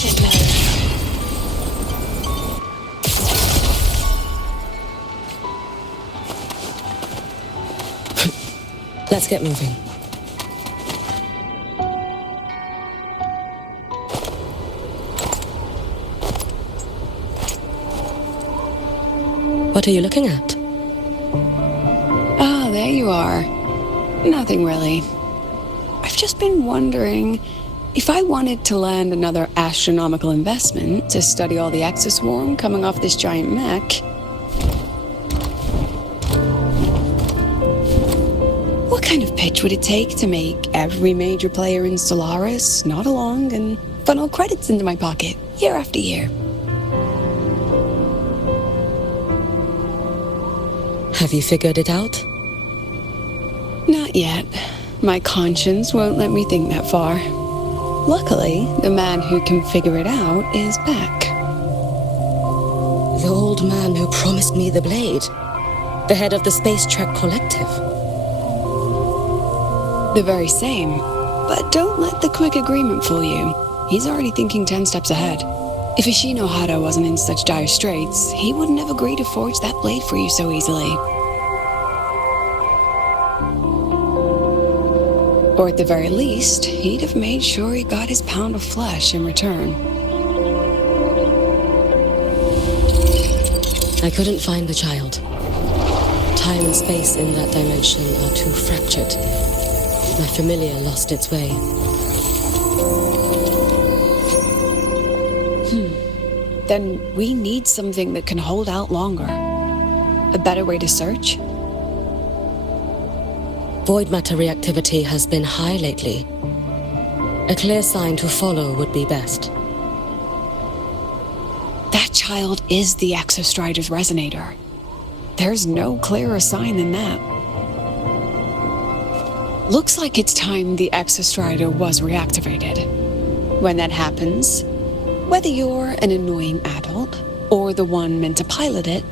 Ancient mode. Let's get moving. What are you looking at? Ah, there you are. Nothing really. I've just been wondering if I wanted to land another astronomical investment to study all the exoswarm coming off this giant mech. What kind of pitch would it take to make every major player in Solaris nod along and funnel credits into my pocket year after year? Have you figured it out? Not yet. My conscience won't let me think that far. Luckily, the man who can figure it out is back. The old man who promised me the blade. The head of the Space Trek Collective. The very same. But don't let the quick agreement fool you. He's already thinking 10 steps ahead. If Ishino Hado wasn't in such dire straits, he wouldn't have agreed to forge that blade for you so easily. Or at the very least, he'd have made sure he got his pound of flesh in return. I couldn't find the child. Time and space in that dimension are too fractured. My familiar lost its way. Then we need something that can hold out longer. A better way to search? Void matter reactivity has been high lately. A clear sign to follow would be best. That child is the Exostrider's resonator. There's no clearer sign than that. Looks like it's time the Exostrider was reactivated. When that happens, whether you're an annoying adult or the one meant to pilot it,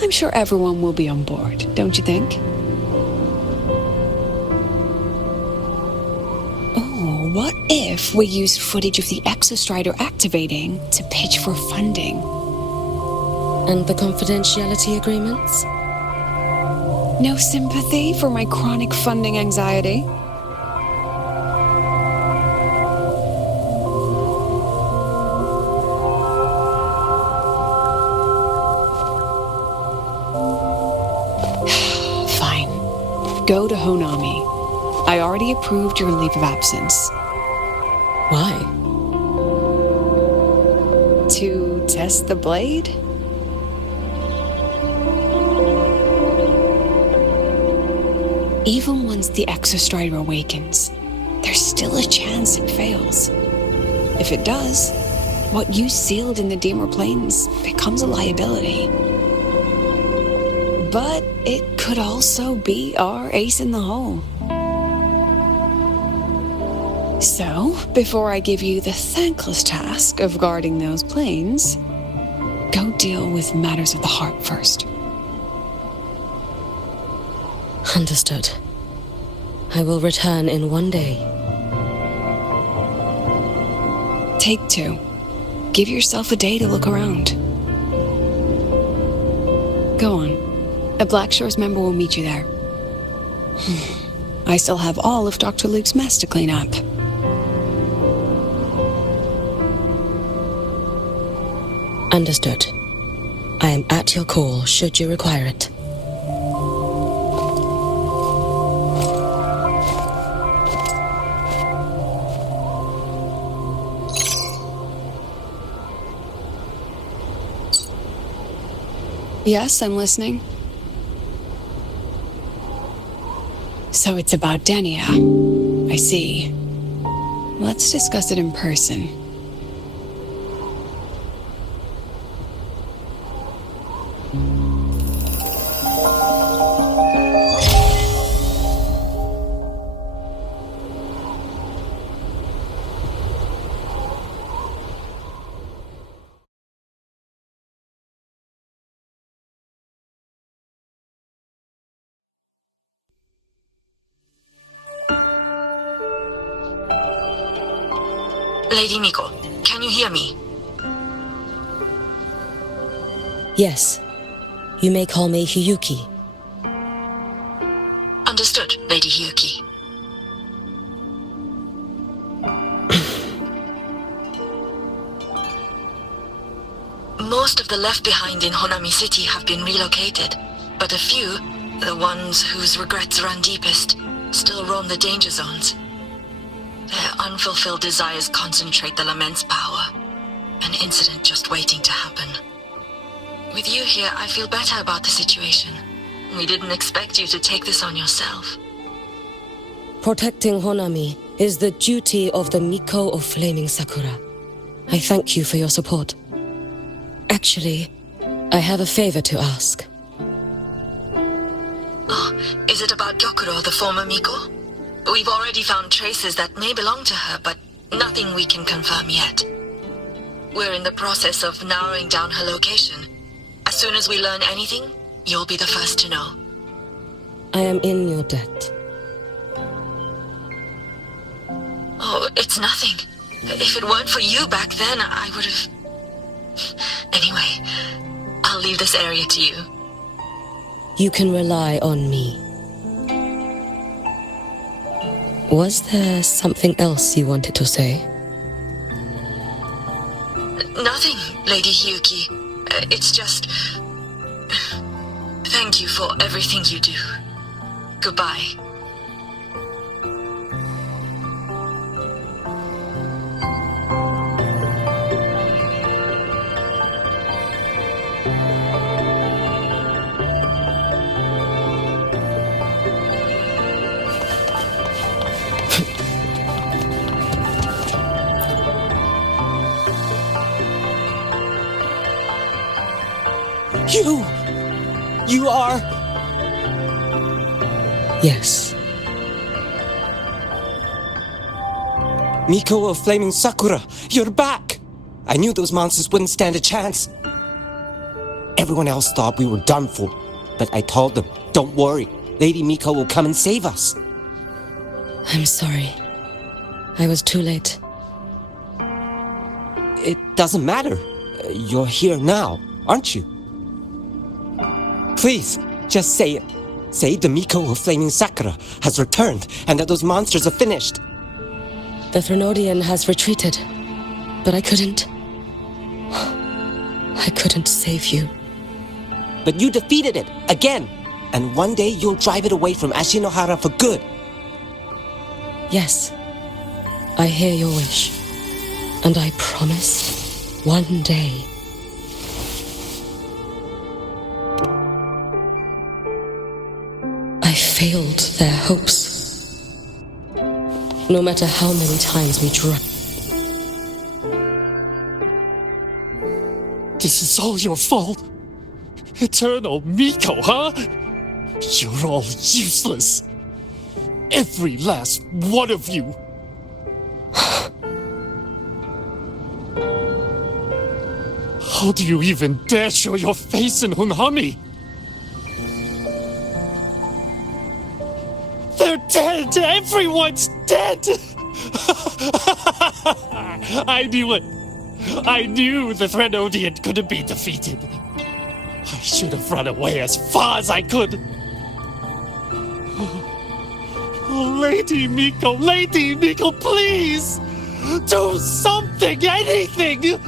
I'm sure everyone will be on board, don't you think? Oh, what if we used footage of the Exostrider activating to pitch for funding? And the confidentiality agreements? No sympathy for my chronic funding anxiety? Fine. Go to Honami. I already approved your leave of absence. Why? To test the blade? Even once the Exostrider awakens, there's still a chance it fails. If it does, what you sealed in the Deemer Plains becomes a liability. But it could also be our ace in the hole. So, before I give you the thankless task of guarding those planes, go deal with matters of the heart first. Understood. I will return in one day. Take 2. Give yourself a day to look around. Go on. A Black Shores member will meet you there. I still have all of Dr. Luke's mess to clean up. Understood. I am at your call should you require it. Yes, I'm listening. So it's about Denia. I see. Let's discuss it in person. Lady Miko, can you hear me? Yes. You may call me Hiyuki. Understood, Lady Hiyuki. Most of the left behind in Honami City have been relocated, but a few, the ones whose regrets run deepest, still roam the danger zones. Their unfulfilled desires concentrate the lament's power. An incident just waiting to happen. With you here, I feel better about the situation. We didn't expect you to take this on yourself. Protecting Honami is the duty of the Miko of Flaming Sakura. I thank you for your support. Actually, I have a favor to ask. Oh, is it about Gyokuro, the former Miko? We've already found traces that may belong to her, but nothing we can confirm yet. We're in the process of narrowing down her location. As soon as we learn anything, you'll be the first to know. I am in your debt. Oh, it's nothing. If it weren't for you back then, I would have... Anyway, I'll leave this area to you. You can rely on me. Was there something else you wanted to say? Nothing, Lady Hiyuki. It's just... Thank you for everything you do. Goodbye. You are... Yes. Miko of Flaming Sakura, you're back! I knew those monsters wouldn't stand a chance. Everyone else thought we were done for, but I told them, don't worry, Lady Miko will come and save us. I'm sorry. I was too late. It doesn't matter. You're here now, aren't you? Please, just say it. Say the Miko of Flaming Sakura has returned and that those monsters are finished. The Threnodian has retreated, but I couldn't. I couldn't save you. But you defeated it, again! And one day you'll drive it away from Ashinohara for good. Yes, I hear your wish. And I promise, one day... I failed their hopes. No matter how many times we tried. This is all your fault. Eternal Miko, huh? You're all useless. Every last one of you. How do you even dare show your face in Hunhami? They're dead! Everyone's dead! I knew it! I knew the Threnodian couldn't be defeated. I should have run away as far as I could. Oh, Lady Miko, please! Do something, anything!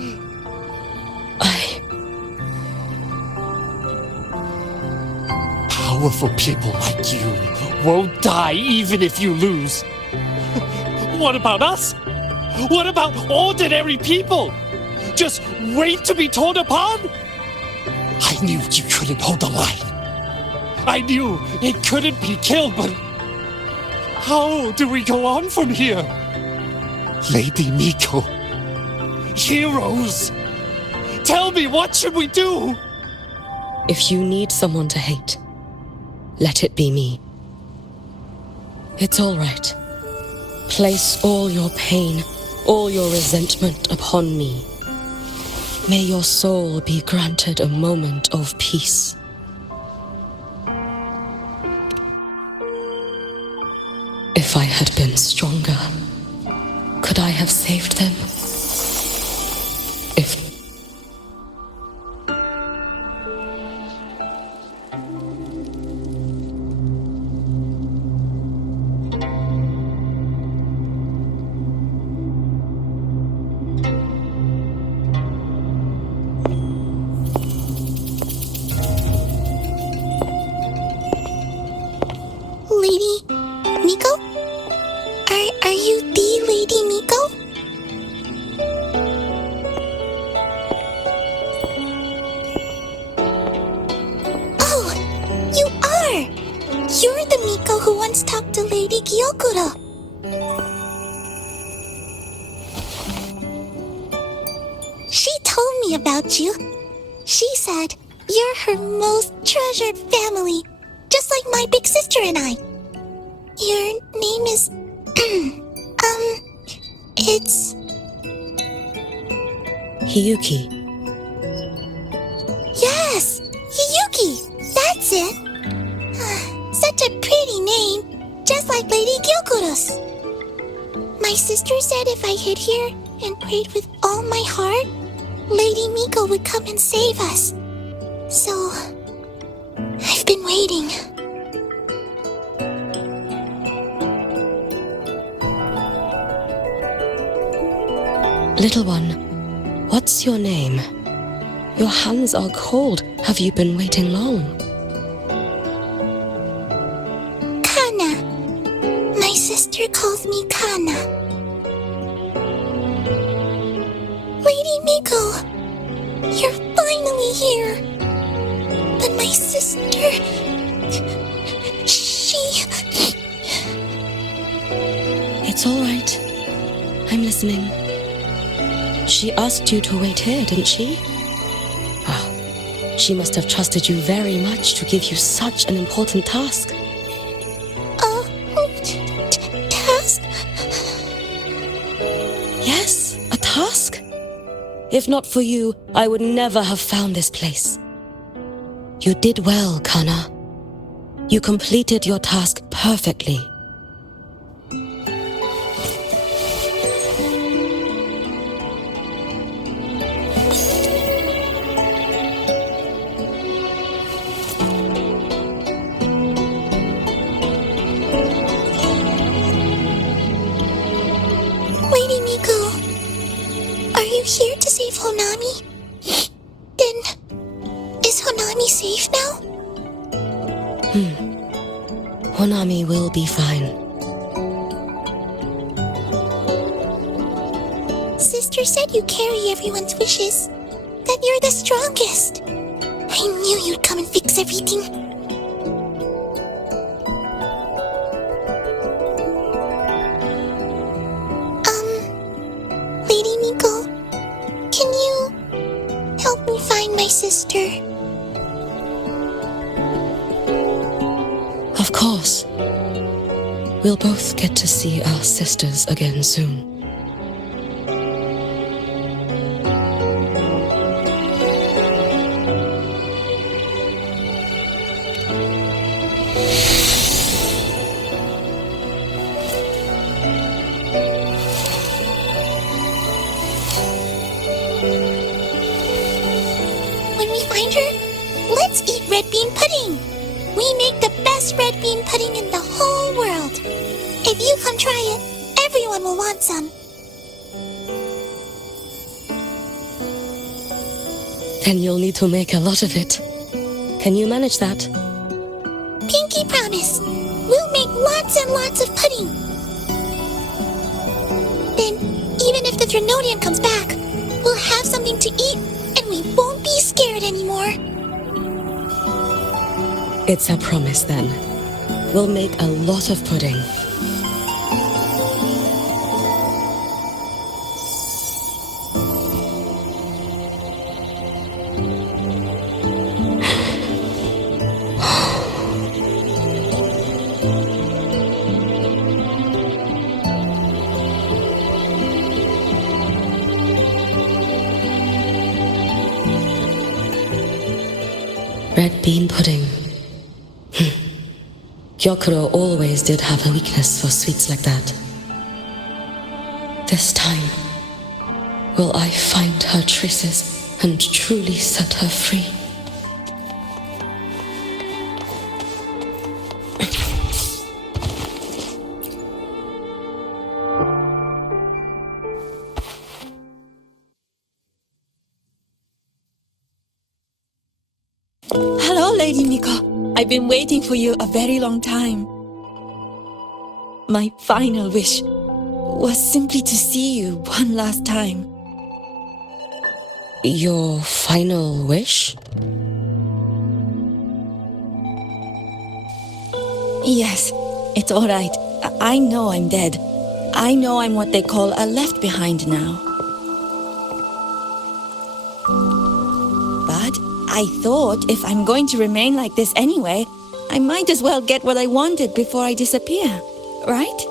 Powerful people like you won't die even if you lose. What about us? What about ordinary people? Just wait to be torn apart? I knew you couldn't hold the line. I knew it couldn't be killed, but how do we go on from here? Lady Miko, heroes, tell me, what should we do? If you need someone to hate, let it be me. It's all right. Place all your pain, all your resentment upon me. May your soul be granted a moment of peace. If I had been stronger, could I have saved them? If... Lady Miko? Are you the Lady Miko? Oh, you are! You're the Miko who once talked to Lady Gyokuro. She told me about you. She said you're her most treasured family, just like my big sister and I. Your name is... it's... Hiyuki. Yes! Hiyuki! That's it! Such a pretty name, just like Lady Gyokuro's. My sister said if I hid here and prayed with all my heart, Lady Miko would come and save us. So... I've been waiting. Little one, what's your name? Your hands are cold. Have you been waiting long? Kana. My sister calls me Kana. Lady Miko, you're finally here. But my sister... she... It's all right. I'm listening. She asked you to wait here, didn't she? Ah, she must have trusted you very much to give you such an important task. Task? Yes, a task. If not for you, I would never have found this place. You did well, Kana. You completed your task perfectly. Lady Miko, are you here to save Honami? Then, is Honami safe now? Honami will be fine. Sister said you carry everyone's wishes, that you're the strongest. I knew you'd come and fix everything. Lady Miko, can you help me find my sister? Of course. We'll both get to see our sisters again soon. When we find her, let's eat red bean pudding. We make the best red bean pudding in the whole world. If you come try it, everyone will want some. Then you'll need to make a lot of it. Can you manage that? Pinky promise. We'll make lots and lots of pudding. Then, even if the Drenodian comes back, we'll have something to eat and we won't be scared anymore. It's a promise then. We'll make a lot of pudding. Red bean pudding. Gyokuro always did have a weakness for sweets like that. this time will I find her traces and truly set her free. Hello, Lady Miko. I've been waiting for you a very long time. My final wish was simply to see you one last time. Your final wish? Yes, it's all right. I know I'm dead. I know I'm what they call a left behind now. But I thought if I'm going to remain like this anyway, I might as well get what I wanted before I disappear, right?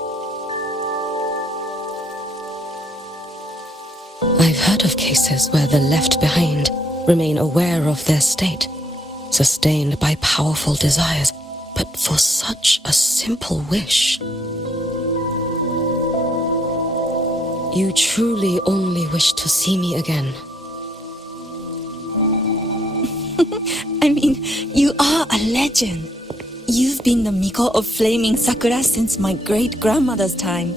I've heard of cases where the left behind remain aware of their state, sustained by powerful desires, but for such a simple wish. You truly only wish to see me again. I mean, you are a legend. You've been the Miko of Flaming Sakura since my great-grandmother's time.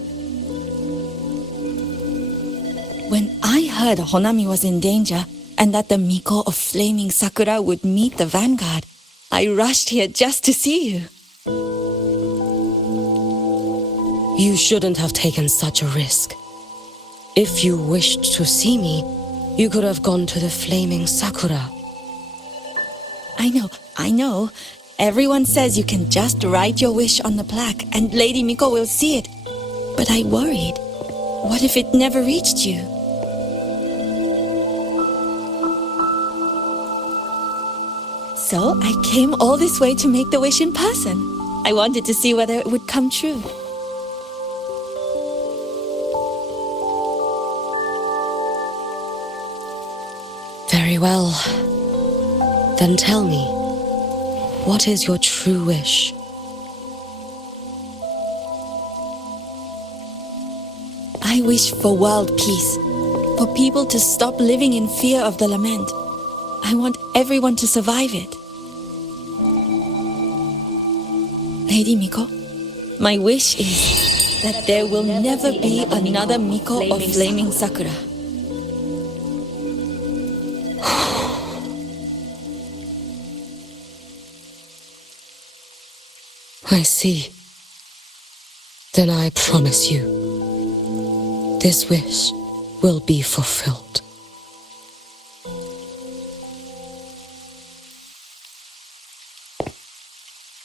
When I heard Honami was in danger and that the Miko of Flaming Sakura would meet the vanguard, I rushed here just to see you. You shouldn't have taken such a risk. If you wished to see me, you could have gone to the Flaming Sakura. I know. Everyone says you can just write your wish on the plaque and Lady Miko will see it. But I worried. What if it never reached you? So I came all this way to make the wish in person. I wanted to see whether it would come true. Very well. Then tell me, what is your true wish? I wish for world peace, for people to stop living in fear of the lament. I want everyone to survive it. Lady Miko, my wish is that there will never be another Miko of Flaming Sakura. I see. Then I promise you, this wish will be fulfilled.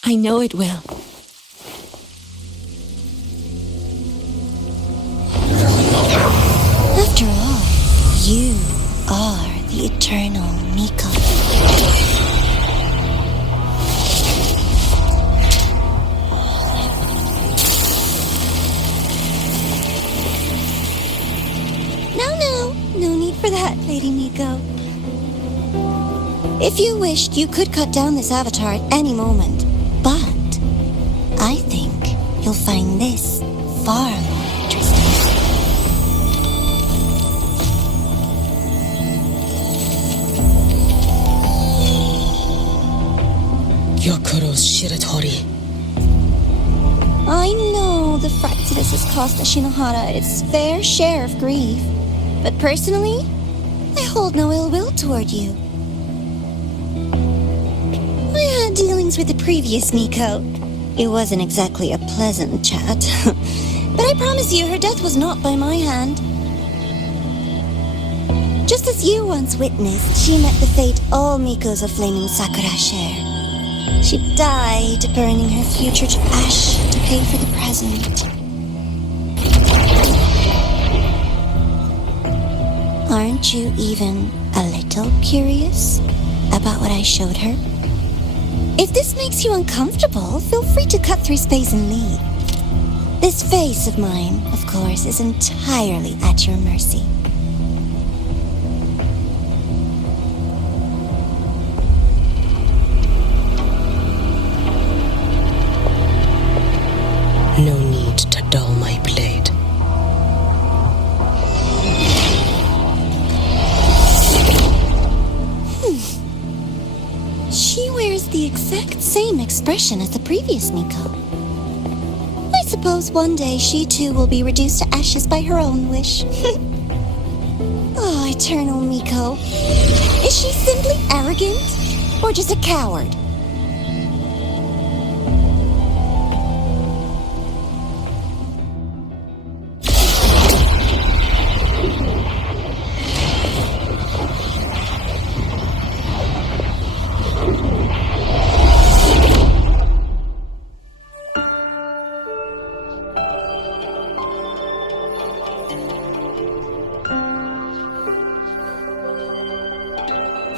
I know it will. After all, you are the eternal Miko. No need for that, Lady Miko. If you wished, you could cut down this avatar at any moment. But I think you'll find this far more interesting. Yokuro's Shiratori. I know the Fractidus has cost Ashinohara its fair share of grief. But personally, I hold no ill will toward you. I had dealings with the previous Miko. It wasn't exactly a pleasant chat. But I promise you, her death was not by my hand. Just as you once witnessed, she met the fate all Mikos of Flaming Sakura share. She died, burning her future to ash to pay for the present. Aren't you even a little curious about what I showed her? If this makes you uncomfortable, feel free to cut through space and leave. This face of mine, of course, is entirely at your mercy. No need to dull my blade. exact same expression as the previous Miko. I suppose one day she too will be reduced to ashes by her own wish. Oh, Eternal Miko. Is she simply arrogant? Or just a coward?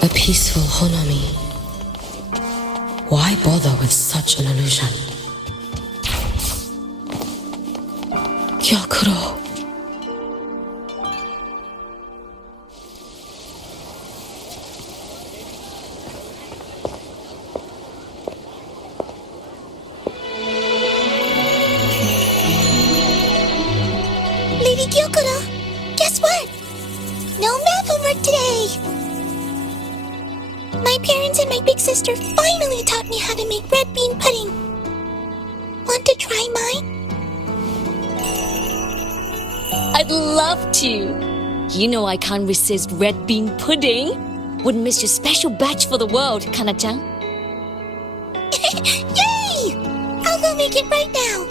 A peaceful Honami. Why bother with such an illusion? Gyakuro. Lady Gyokuro, guess what? No math homework today! My parents and my big sister finally taught me how to make red bean pudding. Want to try mine? I'd love to. You know I can't resist red bean pudding. Wouldn't miss your special batch for the world, Kana-chan. Yay! I'll go make it right now.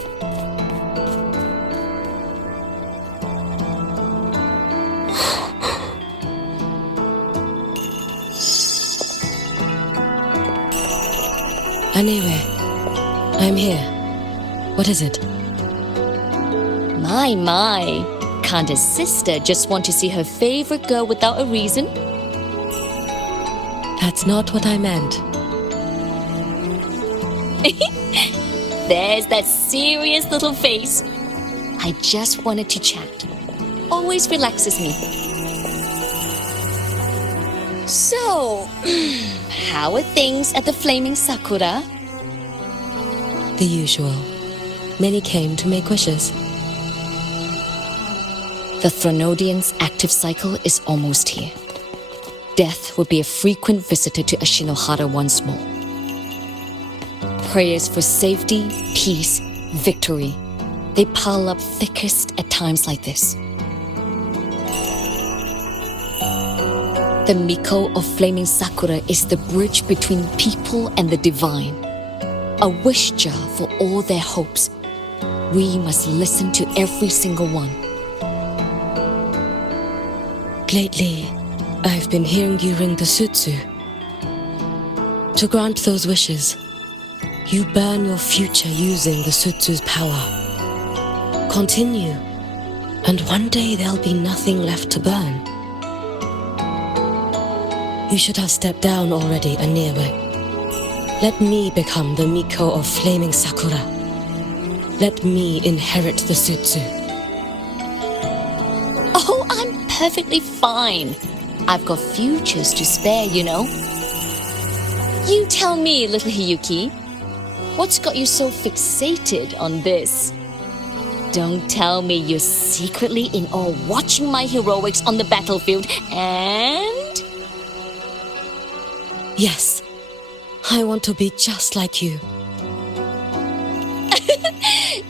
Anyway, I'm here. What is it? My. Can't a sister just want to see her favorite girl without a reason? That's not what I meant. There's that serious little face. I just wanted to chat. Always relaxes me. So, how are things at the Flaming Sakura? The usual. Many came to make wishes. The Thronodian's active cycle is almost here. Death will be a frequent visitor to Ashinohara once more. Prayers for safety, peace, victory. They pile up thickest at times like this. The Miko of Flaming Sakura is the bridge between people and the divine. A wish jar for all their hopes. We must listen to every single one. Lately, I've been hearing you ring the sutsu. To grant those wishes, you burn your future using the sutsu's power. Continue, and one day there'll be nothing left to burn. You should have stepped down already, Aniwe. Let me become the Miko of Flaming Sakura. Let me inherit the sutsu. Oh, I'm perfectly fine. I've got futures to spare, you know. You tell me, little Hiyuki, what's got you so fixated on this? Don't tell me you're secretly in awe watching my heroics on the battlefield and... Yes, I want to be just like you.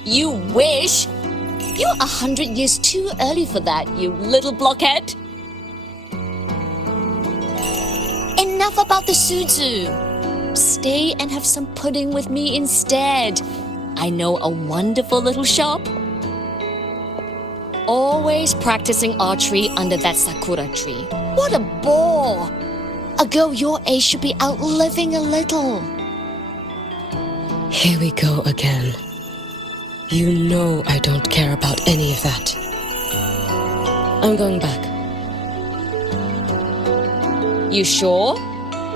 You wish? You're 100 years too early for that, you little blockhead. Enough about the sutsu. Stay and have some pudding with me instead. I know a wonderful little shop. Always practicing archery under that sakura tree. What a bore! A girl your age should be out living a little. Here we go again. You know I don't care about any of that. I'm going back. You sure?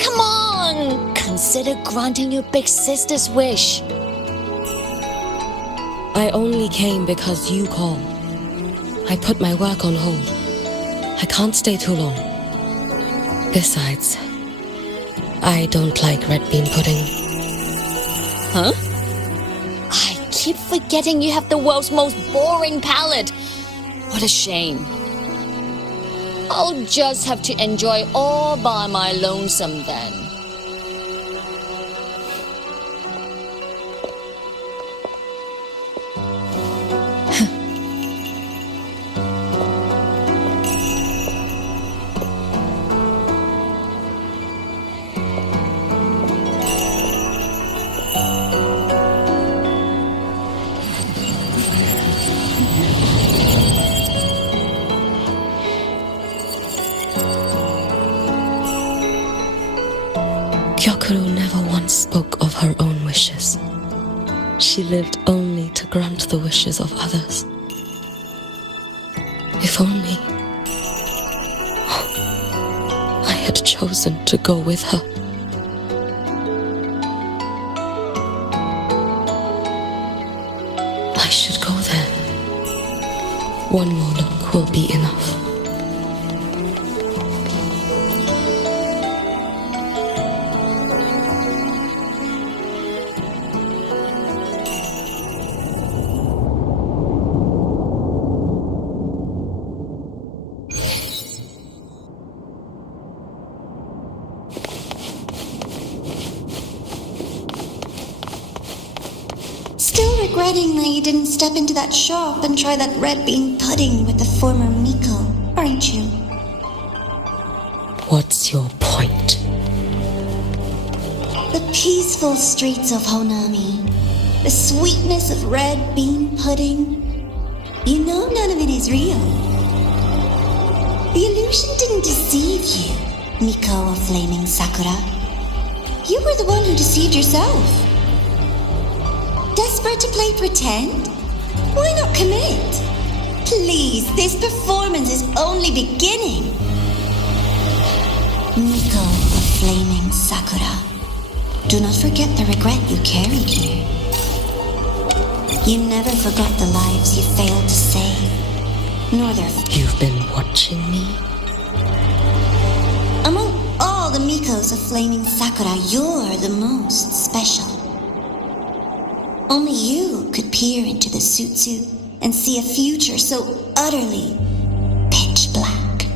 Come on! Consider granting your big sister's wish. I only came because you called. I put my work on hold. I can't stay too long. Besides, I don't like red bean pudding. Huh? I keep forgetting you have the world's most boring palate. What a shame. I'll just have to enjoy all by my lonesome then. Gyokuro never once spoke of her own wishes. She lived only to grant the wishes of others. If only I had chosen to go with her. I should go there. One more look will be enough. Still regretting that you didn't step into that shop and try that red bean pudding with the former Miko, aren't you? What's your point? The peaceful streets of Honami, the sweetness of red bean pudding. You know none of it is real. The illusion didn't deceive you, Miko of Flaming Sakura. You were the one who deceived yourself. Desperate to play pretend? Why not commit? Please, this performance is only beginning. Miko of Flaming Sakura, do not forget the regret you carried here. You never forgot the lives you failed to save, nor their... You've been watching me? Among all the Mikos of Flaming Sakura, you're the most special. Only you could peer into the Sutsu and see a future so utterly pitch black.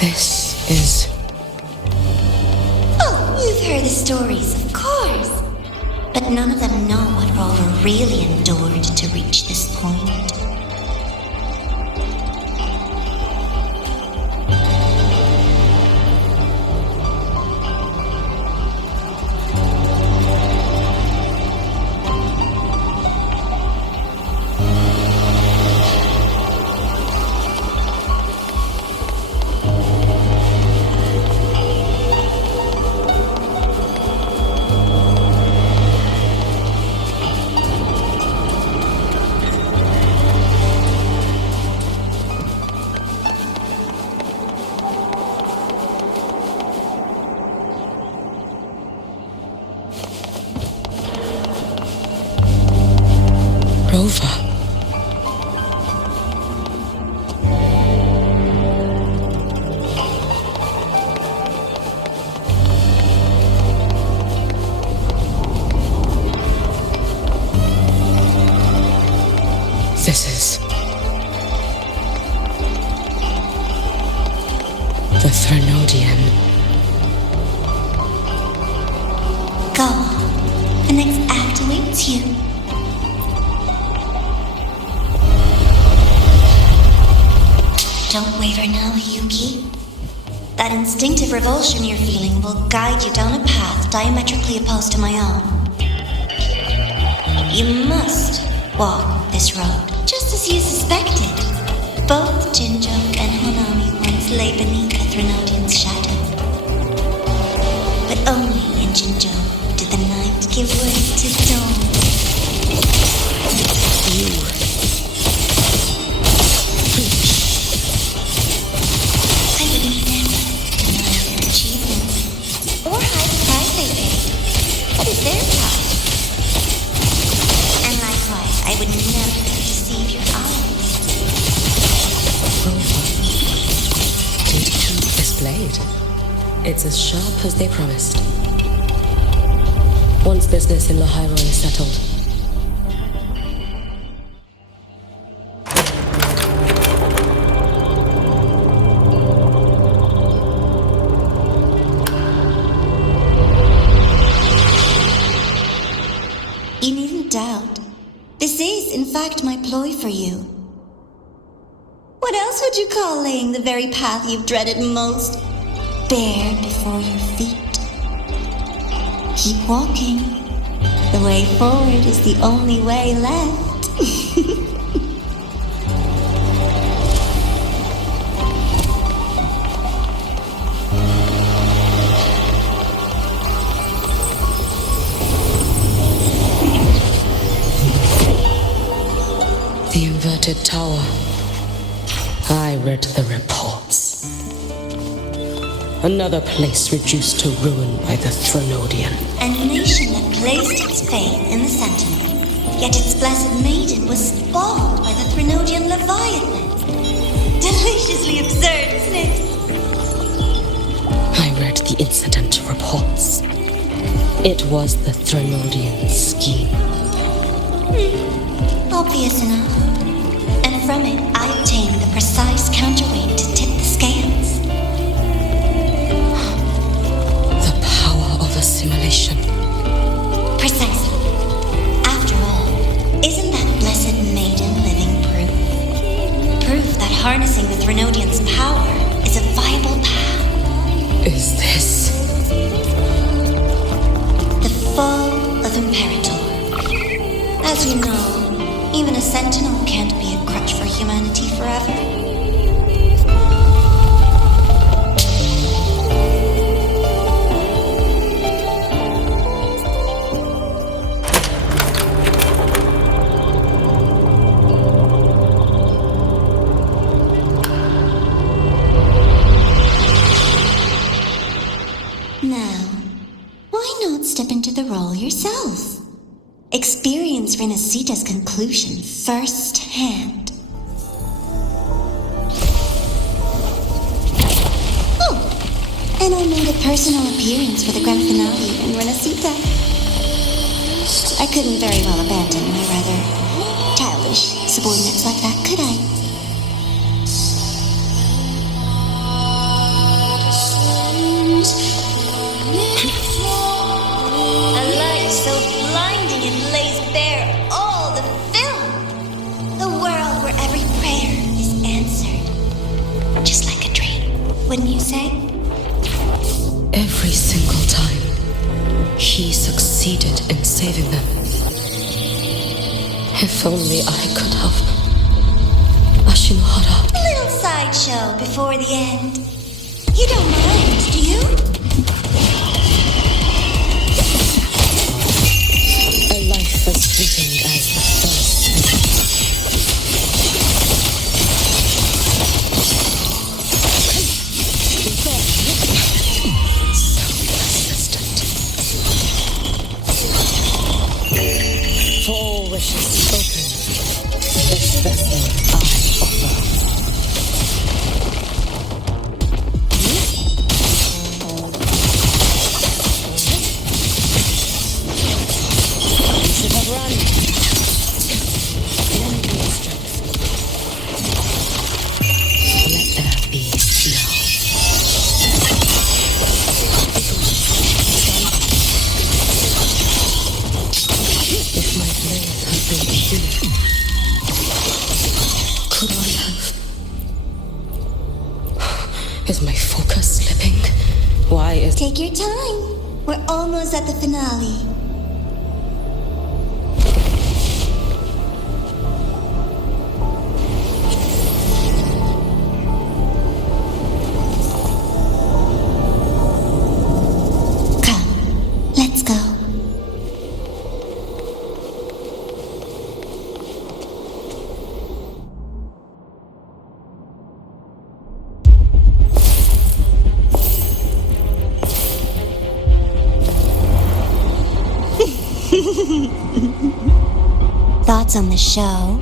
This is... Oh, you've heard the stories, of course. But none of them know what Rover really endured to reach this point. Rover. This is... the Threnodian. Go on. The next act awaits you. Don't waver now, Yuki. That instinctive revulsion you're feeling will guide you down a path diametrically opposed to my own. You must walk this road, just as you suspected. Both Jinjo and Honami once lay beneath the Threnodian's shadow. But only in Jinjo did the night give way to dawn. You... Their pride. And likewise, I would never deceive your eyes. Rover. Did you keep this blade? It's as sharp as they promised. Once business in Lahairo is settled, you needn't doubt. This is, in fact, my ploy for you. What else would you call laying the very path you've dreaded most bare before your feet? Keep walking. The way forward is the only way left. The inverted tower. I read the reports. Another place reduced to ruin by the Threnodian. A nation that placed its faith in the Sentinel, yet its blessed maiden was spawned by the Threnodian Leviathan. Deliciously absurd, isn't it? I read the incident reports. It was the Threnodian scheme. Obvious enough. And from it, I obtained the precise counterweight to tip the scales. The power of assimilation. Precisely. After all, isn't that blessed maiden living proof? Proof that harnessing the Threnodian's power is a viable path. Is this The fall of Imperator. As you know, even a sentinel can't be a crutch for humanity forever. Now, why not step into the role yourself? Experience Renacita's conclusion firsthand. Oh, and I made a personal appearance for the grand finale in Renacita. I couldn't very well abandon my rather childish subordinates like that, could I? A light so blinding it lays bare all the film. The world where every prayer is answered. Just like a dream, wouldn't you say? every single time he succeeded in saving them? If only I could have. Ashinohara. A little sideshow before the end. You don't mind, do you? A life as fleeting as the first. So persistent. For all wishes spoken, this vessel I offer. Should have run. Lend me strength. Let there be snow. If my blade had been pure, could I have? Is my focus slipping? Why is Take your time. We're almost at the finale. Come, let's go. Thoughts on the show?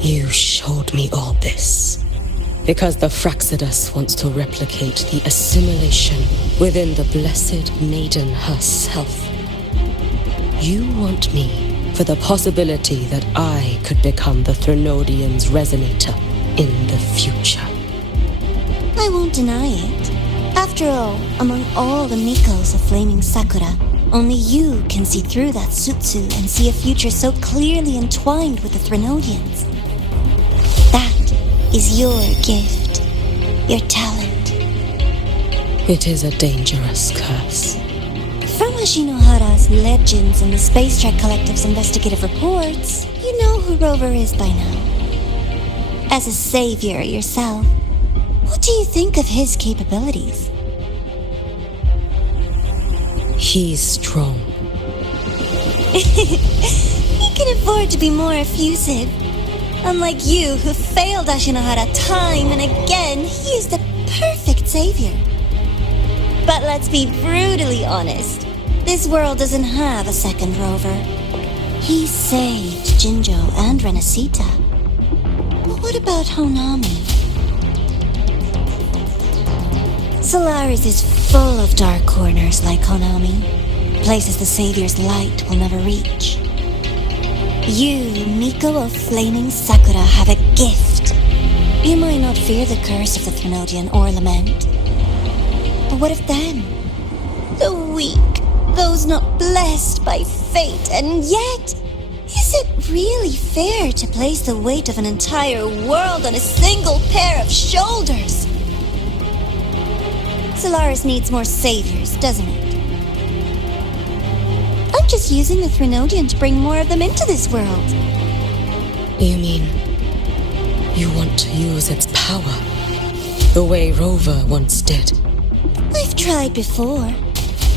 You showed me all this because the Fraxidus wants to replicate the assimilation within the Blessed Maiden herself. You want me for the possibility that I could become the Threnodian's resonator in the future. I won't deny it. After all, among all the Mikos of Flaming Sakura, only you can see through that Sutsu and see a future so clearly entwined with the Threnodians. That is your gift, your talent. It is a dangerous curse. From Ashinohara's legends and the Space Trek Collective's investigative reports, you know who Rover is by now. As a savior yourself, what do you think of his capabilities? He's strong. He can afford to be more effusive. Unlike you, who failed Ashinohara time and again, he is the perfect savior. But let's be brutally honest. This world doesn't have a second rover. He saved Jinjo and Renacita. But what about Honami? Solaris is full of dark corners like Honami. Places the Savior's light will never reach. You, Miko of Flaming Sakura, have a gift. You might not fear the curse of the Threnodian or lament. But what of them? The weak, those not blessed by fate, and yet, is it really fair to place the weight of an entire world on a single pair of shoulders? Solaris needs more saviors, doesn't it? I'm just using the Threnodian to bring more of them into this world. You mean you want to use its power the way Rover once did? I've tried before,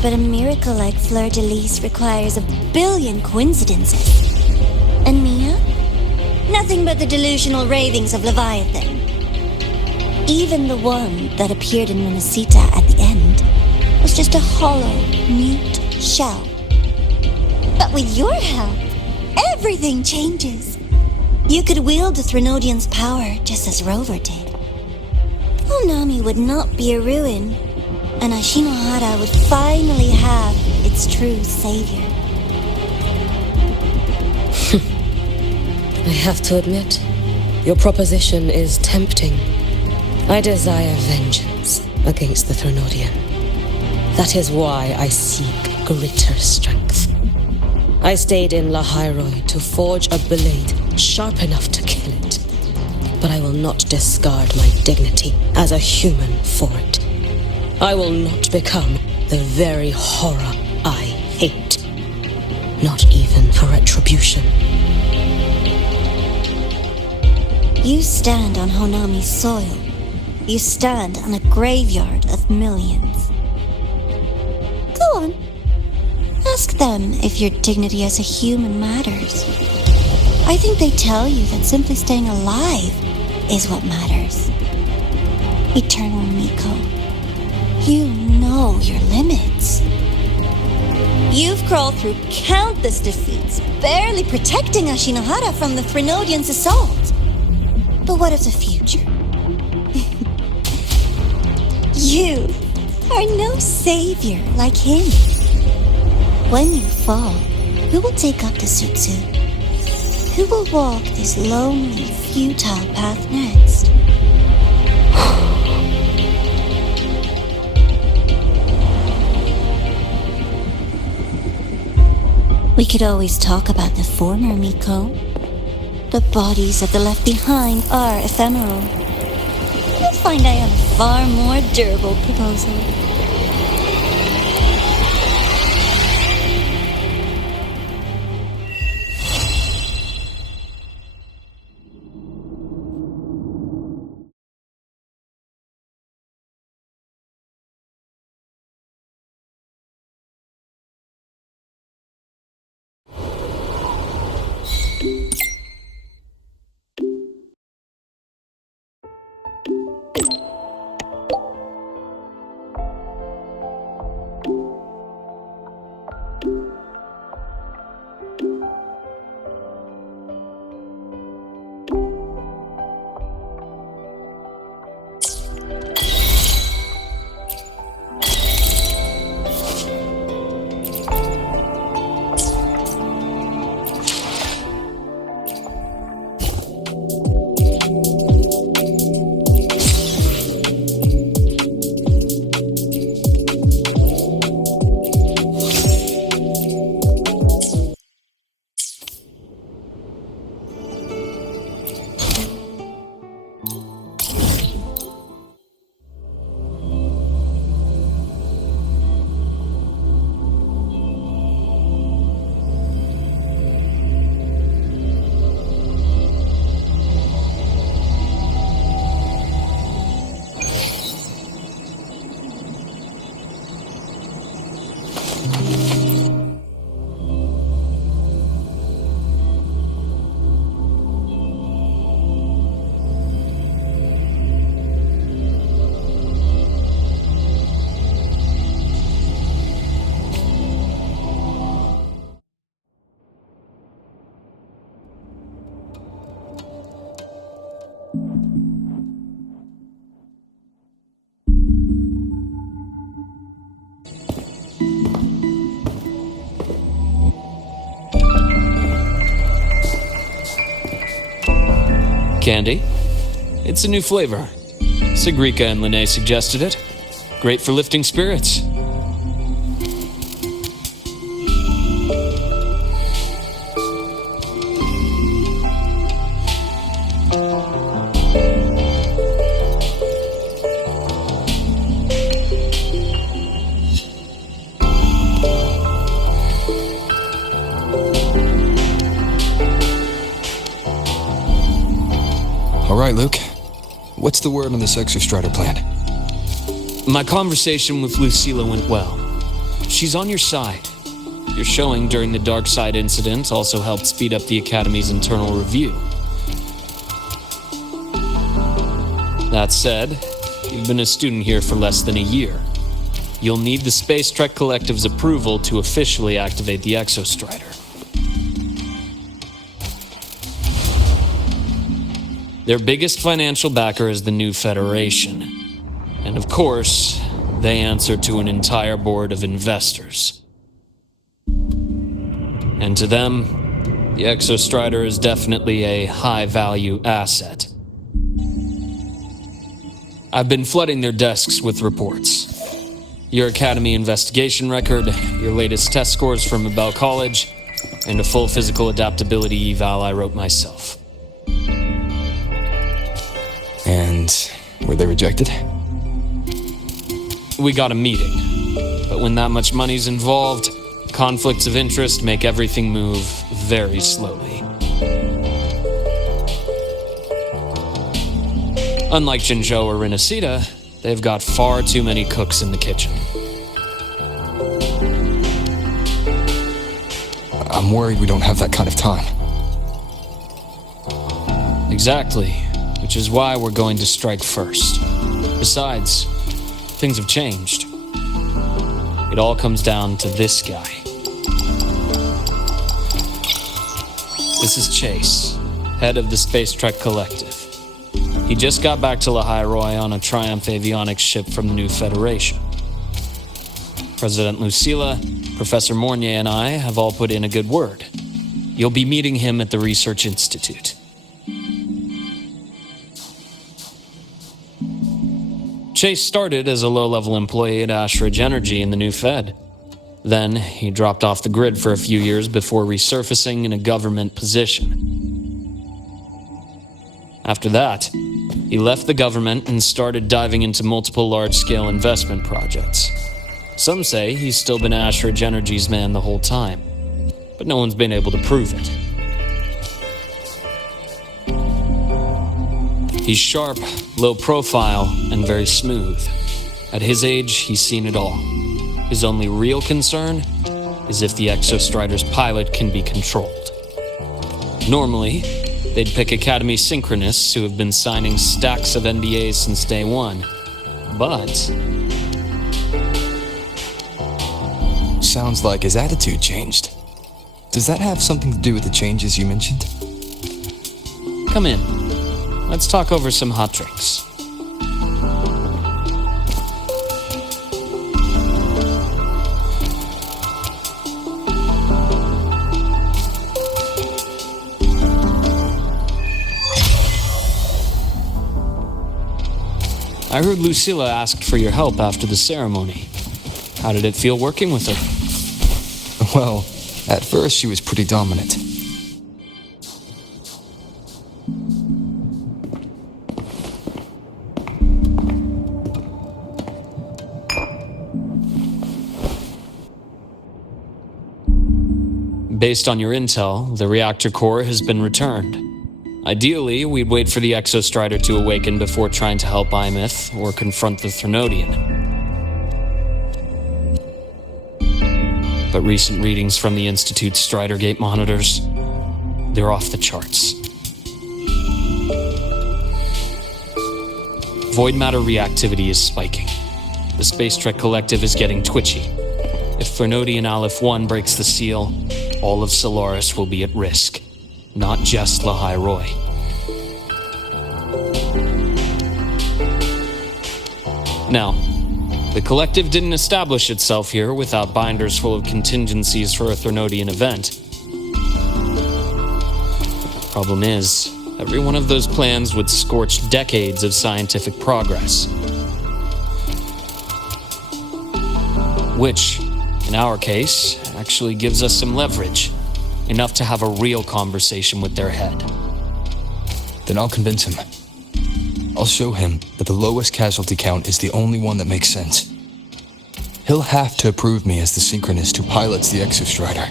but a miracle like Fleur-de-Lis requires a billion coincidences. And Mia? Nothing but the delusional ravings of Leviathan. Even the one that appeared in Renacita at the end was just a hollow, mute shell. But with your help, everything changes. You could wield the Threnodian's power just as Rover did. Honami would not be a ruin, and Ashinohara would finally have its true savior. I have to admit, your proposition is tempting. I desire vengeance against the Threnodian. That is why I seek greater strength. I stayed in Lahairoi to forge a blade sharp enough to kill it. But I will not discard my dignity as a human for it. I will not become the very horror I hate. Not even for retribution. You stand on Honami's soil. You stand on a graveyard of millions. Go on. Ask them if your dignity as a human matters. I think they tell you that simply staying alive is what matters. Eternal Miko, you know your limits. You've crawled through countless defeats, barely protecting Ashinohara from the Threnodian's assault. But what of the future? You are no savior like him. When you fall, who will take up the Sutsu? Who will walk this lonely, futile path next? We could always talk about the former, Miko. The bodies of the left behind are ephemeral. You'll find I have a far more durable proposal. Candy. It's a new flavor. Sigrika and Lene suggested it. Great for lifting spirits. All right, Luke. What's the word on this Exostrider plan? My conversation with Lucilla went well. She's on your side. Your showing during the Dark Side incident also helped speed up the Academy's internal review. That said, you've been a student here for less than a year. You'll need the Space Trek Collective's approval to officially activate the Exostrider. Their biggest financial backer is the New Federation. And of course, they answer to an entire board of investors. And to them, the Exostrider is definitely a high-value asset. I've been flooding their desks with reports. Your Academy investigation record, your latest test scores from Abel College, and a full physical adaptability eval I wrote myself. And were they rejected? We got a meeting, but when that much money's involved, conflicts of interest make everything move very slowly. Unlike Jinzhou or Rinasida, they've got far too many cooks in the kitchen. I'm worried we don't have that kind of time. Exactly, which is why we're going to strike first. Besides, things have changed. It all comes down to this guy. This is Chase, head of the Space Trek Collective. He just got back to Lahai-Roi on a Triumph avionics ship from the New Federation. President Lucilla, Professor Mornier, and I have all put in a good word. You'll be meeting him at the Research Institute. Chase started as a low-level employee at Ashridge Energy in the New Fed. Then, he dropped off the grid for a few years before resurfacing in a government position. After that, he left the government and started diving into multiple large-scale investment projects. Some say he's still been Ashridge Energy's man the whole time, but no one's been able to prove it. He's sharp, low profile, and very smooth. At his age, he's seen it all. His only real concern is if the Exostrider's pilot can be controlled. Normally, they'd pick Academy synchronists who have been signing stacks of NDAs since day one. But Sounds like his attitude changed. Does that have something to do with the changes you mentioned? come in. Let's talk over some hot drinks. I heard Lucilla asked for your help after the ceremony. How did it feel working with her? Well, at first she was pretty dominant. Based on your intel, the reactor core has been returned. Ideally, we'd wait for the Exostrider to awaken before trying to help Imith or confront the Thrnodian. But recent readings from the Institute's Strider Gate monitors, they're off the charts. Void matter reactivity is spiking. The Space Trek Collective is getting twitchy. If Thrnodian Aleph 1 breaks the seal, all of Solaris will be at risk. Not just Lahai-Roi. Now, the Collective didn't establish itself here without binders full of contingencies for a Thrnodian event. Problem is, every one of those plans would scorch decades of scientific progress. Which, in our case, actually gives us some leverage. Enough to have a real conversation with their head. Then I'll convince him. I'll show him that the lowest casualty count is the only one that makes sense. He'll have to approve me as the synchronist who pilots the Exostrider.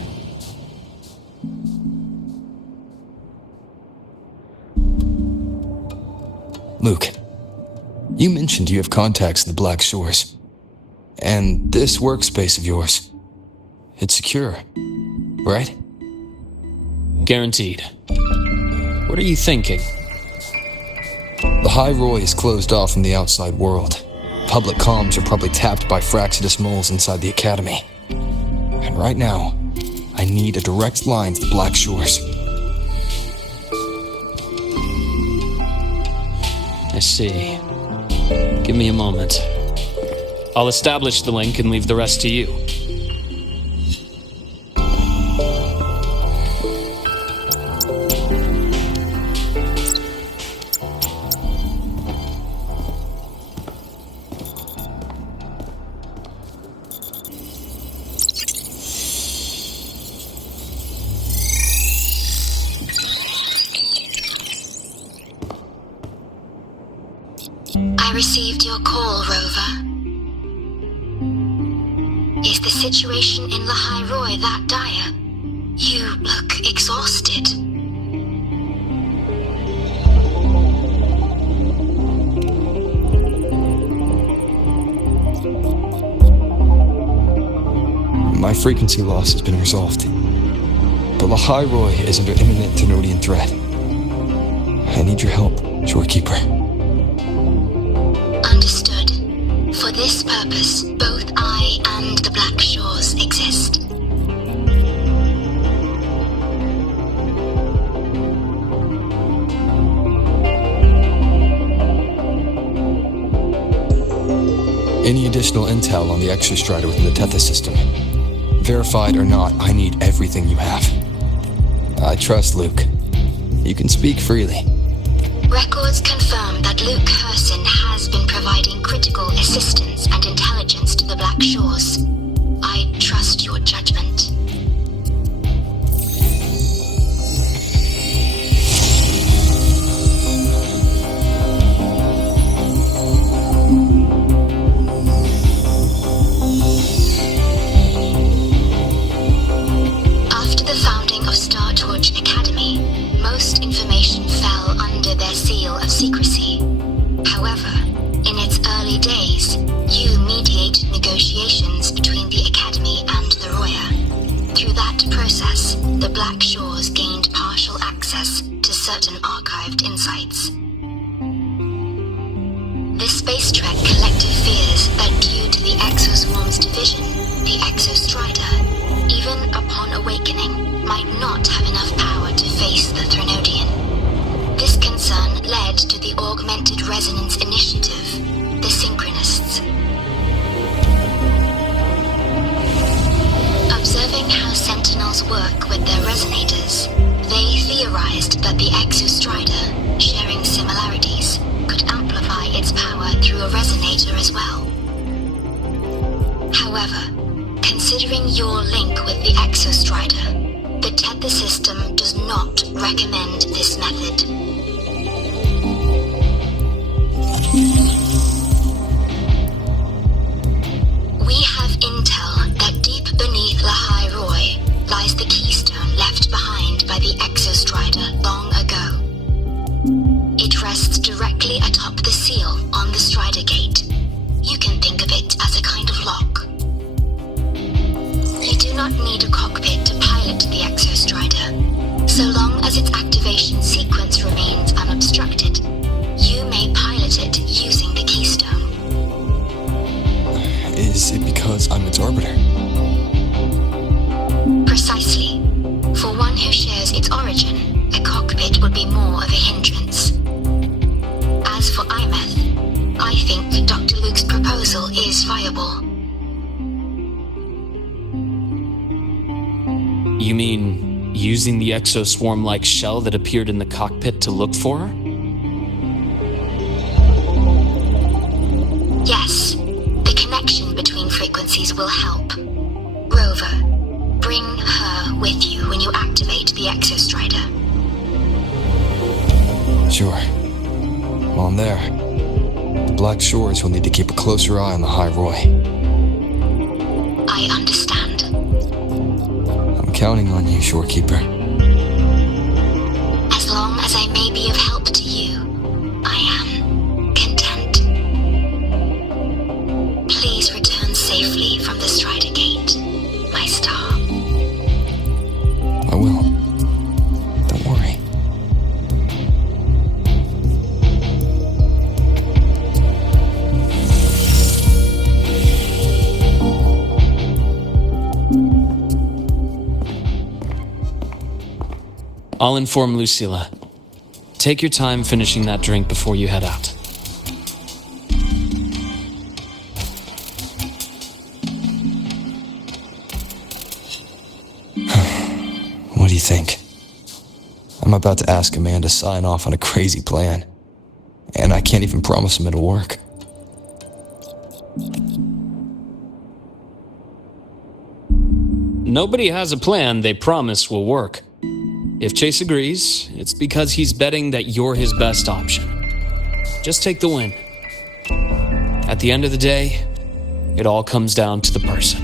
Luke, you mentioned you have contacts in the Black Shores. And this workspace of yours, it's secure, right? Guaranteed. What are you thinking? The High Roy is closed off from the outside world. Public comms are probably tapped by Fraxidus moles inside the Academy. And right now, I need a direct line to the Black Shores. I see. Give me a moment. I'll establish the link and leave the rest to you. I received your call, Rover. Is the situation in La High Roy that dire? You look exhausted. My frequency loss has been resolved. But La High Roy is under imminent Tenodian threat. I need your help, Shorekeeper. Understood. For this purpose, both I and the Black Shores exist. Any additional intel on the Exostrider within the Tethys system? Verified or not, I need everything you have. I trust Luke. You can speak freely. Records confirm that Luke Herson has been providing critical assistance and intelligence to the Black Shores. I trust your judgment. After the founding of Star Torch Academy, most information fell under their seal of secrecy. However, in its early days, you mediated negotiations between the Academy and the Roya. Through that process, the Black Shores gained partial access to certain archived insights. This space trek collective fears that due to the Exoswarm's division, the Exostrider, even upon awakening, might not have enough power to face the Threnodian. This concern led to the Augmented Resonance Initiative, the Synchronists. Observing how Sentinels work with their resonators, they theorized that the Exostrider, sharing similarities, could amplify its power through a resonator as well. However, considering your link with the Exostrider, the Tether system does not recommend this method. We have intel that deep beneath La High Roy lies the keystone left behind by the Exostrider long ago. It rests directly atop the seal on the Strider Gate. You can think of it as a kind of lock. You do not need a cockpit to pilot the Exostrider. So long as its activation sequence remains unobstructed, you may pilot it using the keystone. Is it because I'm its orbiter? Precisely. For one who shares its origin, a cockpit would be more of a hindrance. As for Imeth, I think Dr. Luke's proposal is viable. You mean using the exoswarm-like shell that appeared in the cockpit to look for her? Yes, the connection between frequencies will help. Rover, bring her with you when you activate the Exostrider. Sure. While I'm there, the Black Shores will need to keep a closer eye on the High Roy. I understand. I'm counting on you, Shorekeeper. As long as I may be of help to you, I am content. Please return safely from the Strider Gate, my star. I will. Don't worry. I'll inform Lucilla. Take your time finishing that drink before you head out. What do you think? I'm about to ask a man to sign off on a crazy plan, and I can't even promise him it'll work. Nobody has a plan they promise will work. If Chase agrees, it's because he's betting that you're his best option. Just take the win. At the end of the day, it all comes down to the person.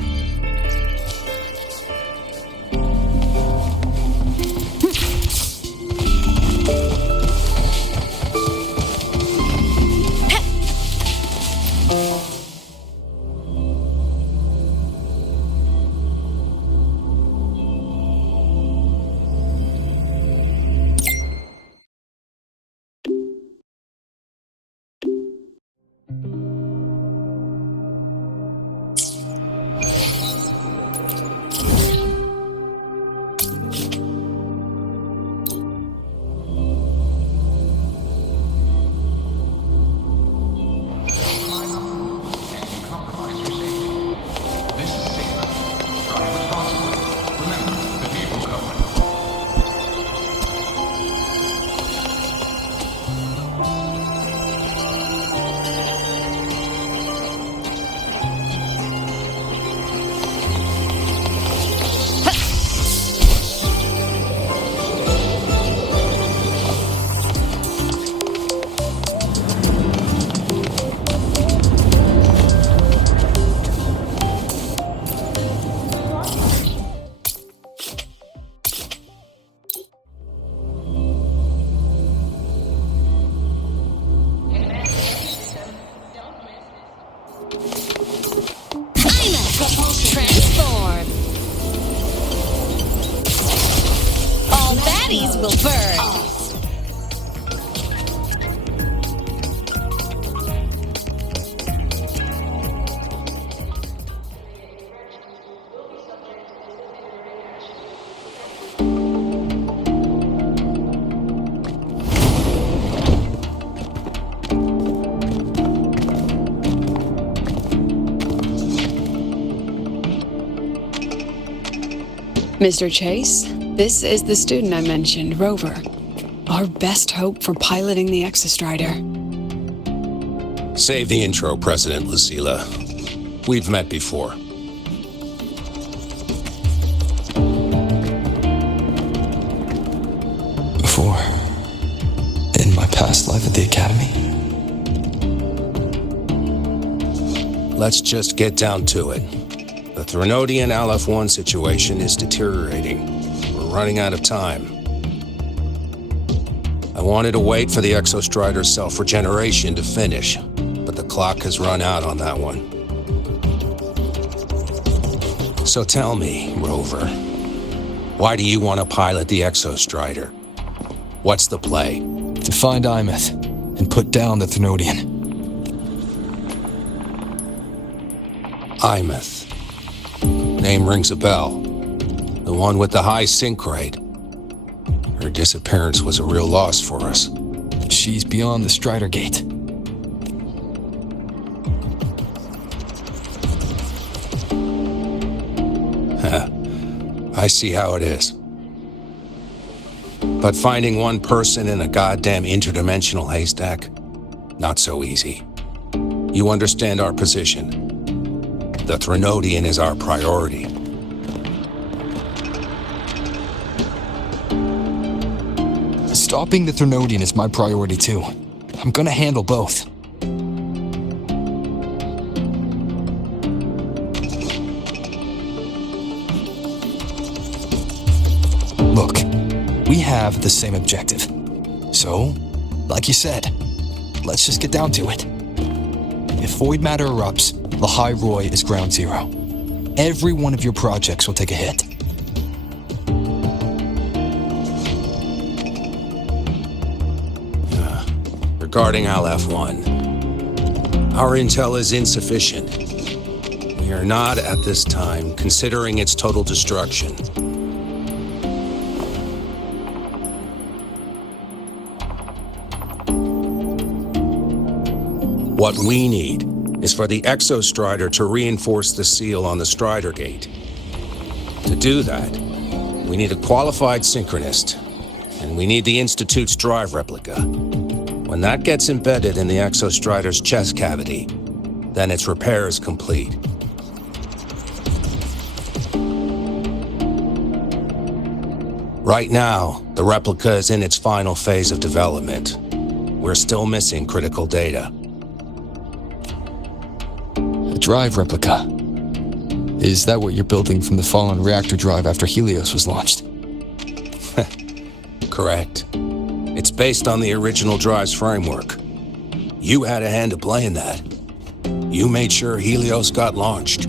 Transform. All baddies will burn. Mr. Chase, this is the student I mentioned, Rover. Our best hope for piloting the Exostrider. Save the intro, President Lucilla. We've met before. Before, in my past life at the Academy. Let's just get down to it. The Threnodian Aleph-1 situation is deteriorating. We're running out of time. I wanted to wait for the Exostrider's self-regeneration to finish, but the clock has run out on that one. So tell me, Rover, why do you want to pilot the Exostrider? What's the play? To find Imeth and put down the Threnodian. Imeth. Name rings a bell. The one with the high sync rate. Her disappearance was a real loss for us. She's beyond the Strider Gate. I see how it is. But finding one person in a goddamn interdimensional haystack? Not so easy. You understand our position. The Threnodian is our priority. Stopping the Threnodian is my priority too. I'm gonna handle both. Look, we have the same objective. So, like you said, let's just get down to it. If void matter erupts, the High Roy is ground zero. Every one of your projects will take a hit. Regarding Aleph-1, our intel is insufficient. We are not, at this time, considering its total destruction. What we need is for the Exostrider to reinforce the seal on the Strider Gate. To do that, we need a qualified synchronist, and we need the Institute's drive replica. When that gets embedded in the Exostrider's chest cavity, then its repair is complete. Right now, the replica is in its final phase of development. We're still missing critical data. A drive replica. Is that what you're building from the fallen reactor drive after Helios was launched? Correct. It's based on the original drive's framework. You had a hand to play in that. You made sure Helios got launched.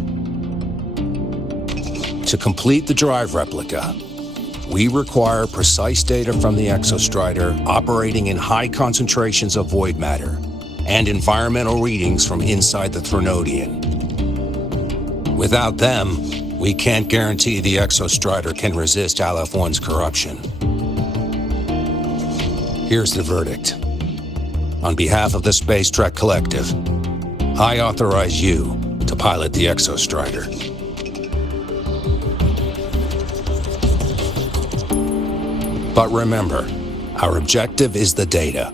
To complete the drive replica, we require precise data from the Exostrider operating in high concentrations of void matter and environmental readings from inside the Threnodian. Without them, we can't guarantee the Exostrider can resist Aleph-1's corruption. Here's the verdict. On behalf of the Space Trek Collective, I authorize you to pilot the Exostrider. But remember, our objective is the data.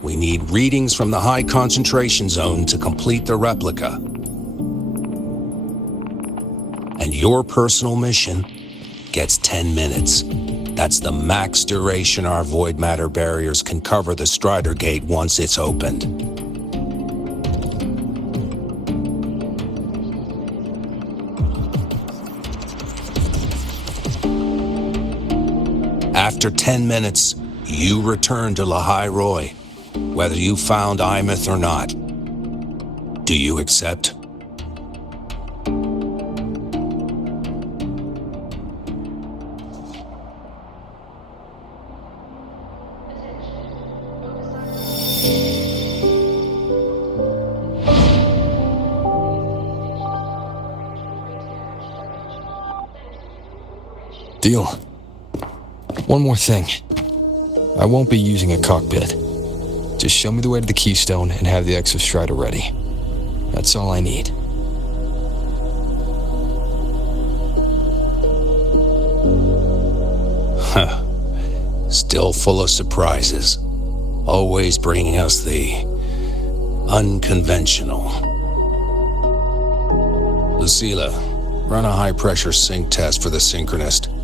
We need readings from the high concentration zone to complete the replica. And your personal mission gets 10 minutes. That's the max duration our void matter barriers can cover the Strider Gate once it's opened. After 10 minutes, you return to Lahai Roy, whether you found Imeth or not. Do you accept? Deal. One more thing. I won't be using a cockpit. Just show me the way to the Keystone and have the Exostrider ready. That's all I need. Huh. Still full of surprises. Always bringing us the unconventional. Lucila, run a high-pressure sync test for the Synchronist.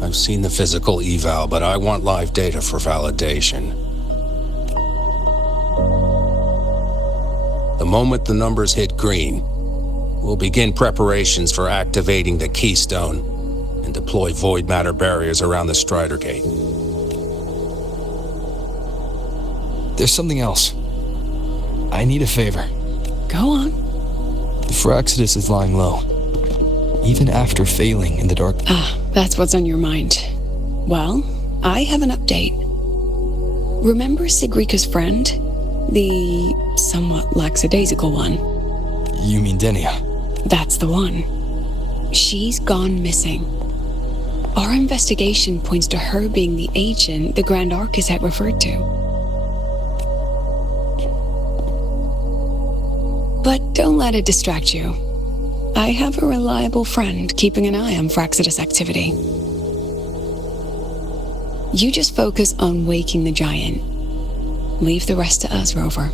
I've seen the physical eval, but I want live data for validation. The moment the numbers hit green, we'll begin preparations for activating the Keystone and deploy void matter barriers around the Strider Gate. There's something else. I need a favor. Go on. The Fraxidus is lying low, even after failing in the dark. That's what's on your mind. Well, I have an update. Remember Sigrika's friend? The somewhat lackadaisical one. You mean Denia? That's the one. She's gone missing. Our investigation points to her being the agent the Grand Archus had referred to. But don't let it distract you. I have a reliable friend keeping an eye on Fraxidus activity. You just focus on waking the giant. Leave the rest to us, Rover.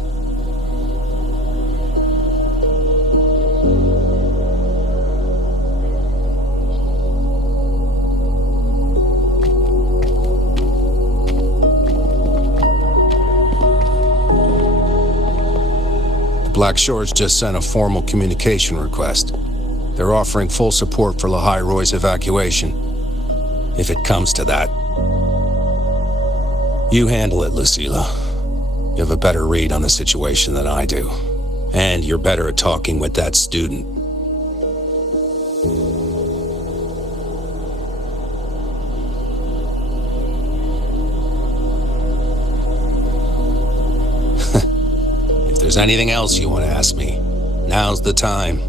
Black Shores just sent a formal communication request. They're offering full support for Lahai Roy's evacuation, if it comes to that. You handle it, Lucilla. You have a better read on the situation than I do. And you're better at talking with that student. If there's anything else you want to ask me, now's the time.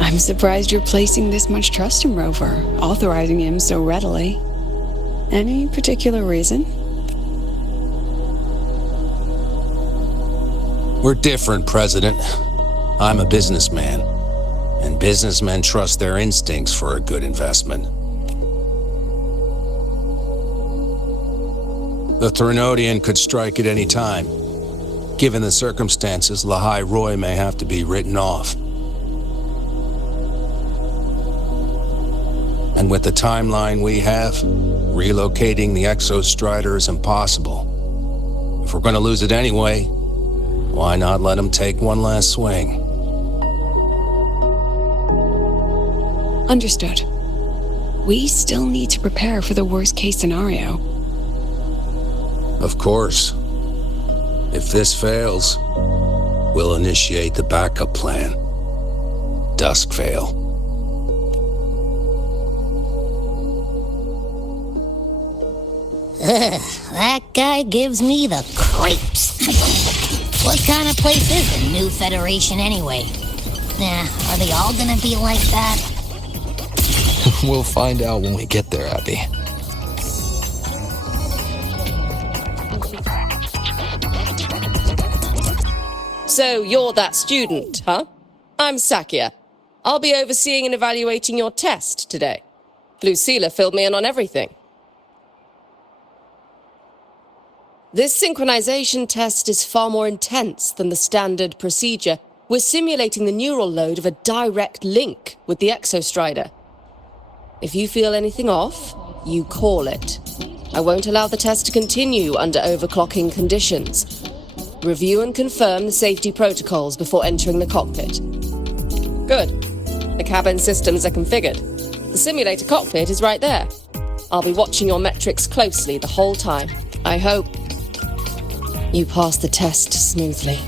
I'm surprised you're placing this much trust in Rover, authorizing him so readily. Any particular reason? We're different, President. I'm a businessman, and businessmen trust their instincts for a good investment. The Threnodian could strike at any time. Given the circumstances, Lahai Roy may have to be written off. And with the timeline we have, relocating the Exostrider is impossible. If we're going to lose it anyway, why not let him take one last swing? Understood. We still need to prepare for the worst-case scenario. Of course. If this fails, we'll initiate the backup plan. Duskvale. That guy gives me the creeps. What kind of place is the new Federation anyway? Are they all gonna be like that? We'll find out when we get there, Abby. So you're that student, huh? I'm Sakia. I'll be overseeing and evaluating your test today. Lucilla filled me in on everything. This synchronization test is far more intense than the standard procedure. We're simulating the neural load of a direct link with the Exostrider. If you feel anything off, you call it. I won't allow the test to continue under overclocking conditions. Review and confirm the safety protocols before entering the cockpit. Good. The cabin systems are configured. The simulator cockpit is right there. I'll be watching your metrics closely the whole time. I hope you pass the test smoothly.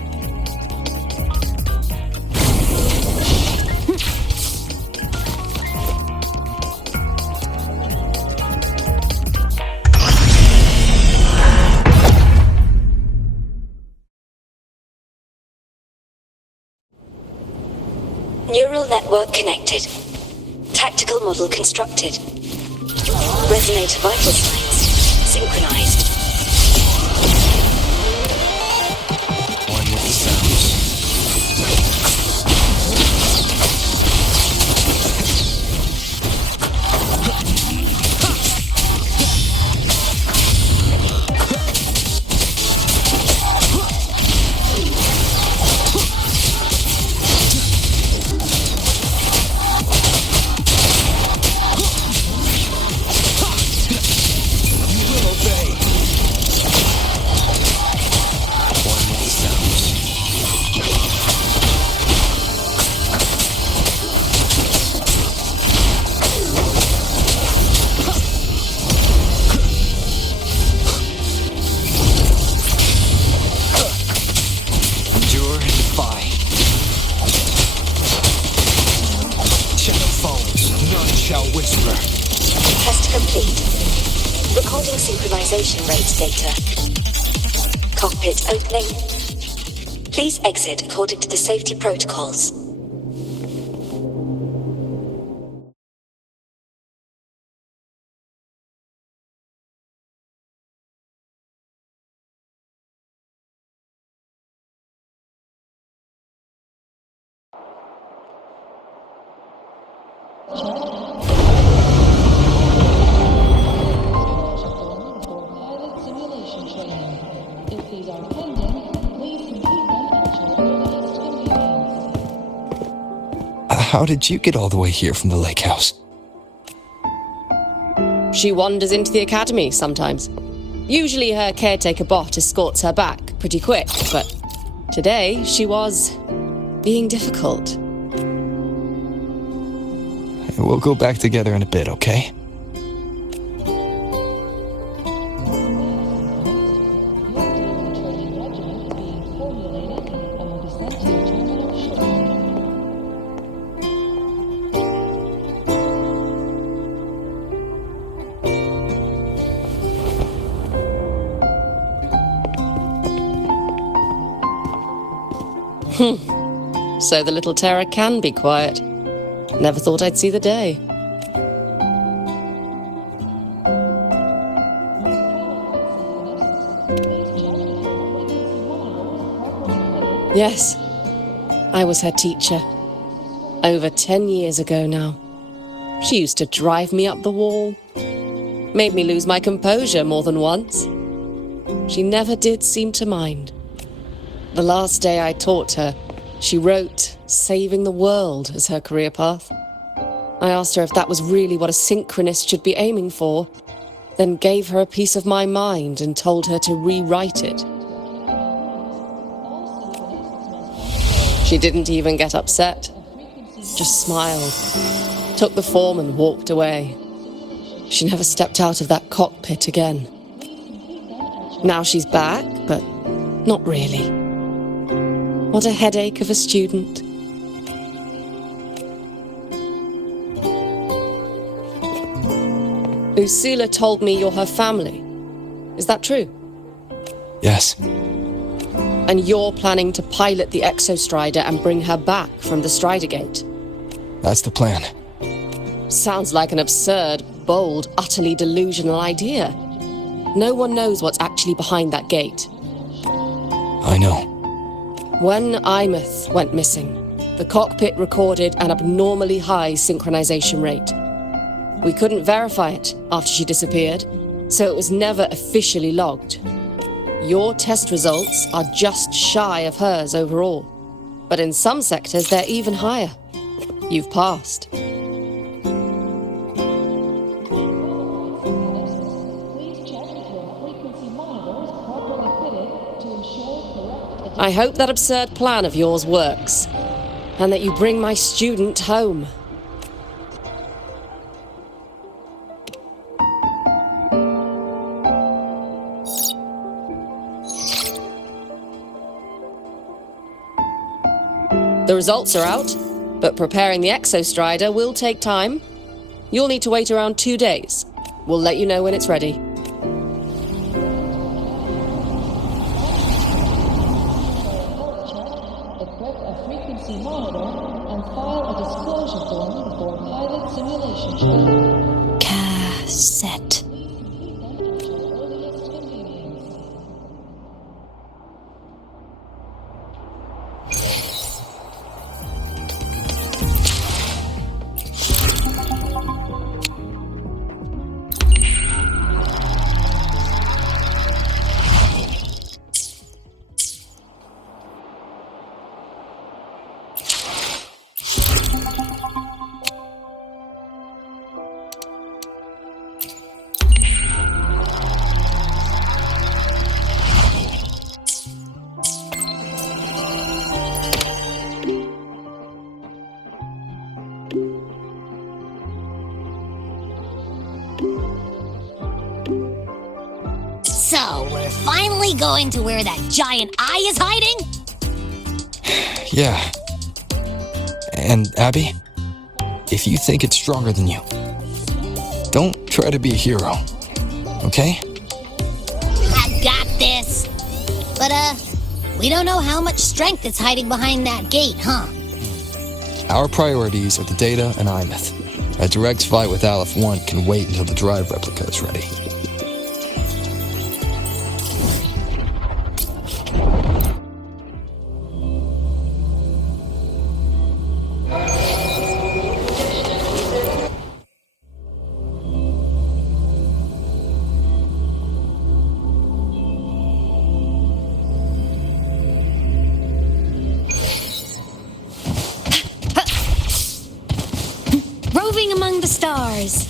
Neural network connected. Tactical model constructed. Resonator vital signs synchronized. One with the sounds. Rate data. Cockpit opening. Please exit according to the safety protocols. How did you get all the way here from the lake house? She wanders into the academy sometimes. Usually her caretaker bot escorts her back pretty quick, but today she was being difficult. We'll go back together in a bit, okay? So the little terror can be quiet. Never thought I'd see the day. Yes, I was her teacher. Over 10 years ago now. She used to drive me up the wall. Made me lose my composure more than once. She never did seem to mind. The last day I taught her, she wrote saving the world as her career path. I asked her if that was really what a synchronist should be aiming for, then gave her a piece of my mind and told her to rewrite it. She didn't even get upset, just smiled, took the form and walked away. She never stepped out of that cockpit again. Now she's back, but not really. What a headache of a student. Ursula told me you're her family. Is that true? Yes. And you're planning to pilot the Exostrider and bring her back from the Strider Gate? That's the plan. Sounds like an absurd, bold, utterly delusional idea. No one knows what's actually behind that gate. I know. When Imeth went missing, the cockpit recorded an abnormally high synchronization rate. We couldn't verify it after she disappeared, so it was never officially logged. Your test results are just shy of hers overall, but in some sectors they're even higher. You've passed. I hope that absurd plan of yours works, and that you bring my student home. The results are out, but preparing the Exostrider will take time. You'll need to wait around 2 days. We'll let you know when it's ready. Cassette. So, we're finally going to where that giant eye is hiding? Yeah. And Abby, if you think it's stronger than you, don't try to be a hero, okay? I got this. But, we don't know how much strength is hiding behind that gate, huh? Our priorities are the data and Imeth. A direct fight with Aleph 1 can wait until the drive replica is ready. stars.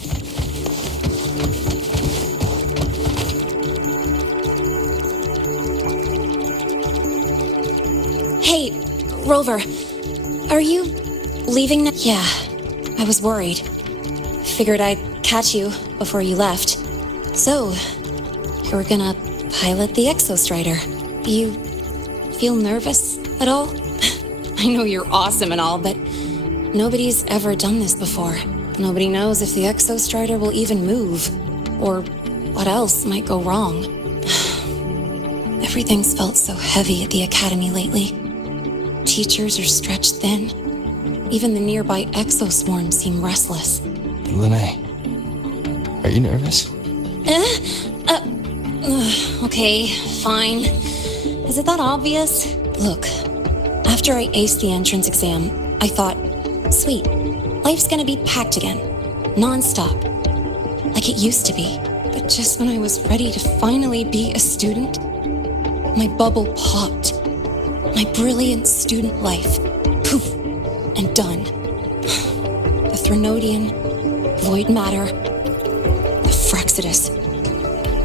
Hey, Rover, are you leaving now? Yeah, I was worried. Figured I'd catch you before you left. So, you're gonna pilot the Exostrider. You feel nervous at all? I know you're awesome and all, but nobody's ever done this before. Nobody knows if the Exostrider will even move, or what else might go wrong. Everything's felt so heavy at the Academy lately. Teachers are stretched thin. Even the nearby exoswarms seem restless. Lene, are you nervous? Okay, fine. Is it that obvious? Look, after I aced the entrance exam, I thought, sweet, life's gonna be packed again, non-stop, like it used to be. But just when I was ready to finally be a student, my bubble popped. My brilliant student life, poof, and done. The Threnodian, void matter, the Frexidus,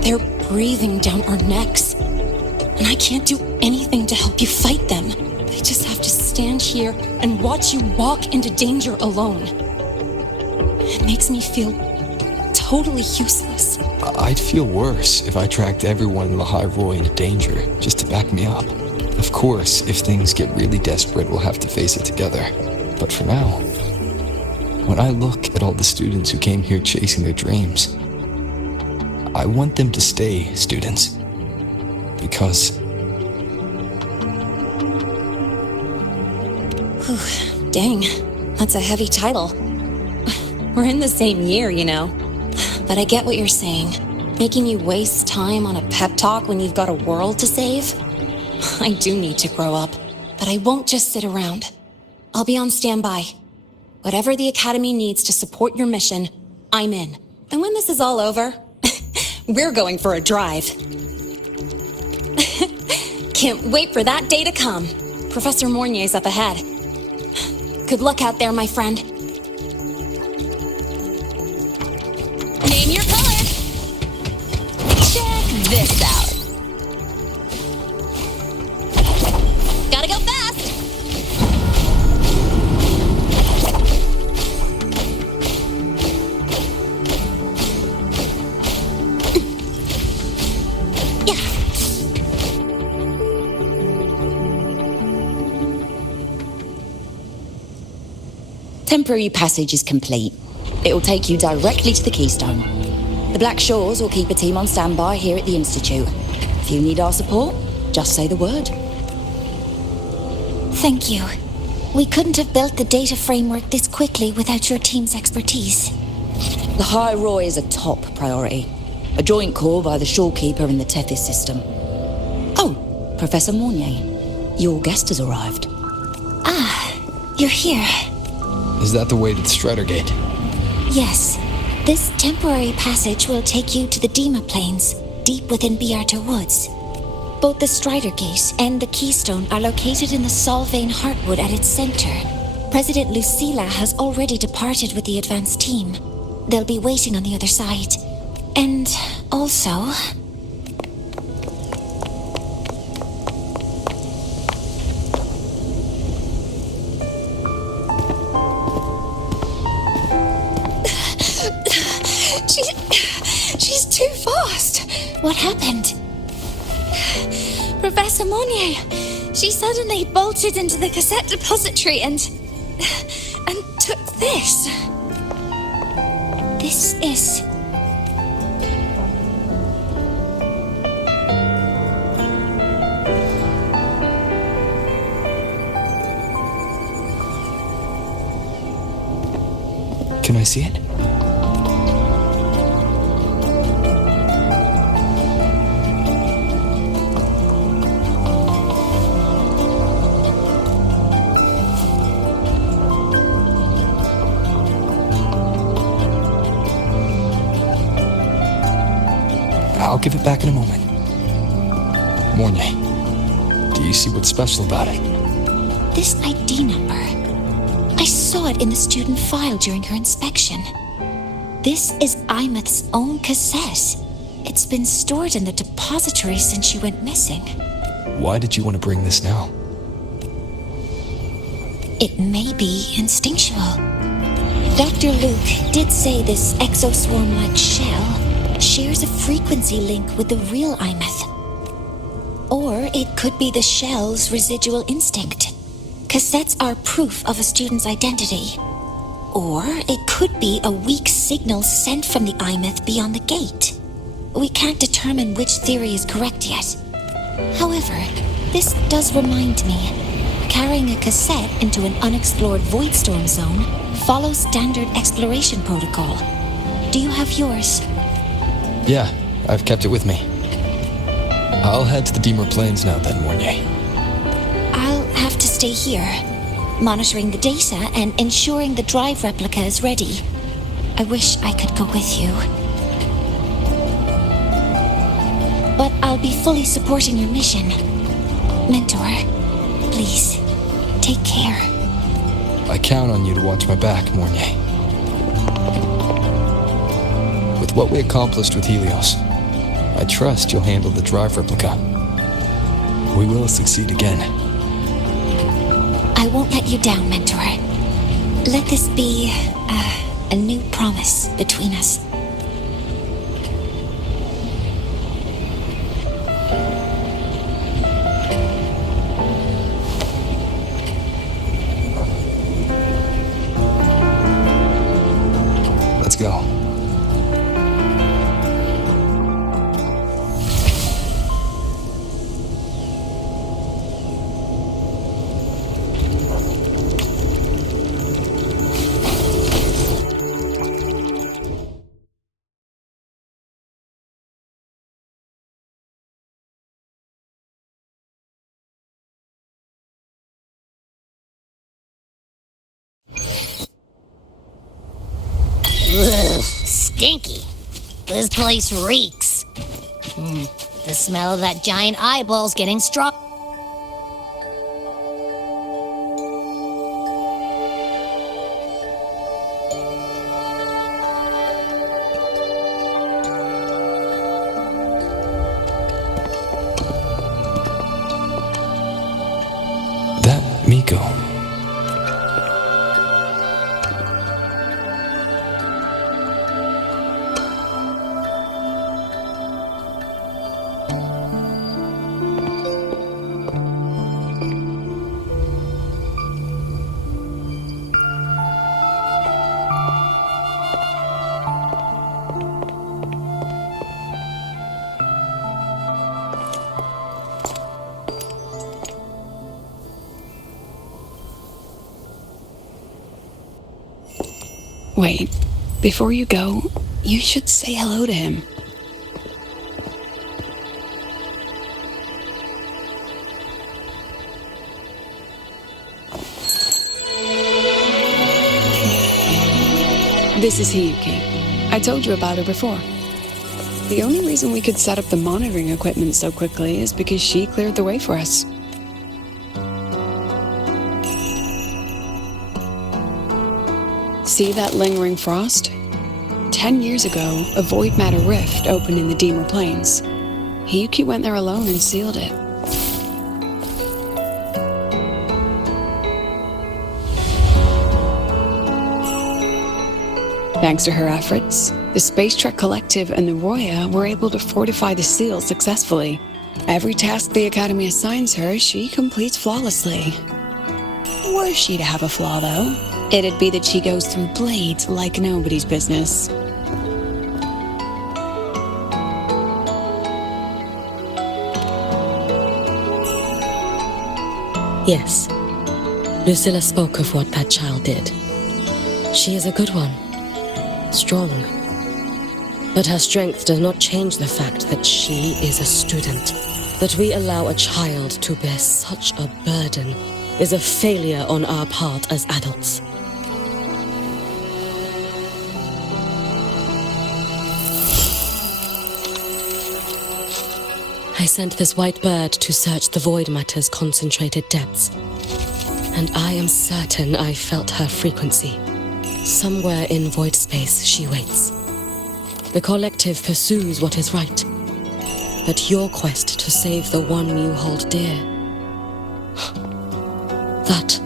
they're breathing down our necks. And I can't do anything to help you fight them. I just have to stand here and watch you walk into danger alone. It makes me feel totally useless. I'd feel worse if I tracked everyone in the High Roy into danger just to back me up. Of course, if things get really desperate, we'll have to face it together. But for now, when I look at all the students who came here chasing their dreams, I want them to stay students. Because... Whew, dang, that's a heavy title. We're in the same year, you know. But I get what you're saying. Making you waste time on a pep talk when you've got a world to save? I do need to grow up, but I won't just sit around. I'll be on standby. Whatever the Academy needs to support your mission, I'm in. And when this is all over, we're going for a drive. Can't wait for that day to come. Professor Mornier's up ahead. Good luck out there, my friend. Name your color. Check this out. Gotta go fast. Temporary passage is complete. It'll take you directly to the Keystone. The Black Shores will keep a team on standby here at the Institute. If you need our support, just say the word. Thank you. We couldn't have built the data framework this quickly without your team's expertise. The High Roy is a top priority. A joint call by the Shorekeeper and the Tethys system. Oh, Professor Mornier, your guest has arrived. Ah, you're here. Is that the way to the Strider Gate? Yes. This temporary passage will take you to the Dima Plains, deep within Biarta Woods. Both the Strider Gate and the Keystone are located in the Solvane Heartwood at its center. President Lucilla has already departed with the advance team. They'll be waiting on the other side. And also... She's too fast. What happened? Professor Monnier, she suddenly bolted into the cassette depository and took this. This is... Can I see it? I'll give it back in a moment. Mornay, do you see what's special about it? This ID number. I saw it in the student file during her inspection. This is Imeth's own cassette. It's been stored in the depository since she went missing. Why did you want to bring this now? It may be instinctual. Dr. Luke did say this exoswarm-like shell shares a frequency link with the real Imeth. Or it could be the shell's residual instinct. Cassettes are proof of a student's identity. Or it could be a weak signal sent from the Imeth beyond the gate. We can't determine which theory is correct yet. However, this does remind me, carrying a cassette into an unexplored void storm zone follows standard exploration protocol. Do you have yours? Yeah, I've kept it with me. I'll head to the Deemer Plains now then, Mornier. I'll have to stay here, monitoring the data and ensuring the drive replica is ready. I wish I could go with you. But I'll be fully supporting your mission. Mentor, please, take care. I count on you to watch my back, Mornier. With what we accomplished with Helios, I trust you'll handle the drive replica. We will succeed again. I won't let you down, Mentor. Let this be a new promise between us. Let's go. Ugh, stinky. This place reeks. The smell of that giant eyeball's getting strong. That Miko. Wait, before you go, you should say hello to him. This is Hiyuki. I told you about her before. The only reason we could set up the monitoring equipment so quickly is because she cleared the way for us. See that lingering frost? 10 years ago, a void matter rift opened in the Deemer Plains. Hiyuki went there alone and sealed it. Thanks to her efforts, the Space Trek Collective and the Roya were able to fortify the seal successfully. Every task the Academy assigns her, she completes flawlessly. Were she to have a flaw, though, it'd be that she goes through blades like nobody's business. Yes. Lucilla spoke of what that child did. She is a good one. Strong. But her strength does not change the fact that she is a student. That we allow a child to bear such a burden is a failure on our part as adults. I sent this white bird to search the void matter's concentrated depths, and I am certain I felt her frequency. Somewhere in void space, she waits. The collective pursues what is right. But your quest to save the one you hold dear... that,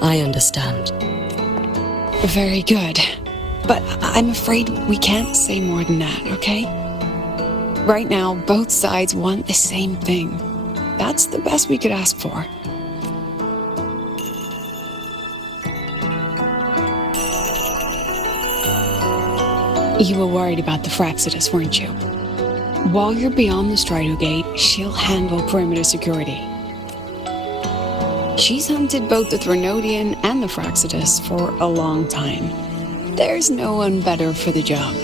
I understand. Very good. But I'm afraid we can't say more than that, okay? Right now, both sides want the same thing. That's the best we could ask for. You were worried about the Fraxidus, weren't you? While you're beyond the Strido Gate, she'll handle perimeter security. She's hunted both the Threnodian and the Fraxidus for a long time. There's no one better for the job.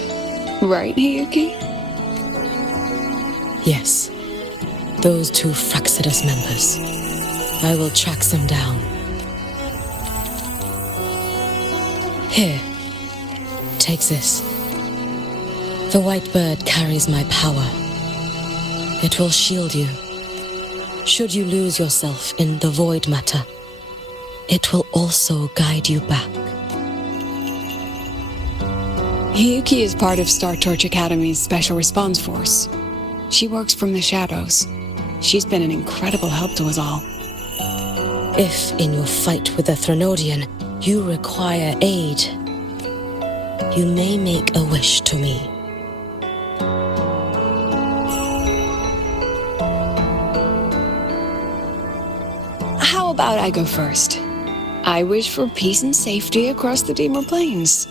Right, Hiyuki? Yes. Those two Fraxidus members. I will track them down. Here. Take this. The white bird carries my power. It will shield you. Should you lose yourself in the void matter, it will also guide you back. Hiyuki is part of Star Torch Academy's Special Response Force. She works from the shadows. She's been an incredible help to us all. If, in your fight with the Threnodian, you require aid, you may make a wish to me. How about I go first? I wish for peace and safety across the Deemer Plains.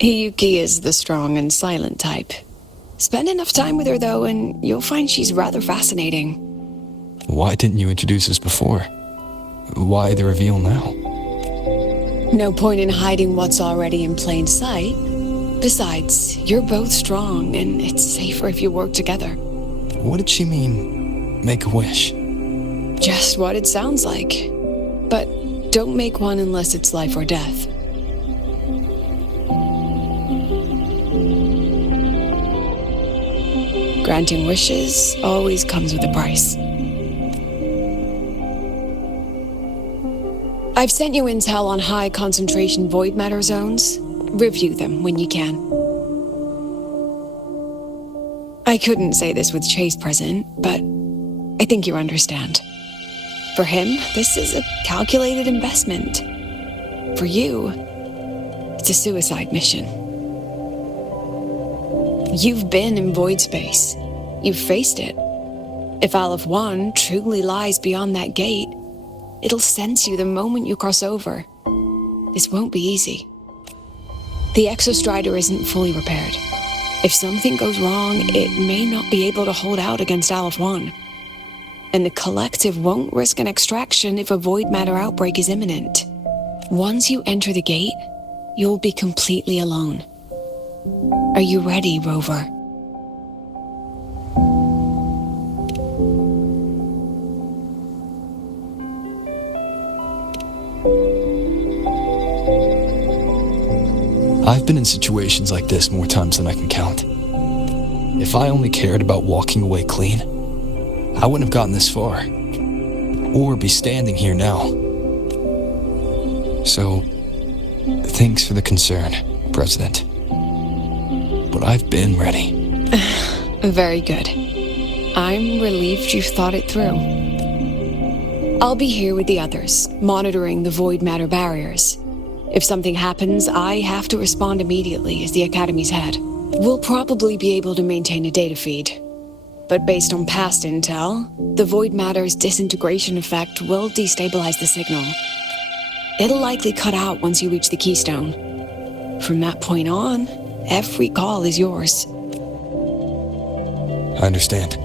Hiyuki is the strong and silent type. Spend enough time with her, though, and you'll find she's rather fascinating. Why didn't you introduce us before? Why the reveal now? No point in hiding what's already in plain sight. Besides, you're both strong, and it's safer if you work together. What did she mean, make a wish? Just what it sounds like. But don't make one unless it's life or death. Granting wishes always comes with a price. I've sent you intel on high concentration void matter zones. Review them when you can. I couldn't say this with Chase present, but I think you understand. For him, this is a calculated investment. For you, it's a suicide mission. You've been in void space. You've faced it. If Aleph 1 truly lies beyond that gate, it'll sense you the moment you cross over. This won't be easy. The Exostrider isn't fully repaired. If something goes wrong, it may not be able to hold out against Aleph 1. And the Collective won't risk an extraction if a void matter outbreak is imminent. Once you enter the gate, you'll be completely alone. Are you ready, Rover? I've been in situations like this more times than I can count. If I only cared about walking away clean, I wouldn't have gotten this far. Or be standing here now. So, thanks for the concern, President. But I've been ready. Very good. I'm relieved you've thought it through. I'll be here with the others, monitoring the void matter barriers. If something happens, I have to respond immediately as the Academy's head. We'll probably be able to maintain a data feed. But based on past intel, the void matter's disintegration effect will destabilize the signal. It'll likely cut out once you reach the keystone. From that point on, every call is yours. I understand.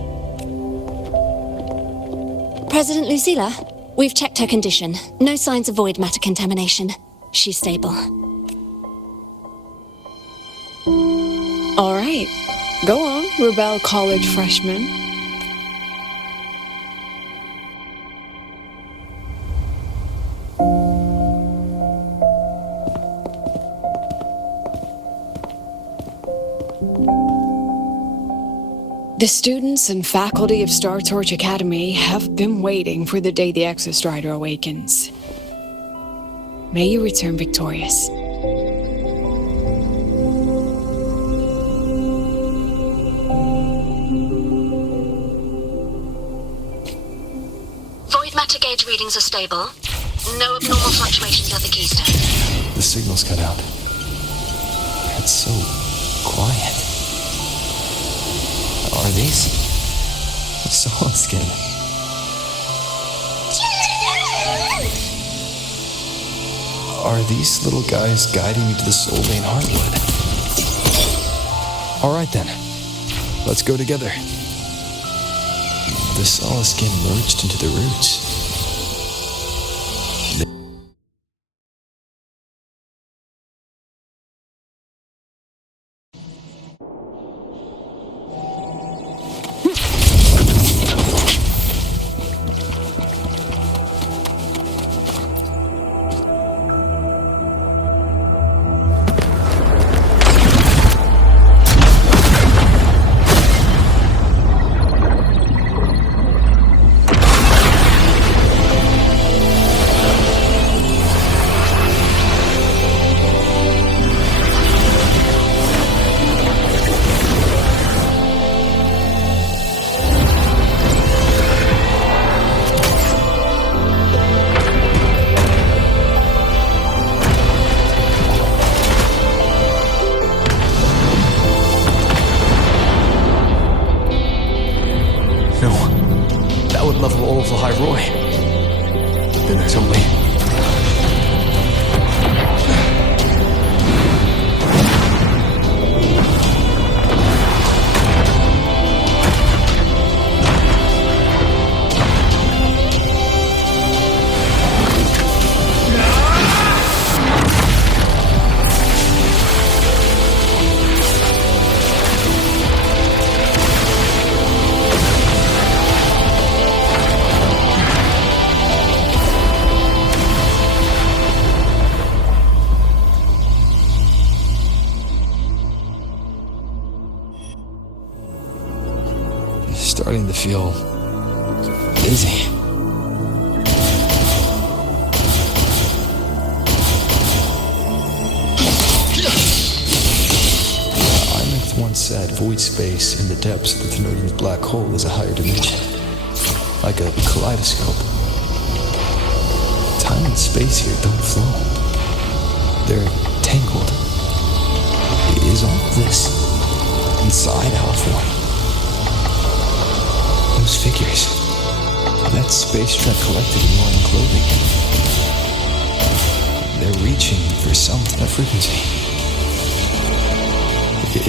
President Lucilla, we've checked her condition. No signs of void matter contamination. She's stable. All right. Go on, Rebel College freshman. The students and faculty of Star Torch Academy have been waiting for the day the Exostrider awakens. May you return victorious. Void matter gauge readings are stable. No abnormal fluctuations at the keystone. The signal's cut out. It's so quiet. Are these solid skin? Are these little guys guiding me to the Soul Vein Heartwood? Alright then. Let's go together. The solid skin merged into the roots. Level all of the High Roy. Then there's only... starting to feel dizzy. Imeth once said void space in the depths of the Thenodian's black hole is a higher dimension, like a kaleidoscope. Time and space here don't flow. They're tangled. Is all of this inside our form? Those figures, that space truck collected in royal clothing, they're reaching for some frequency.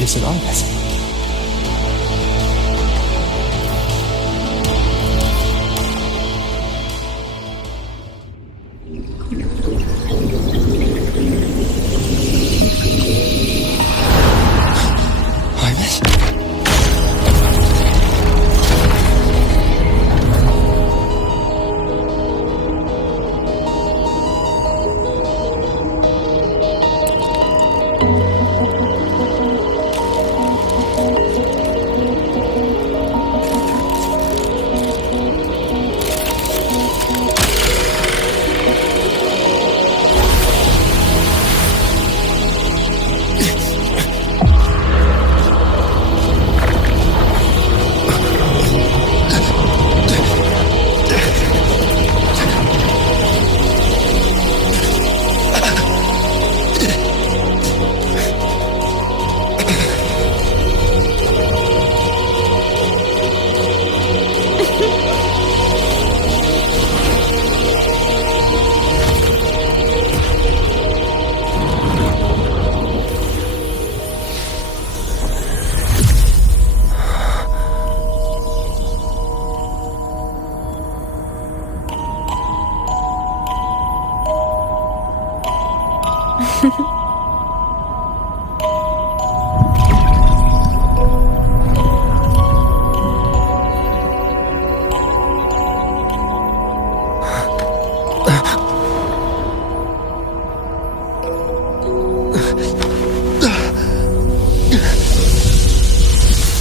Is it Imeth?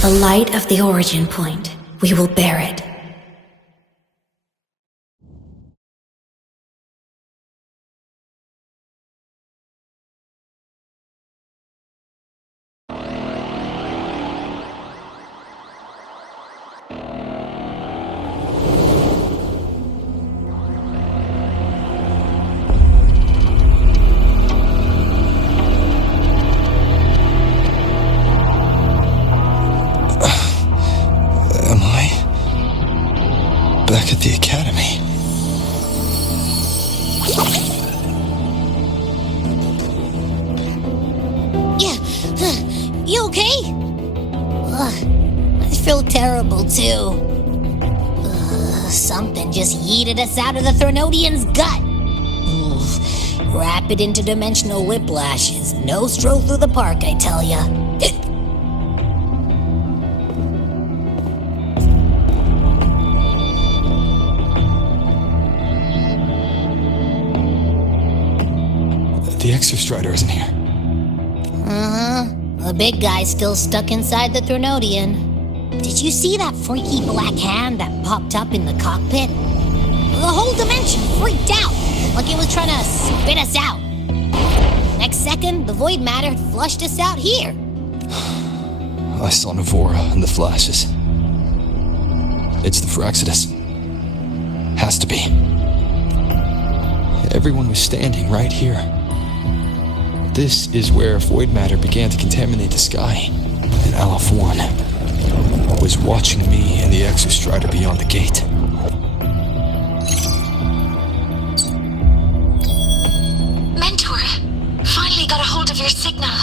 the light of the origin point, we will bear it. Back at the academy. Yeah, you okay? I feel terrible too. Something just yeeted us out of the Threnodian's gut. Rapid interdimensional whiplash is no stroll through the park, I tell ya. The Exostrider isn't here. The big guy's still stuck inside the Threnodian. Did you see that freaky black hand that popped up in the cockpit? The whole dimension freaked out, like it was trying to spit us out. Next second, the void matter had flushed us out here. I saw Navora in the flashes. It's the Fraxidus. Has to be. Everyone was standing right here. This is where void matter began to contaminate the sky. And Aleph 1 was watching me and the Exostrider beyond the gate. Mentor, finally got a hold of your signal.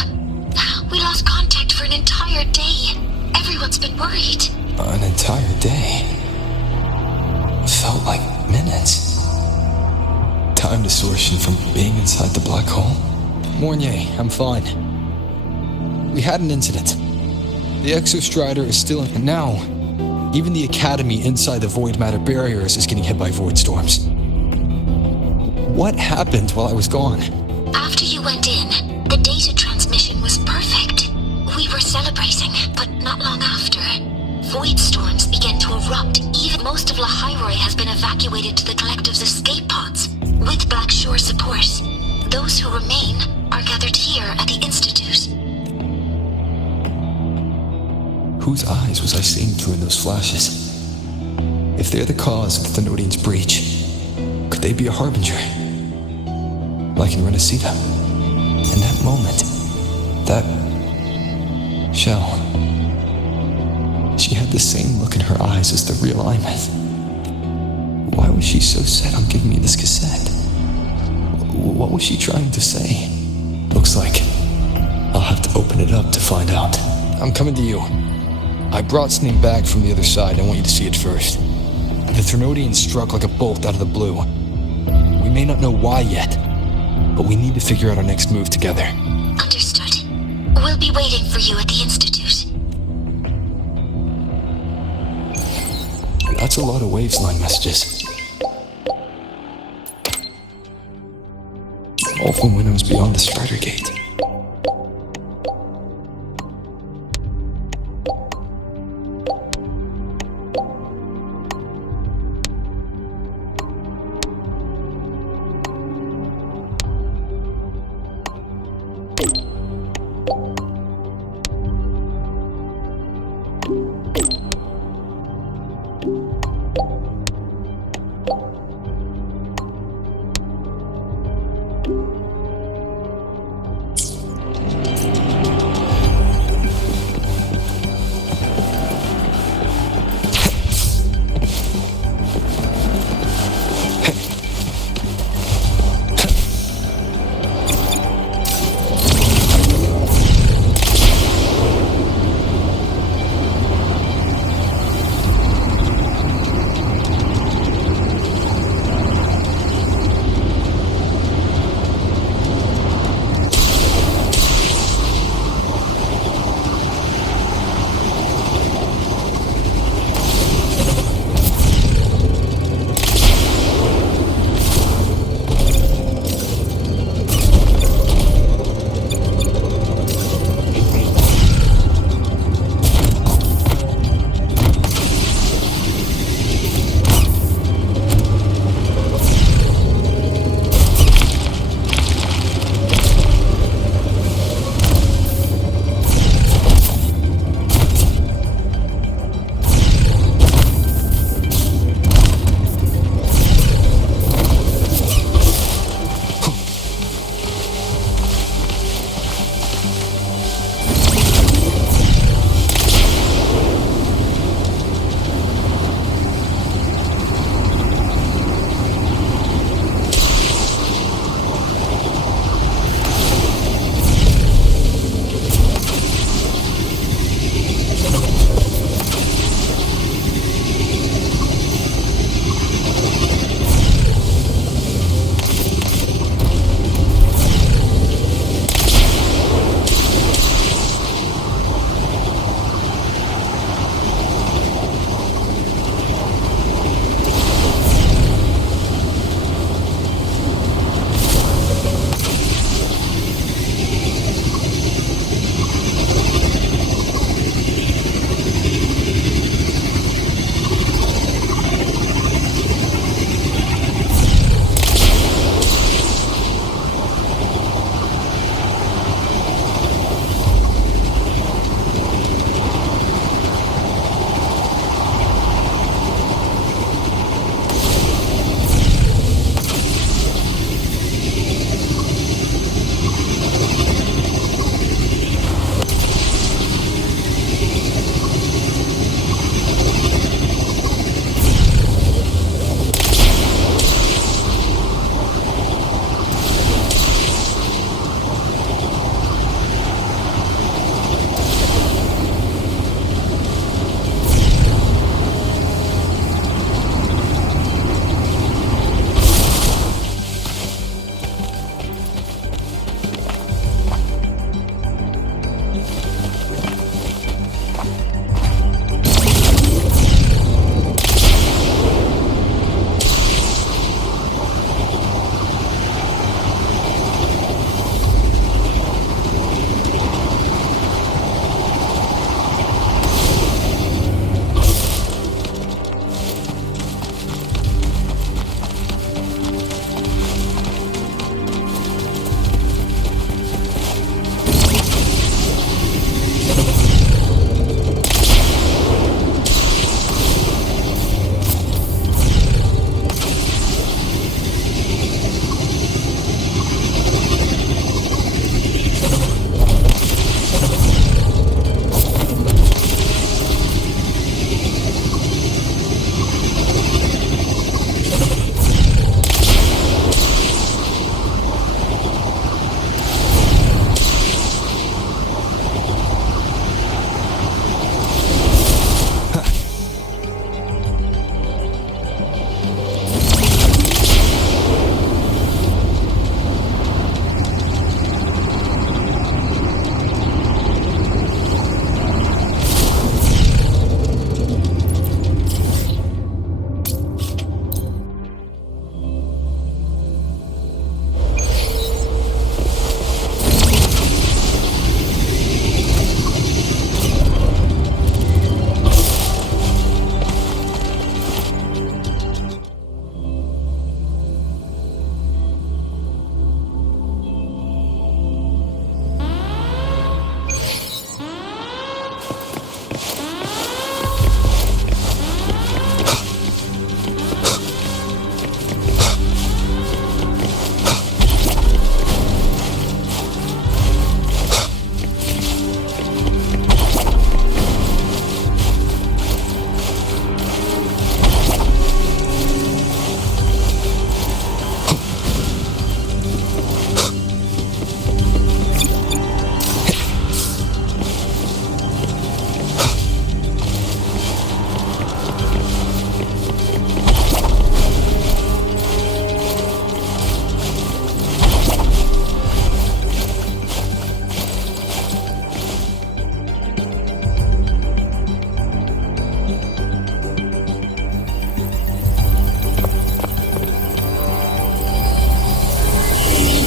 We lost contact for an entire day. Everyone's been worried. An entire day? Felt like minutes. Time distortion from being inside the black hole? Mornier, I'm fine. We had an incident. The Exostrider is still in, and now, even the Academy inside the void matter barriers is getting hit by void storms. What happened while I was gone? After you went in, the data transmission was perfect. We were celebrating, but not long after, void storms began to erupt. Even most of Lahairoi has been evacuated to the collective's escape pods, with Black Shore support. Those who remain are gathered here at the Institute. Whose eyes was I seeing through in those flashes? If they're the cause of the Thenodian's breach, could they be a harbinger? Like in Renacita? In that moment, that shell, she had the same look in her eyes as the real Imeth. Why was she so set on giving me this cassette? What was she trying to say? Looks like I'll have to open it up to find out. I'm coming to you. I brought something back from the other side. I want you to see it first. The Threnodian struck like a bolt out of the blue. We may not know why yet, but we need to figure out our next move together. Understood. We'll be waiting for you at the Institute. That's a lot of waveline messages. All from windows beyond the Strider Gate.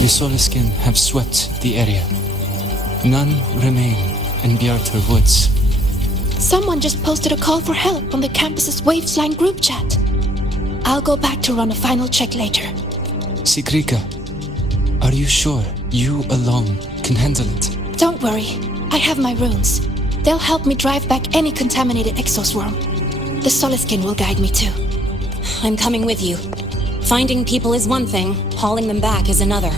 The Soliskin have swept the area. None remain in Bjartur Woods. Someone just posted a call for help on the campus's Wavesline group chat. I'll go back to run a final check later. Sigrika, are you sure you alone can handle it? Don't worry, I have my runes. They'll help me drive back any contaminated exoswarm. The Soliskin will guide me too. I'm coming with you. Finding people is one thing, hauling them back is another.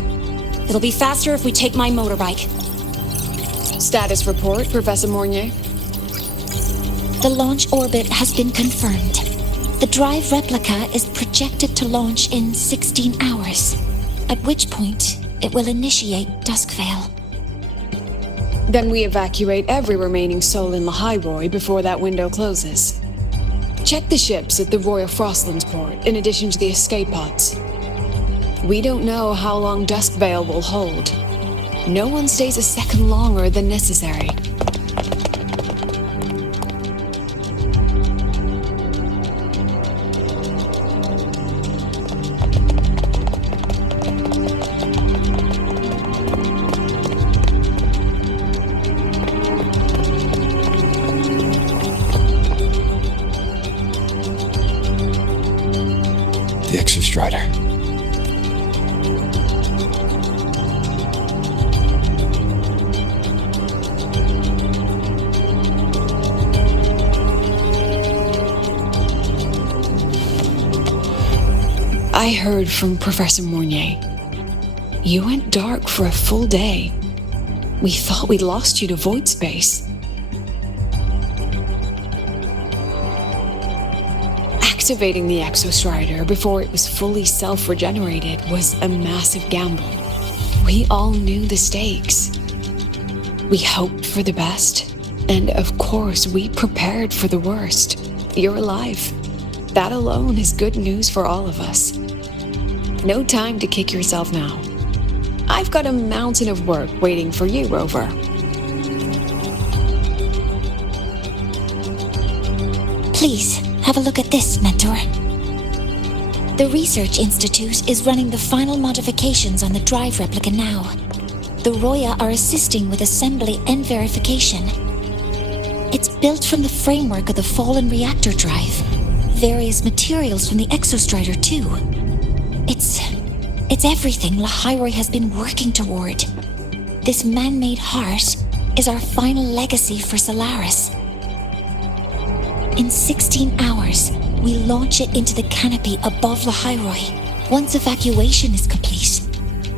It'll be faster if we take my motorbike. Status report, Professor Mornier. The launch orbit has been confirmed. The drive replica is projected to launch in 16 hours, at which point it will initiate Duskvale. Then we evacuate every remaining soul in Lahairoi before that window closes. Check the ships at the Royal Frostlands port, in addition to the escape pods. We don't know how long Duskvale will hold. No one stays a second longer than necessary. The Exostrider. I heard from Professor Mornier. You went dark for a full day. We thought we'd lost you to void space. Activating the Exostrider before it was fully self-regenerated was a massive gamble. We all knew the stakes. We hoped for the best, and of course we prepared for the worst. You're alive. That alone is good news for all of us. No time to kick yourself now. I've got a mountain of work waiting for you, Rover. Please, have a look at this, Mentor. The Research Institute is running the final modifications on the drive replica now. The Roya are assisting with assembly and verification. It's built from the framework of the fallen reactor drive. Various materials from the Exostrider, too. It's everything Lahairoi has been working toward. This man-made heart is our final legacy for Solaris. In 16 hours, we launch it into the canopy above Lahairoi. Once evacuation is complete,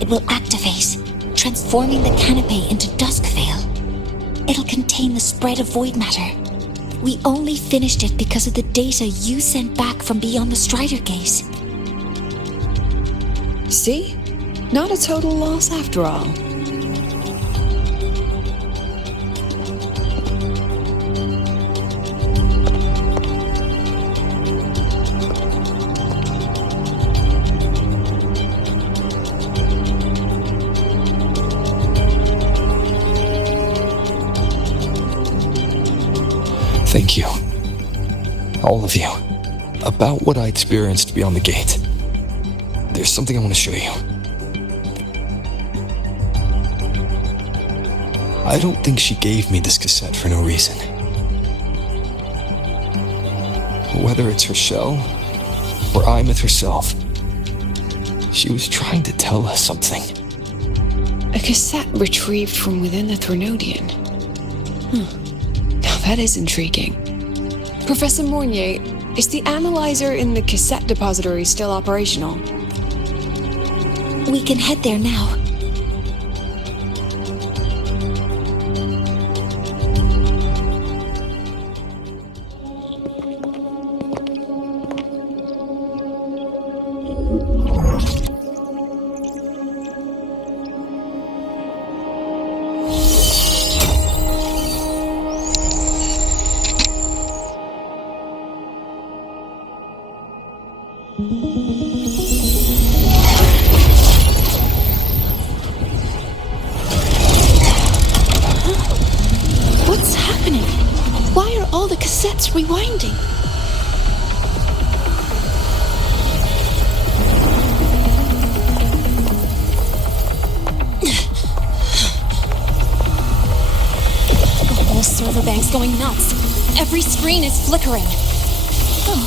it will activate, transforming the canopy into Duskvale. It'll contain the spread of void matter. We only finished it because of the data you sent back from beyond the Strider Gate. See? Not a total loss after all. Thank you. All of you. About what I experienced beyond the gate. There's something I want to show you. I don't think she gave me this cassette for no reason. Whether it's her shell, or Imeth herself, she was trying to tell us something. A cassette retrieved from within the Threnodian. Now that is intriguing. Professor Mornier, is the analyzer in the cassette depository still operational? We can head there now. What's happening? Why are all the cassettes rewinding? bank's going nuts. Every screen is flickering. Oh,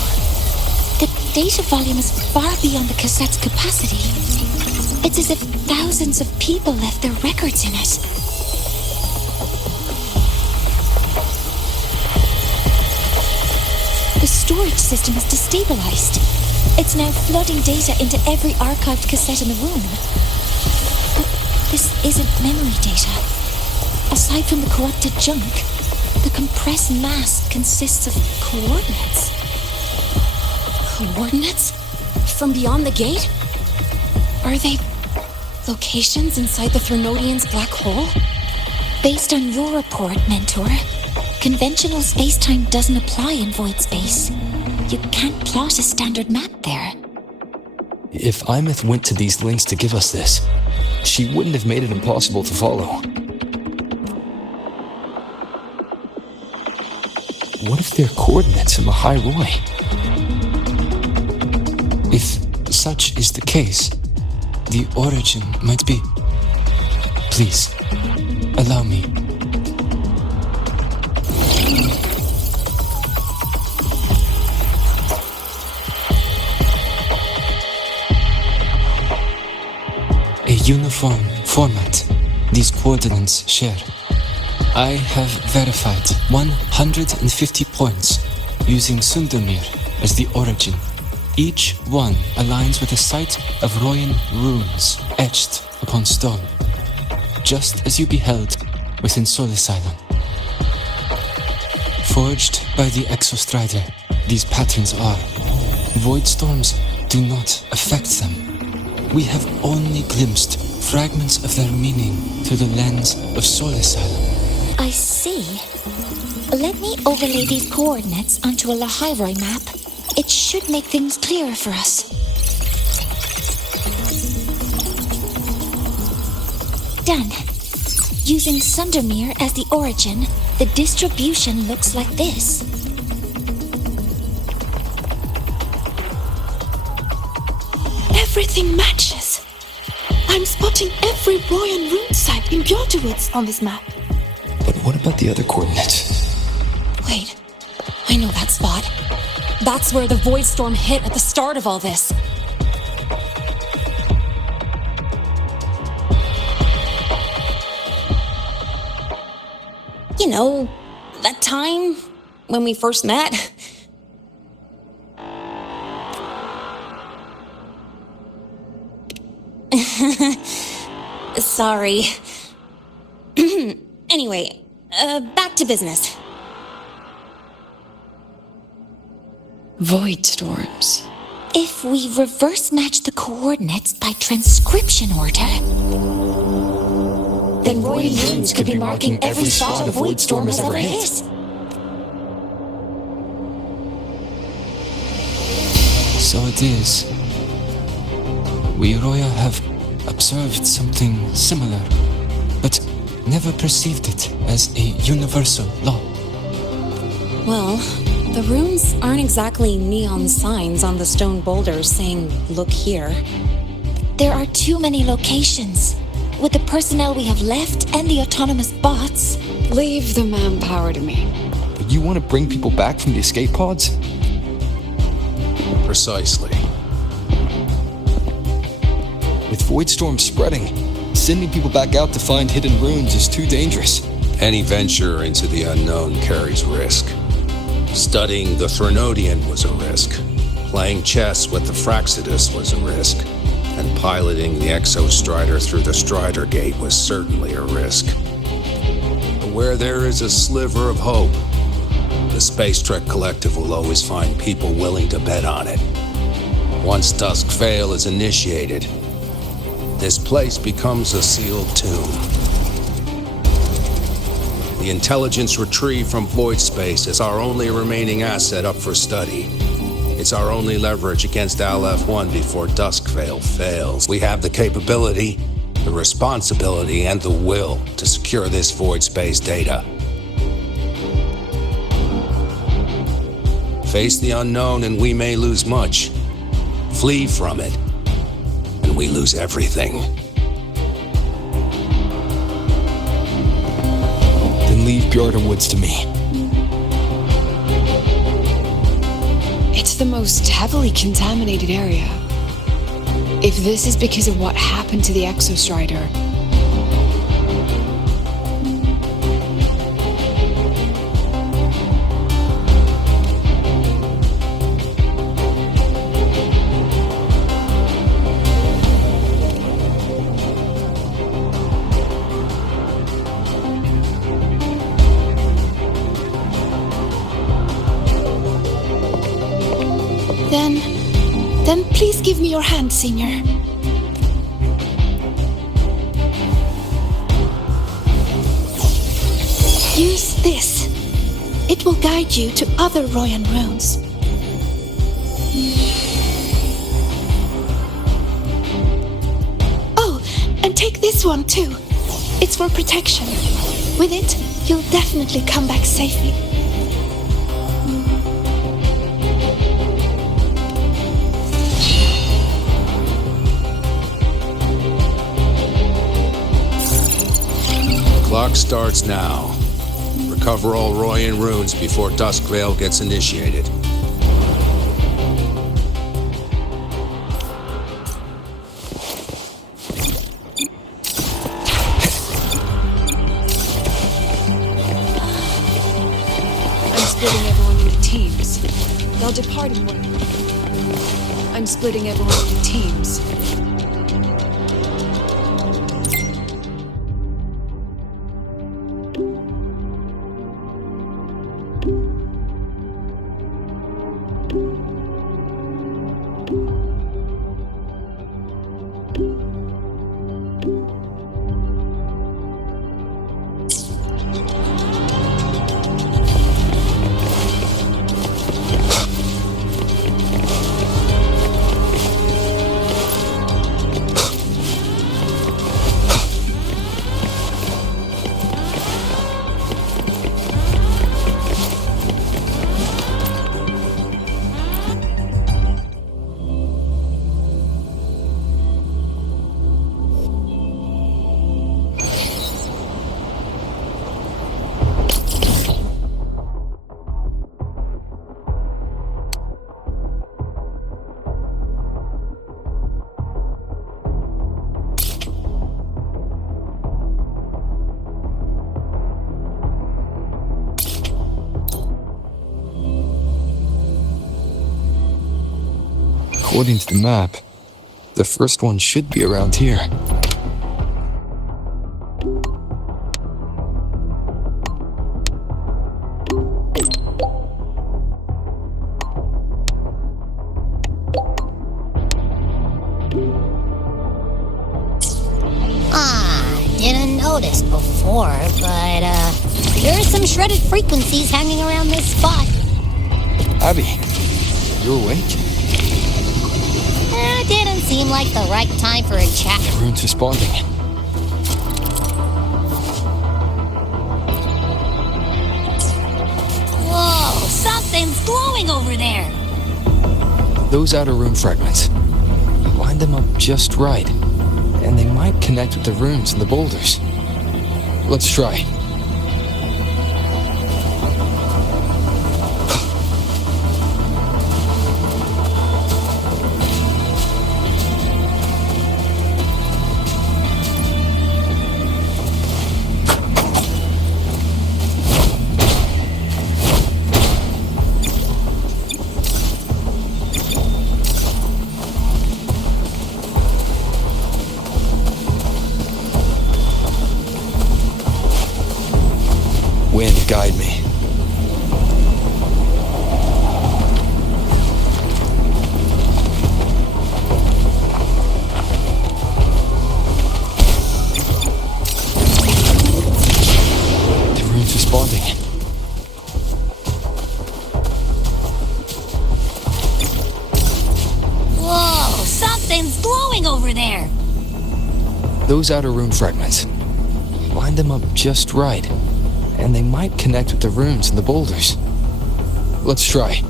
the data volume is far beyond the cassette's capacity. It's as if thousands of people left their records in it. The storage system is destabilized. It's now flooding data into every archived cassette in the room. But this isn't memory data. Aside from the corrupted junk, the compressed mass consists of coordinates. Coordinates? From beyond the gate? Are they locations inside the Threnodian's black hole? Based on your report, Mentor, conventional space-time doesn't apply in void space. You can't plot a standard map there. If Imeth went to these lengths to give us this, she wouldn't have made it impossible to follow. What if they're coordinates in the High Roy? If such is the case, the origin might be... Please, allow me. A uniform format these coordinates share. I have verified 150 points using Sundermere as the origin. Each one aligns with a site of Royan runes etched upon stone, just as you beheld within Soul Asylum. Forged by the Exostrider, these patterns are. Void storms do not affect them. We have only glimpsed fragments of their meaning through the lens of Soul Asylum. I see. Let me overlay these coordinates onto a Lahairoi map. It should make things clearer for us. Done. Using Sundermere as the origin, the distribution looks like this. Everything matches. I'm spotting every Royan rune site in Bjortowoods on this map. But what about the other coordinates? Wait, I know that spot. That's where the void storm hit at the start of all this. You know, that time when we first met. Sorry. Anyway, back to business. Void storms. If we reverse match the coordinates by transcription order, then Royan runes could be marking every spot a void storm has ever hit. So it is. We Roya have observed something similar, but never perceived it as a universal law. Well, the runes aren't exactly neon signs on the stone boulders saying, "Look here." There are too many locations. With the personnel we have left and the autonomous bots... Leave the manpower to me. But you want to bring people back from the escape pods? Precisely. With void storms spreading, sending people back out to find hidden runes is too dangerous. Any venture into the unknown carries risk. Studying the Threnodian was a risk. Playing chess with the Fraxidus was a risk. And piloting the Exostrider through the Strider Gate was certainly a risk. But where there is a sliver of hope, the Space Trek Collective will always find people willing to bet on it. Once Dusk Vale is initiated, this place becomes a sealed tomb. The intelligence retrieved from void space is our only remaining asset up for study. It's our only leverage against Aleph-1 before Dusk Vale fails. We have the capability, the responsibility, and the will to secure this void space data. Face the unknown and we may lose much. Flee from it, and we lose everything. Then leave shipyard of woods to me. It's the most heavily contaminated area. If this is because of what happened to the Exostrider, then please give me your hand, Senior. Use this. It will guide you to other Royan runes. Oh, and take this one too. It's for protection. With it, you'll definitely come back safely. Clock starts now. Recover all Royan runes before Duskveil gets initiated. I'm splitting everyone into teams. They'll depart in one. I'm splitting everyone into teams. According to the map, the first one should be around here. Didn't notice before, but there are some shredded frequencies hanging around this spot. Abby, you awake? Didn't seem like the right time for a chat. The rune's responding. Whoa, something's glowing over there. Those outer rune fragments. Line them up just right, and they might connect with the runes and the boulders. Let's try. Wind, guide me. The rune's responding. Whoa, something's glowing over there. Those outer rune fragments. Line them up just right, and they might connect with the runes and the boulders. Let's try.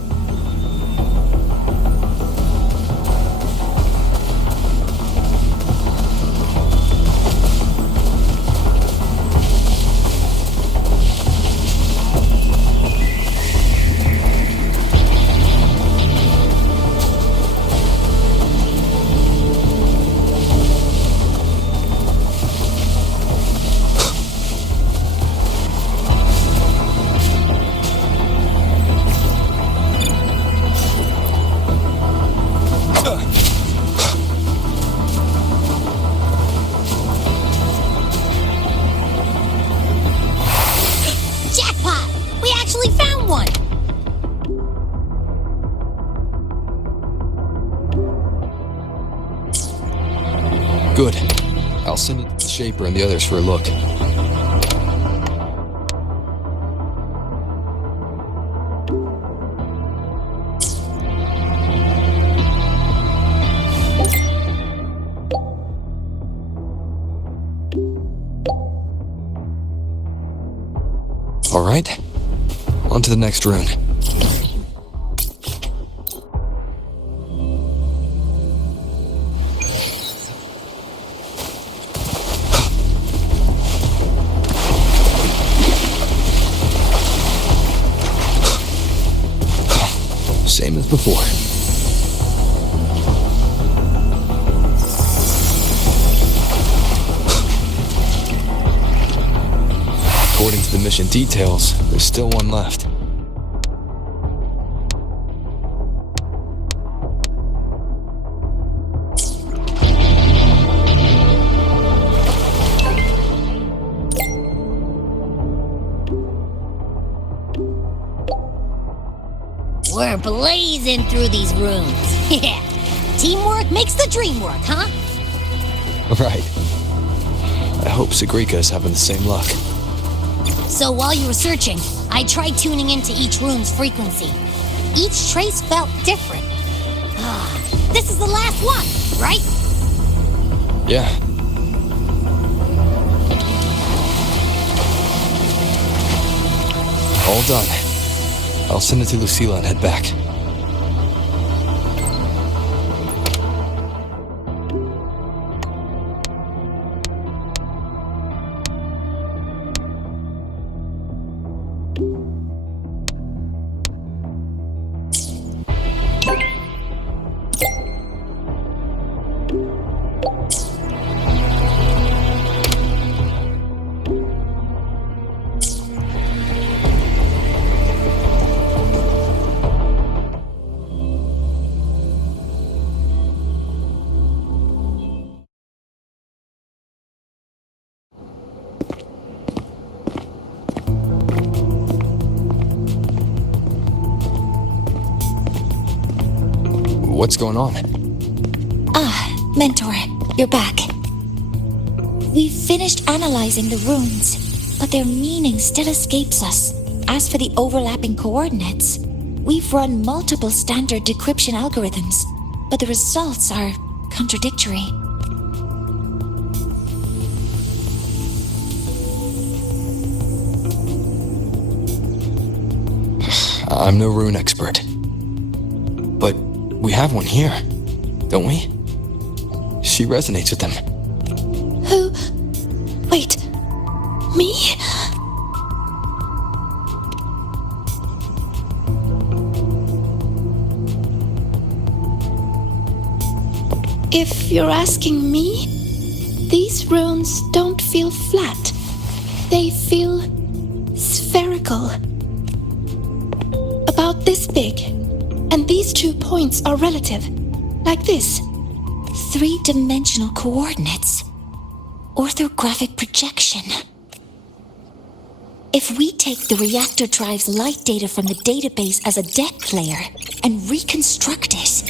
Good. I'll send it to Shaper and the others for a look. All right, on to the next rune. Same as before. According to the mission details, there's still one left. We're blazing through these rooms. Yeah. Teamwork makes the dream work, huh? Right. I hope Sagrika is having the same luck. So while you were searching, I tried tuning into each rune's frequency. Each trace felt different. This is the last one, right? Yeah. All done. I'll send it to Lucilla and head back. What's going on? Mentor, you're back. We've finished analyzing the runes, but their meaning still escapes us. As for the overlapping coordinates, we've run multiple standard decryption algorithms, but the results are contradictory. I'm no rune expert. But we have one here, don't we? She resonates with them. Who? Wait. Me? If you're asking me, these runes don't feel flat. They feel spherical. About this big. And these 2 points are relative. Like this. 3-dimensional coordinates. Orthographic projection. If we take the reactor drive's light data from the database as a depth layer and reconstruct it,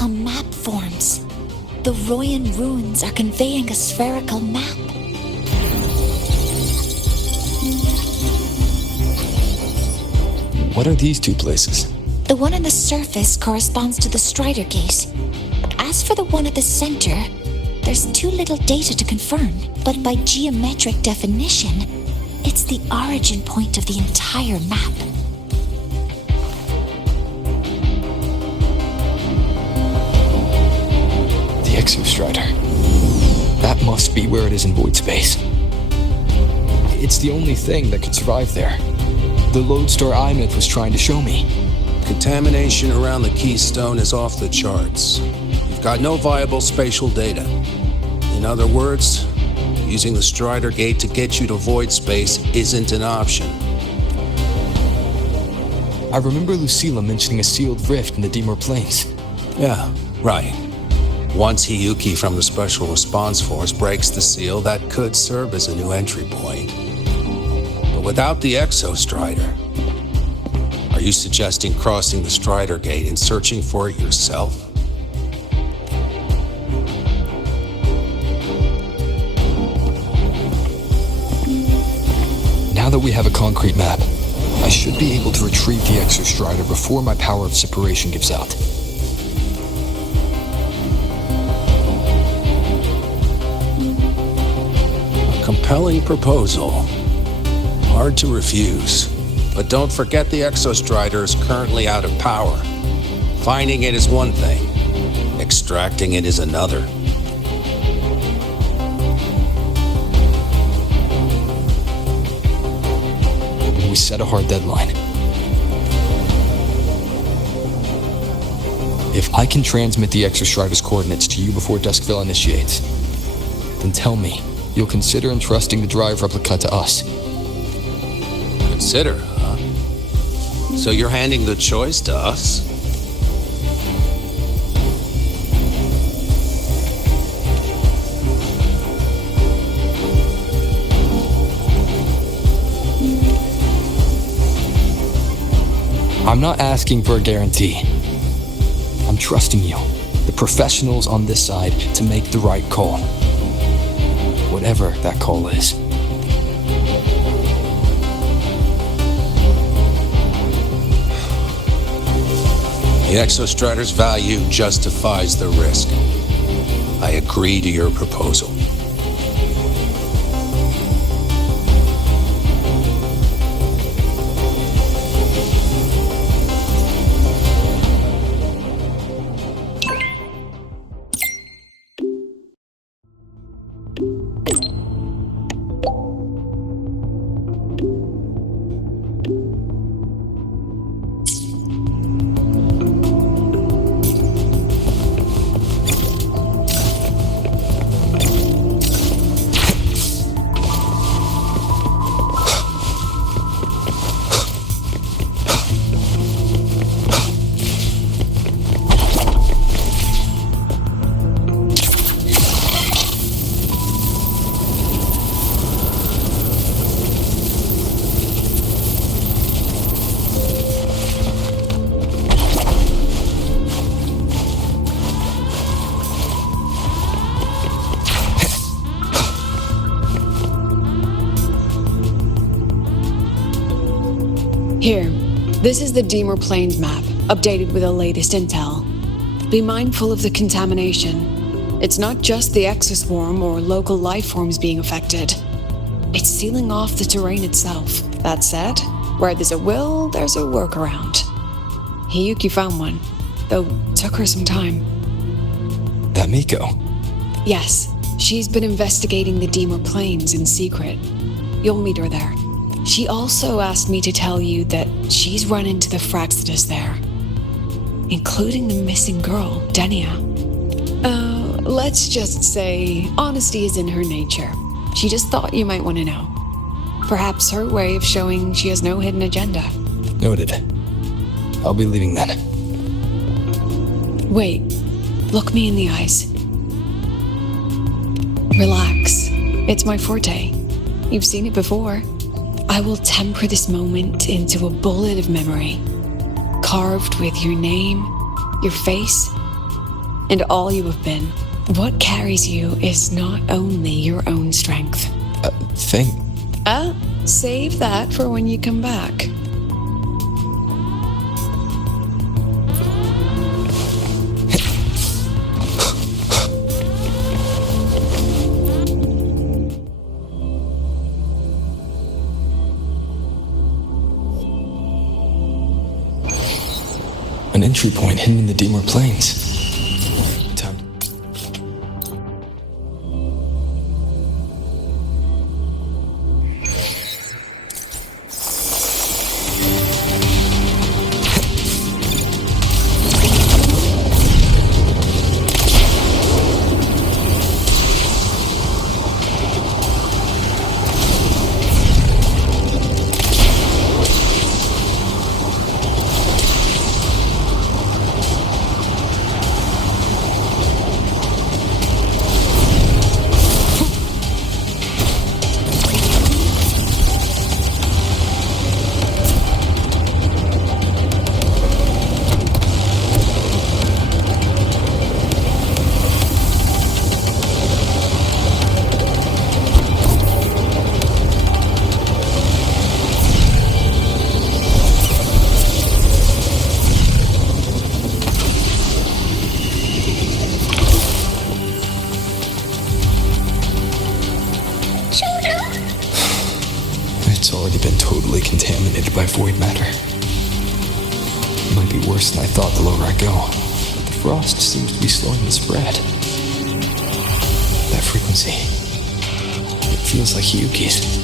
a map forms. The Royan runes are conveying a spherical map. What are these 2 places? The one on the surface corresponds to the Strider Gate. As for the one at the center, there's too little data to confirm, but by geometric definition, it's the origin point of the entire map. The Exostrider. That must be where it is in void space. It's the only thing that could survive there. The lodestar Imith was trying to show me. Contamination around the keystone is off the charts. You've got no viable spatial data. In other words, using the Strider Gate to get you to void space isn't an option. I remember Lucilla mentioning a sealed rift in the Dimor Plains. Yeah, right. Once Hiyuki from the Special Response Force breaks the seal, that could serve as a new entry point. But without the Exostrider, are Are you suggesting crossing the Strider Gate and searching for it yourself? Now that we have a concrete map, I should be able to retrieve the Exostrider before my power of separation gives out. A compelling proposal. Hard to refuse. But don't forget the Exostrider is currently out of power. Finding it is one thing. Extracting it is another. We set a hard deadline. If I can transmit the Exostrider's coordinates to you before Duskville initiates, then tell me you'll consider entrusting the drive replica to us. Consider, huh? So you're handing the choice to us? I'm not asking for a guarantee. I'm trusting you, the professionals on this side, to make the right call. Whatever that call is. The Exostrider's value justifies the risk. I agree to your proposal. Here, this is the Deemer Plains map, updated with the latest intel. Be mindful of the contamination. It's not just the exoswarm or local life forms being affected. It's sealing off the terrain itself. That said, where there's a will, there's a workaround. Hiyuki found one, though took her some time. That Miko? Yes, she's been investigating the Deemer Plains in secret. You'll meet her there. She also asked me to tell you that she's run into the Fraxidus there, including the missing girl, Denia. Let's just say honesty is in her nature. She just thought you might want to know. Perhaps her way of showing she has no hidden agenda. Noted. I'll be leaving then. Wait, look me in the eyes. Relax. It's my forte. You've seen it before. I will temper this moment into a bullet of memory, carved with your name, your face, and all you have been. What carries you is not only your own strength. Save that for when you come back. An entry point hidden in the Deemer Plains. Time. It's already been totally contaminated by void matter. It might be worse than I thought the lower I go. But the frost seems to be slowing the spread. That frequency, it feels like Hiyuki's.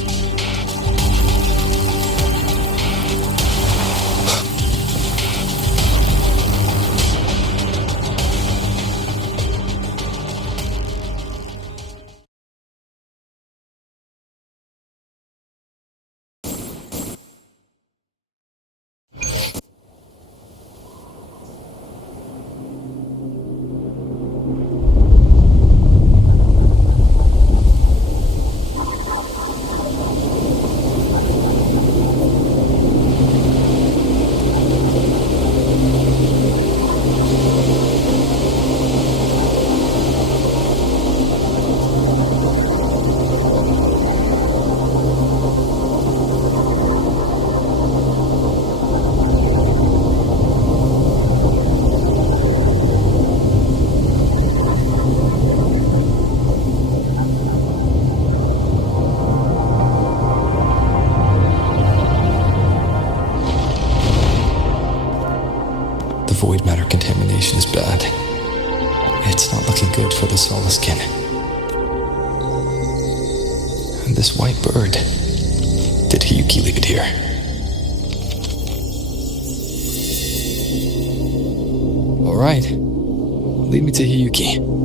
Void matter contamination is bad. It's not looking good for the Solaskin. And this white bird, did Hiyuki leave it here? All right, lead me to Hiyuki.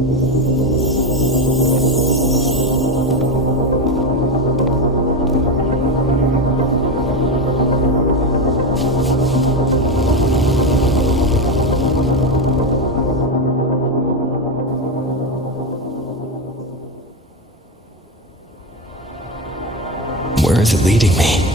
Where is it leading me?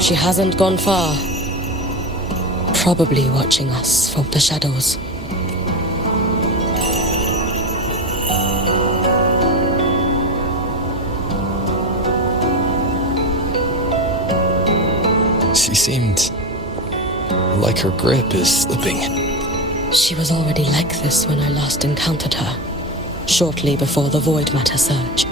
She hasn't gone far. Probably watching us from the shadows. She seemed like her grip is slipping. She was already like this when I last encountered her, shortly before the void matter surge.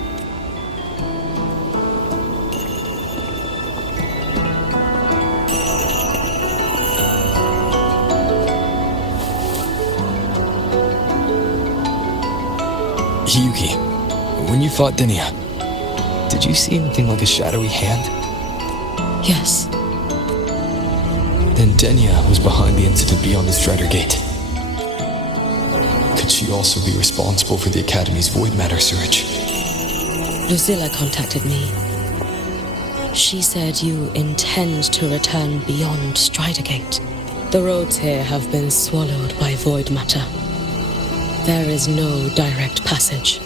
Hiyuki, when you fought Denia, did you see anything like a shadowy hand? Yes. Then Denia was behind the incident beyond the Strider Gate. Could she also be responsible for the Academy's void matter surge? Lucilla contacted me. She said you intend to return beyond Strider Gate. The roads here have been swallowed by void matter. There is no direct passage.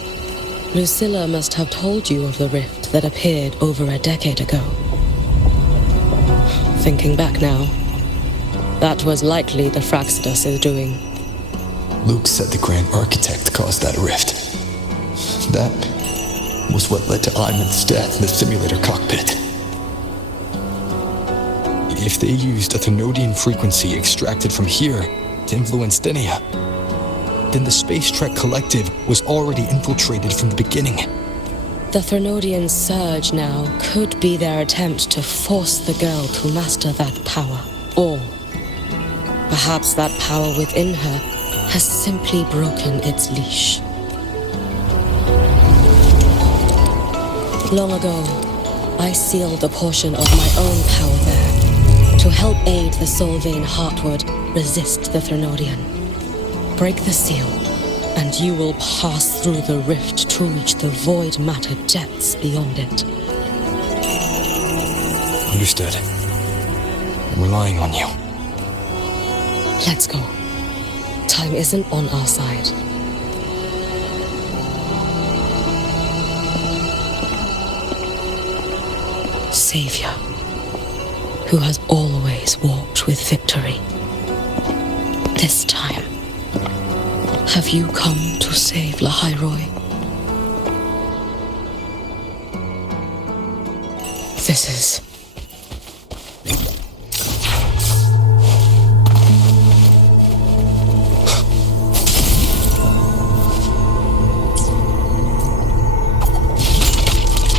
Lucilla must have told you of the rift that appeared over a decade ago. Thinking back now, that was likely the Fraxidus' doing. Luke said the Grand Architect caused that rift. That was what led to Iman's death in the simulator cockpit. If they used a Thenodian frequency extracted from here to influence Denia, then the Space Trek Collective was already infiltrated from the beginning. The Thenodian surge now could be their attempt to force the girl to master that power. Or perhaps that power within her has simply broken its leash. Long ago, I sealed a portion of my own power there to help aid the Solvane Heartwood resist the Thenodian. Break the seal, and you will pass through the rift to reach the void matter depths beyond it. Understood. I'm relying on you. Let's go. Time isn't on our side. Savior, who has always walked with victory. This time, have you come to save Lahairoi? This is...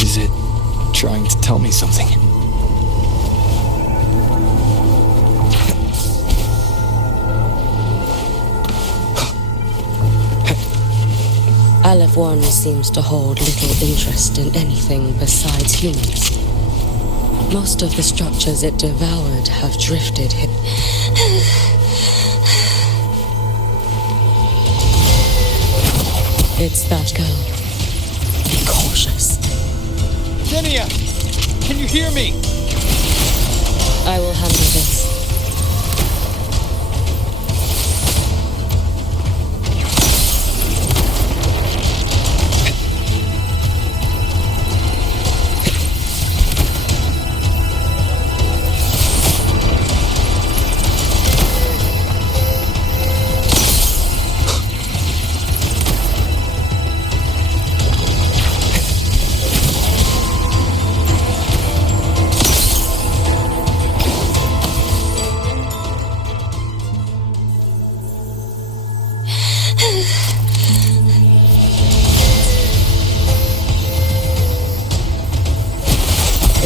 Is it trying to tell me something? Aleph 1 seems to hold little interest in anything besides humans. Most of the structures it devoured have drifted here. It's that girl. Be cautious. Denia! Can you hear me? I will handle this.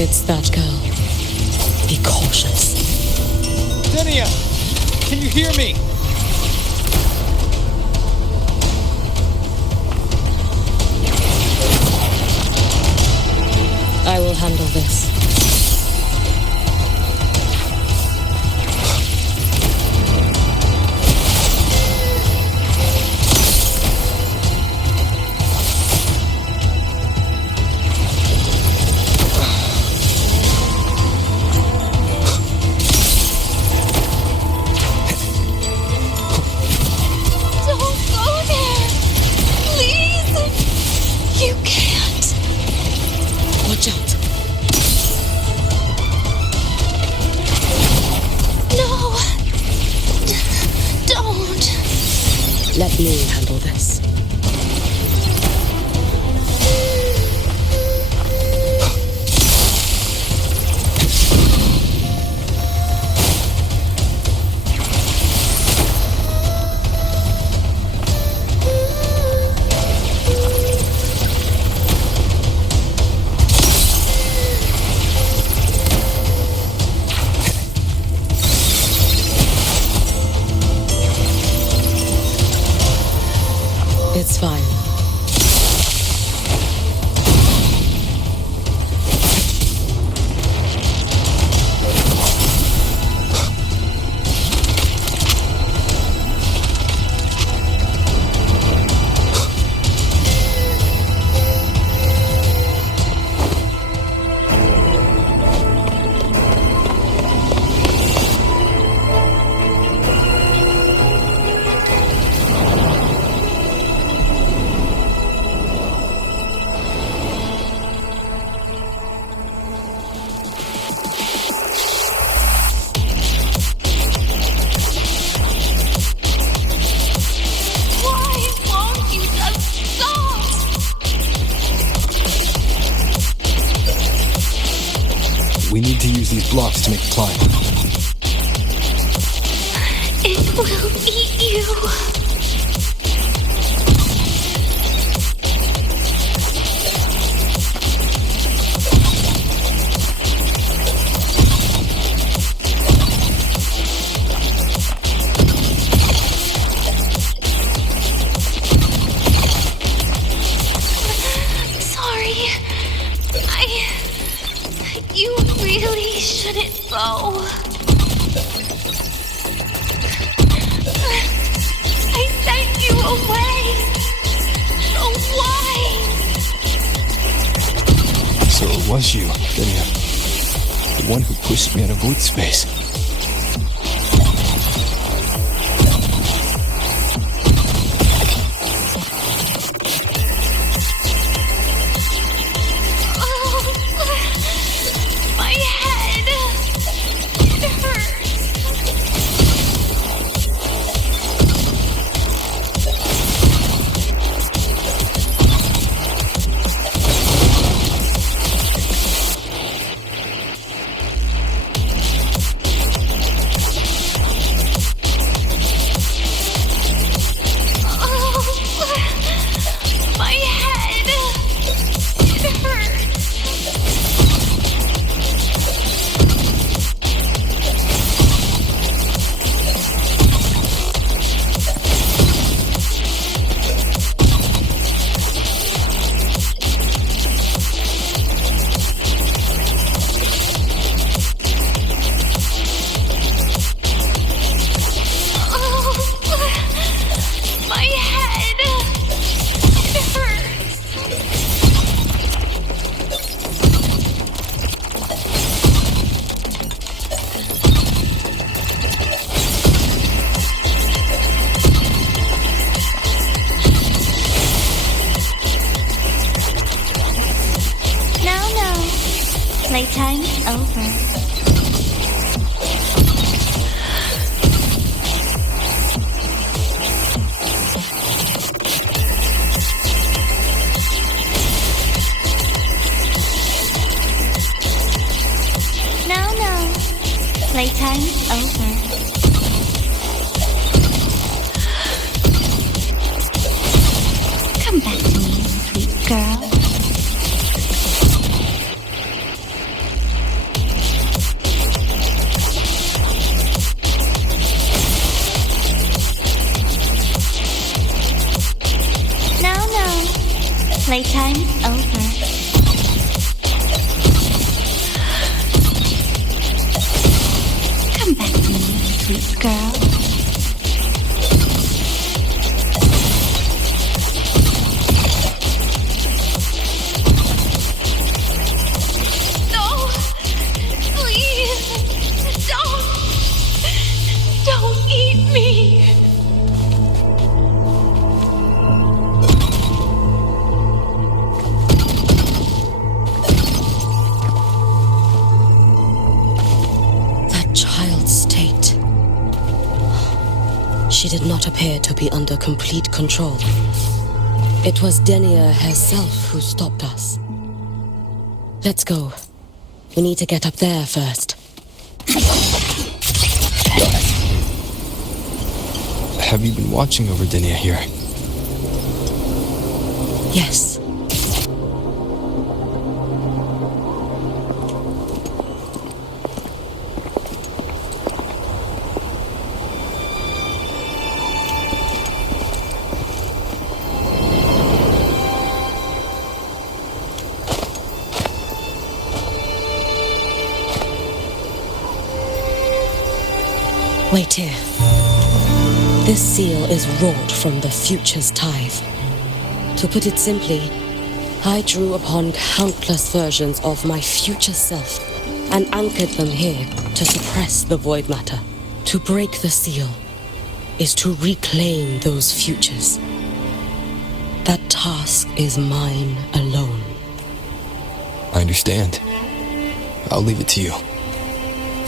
It's that girl. Be cautious. Denia! Can you hear me? I will handle this. Let me handle this. It's fine. We need to use these blocks to make the climb. you. You really shouldn't go. I sent you away. So why? So it was you, Denia. The one who pushed me out of void space. Playtime over. No. Playtime over. Come back to me, sweet girl. Playtime over. Come back to me, sweet girl. No! Please! Don't eat me! She did not appear to be under complete control. It was Denia herself who stopped us. Let's go. We need to get up there first. Have you been watching over Denia here? Yes. Wait here. This seal is wrought from the future's tithe. To put it simply, I drew upon countless versions of my future self and anchored them here to suppress the void matter. To break the seal is to reclaim those futures. That task is mine alone. I understand. I'll leave it to you.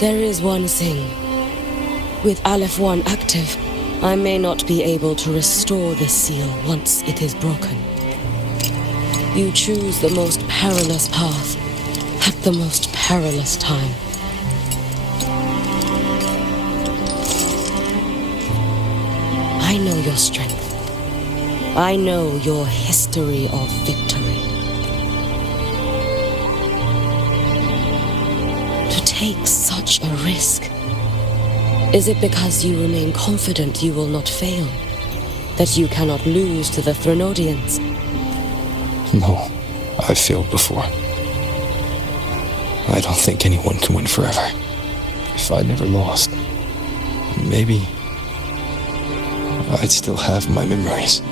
There is one thing. With Aleph 1 active, I may not be able to restore this seal once it is broken. You choose the most perilous path at the most perilous time. I know your strength. I know your history of victory. To take such a risk, is it because you remain confident you will not fail? That you cannot lose to the Threnodians? No, I've failed before. I don't think anyone can win forever. If I never lost, maybe I'd still have my memories.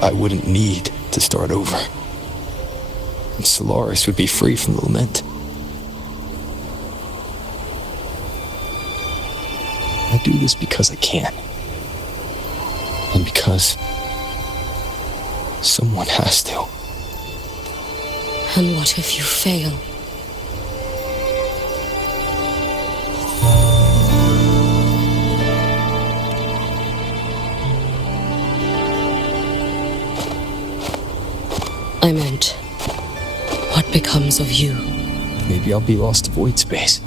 I wouldn't need to start over. And Solaris would be free from the lament. I do this because I can. And because someone has to. And what if you fail? I meant, what becomes of you? Maybe I'll be lost to void space.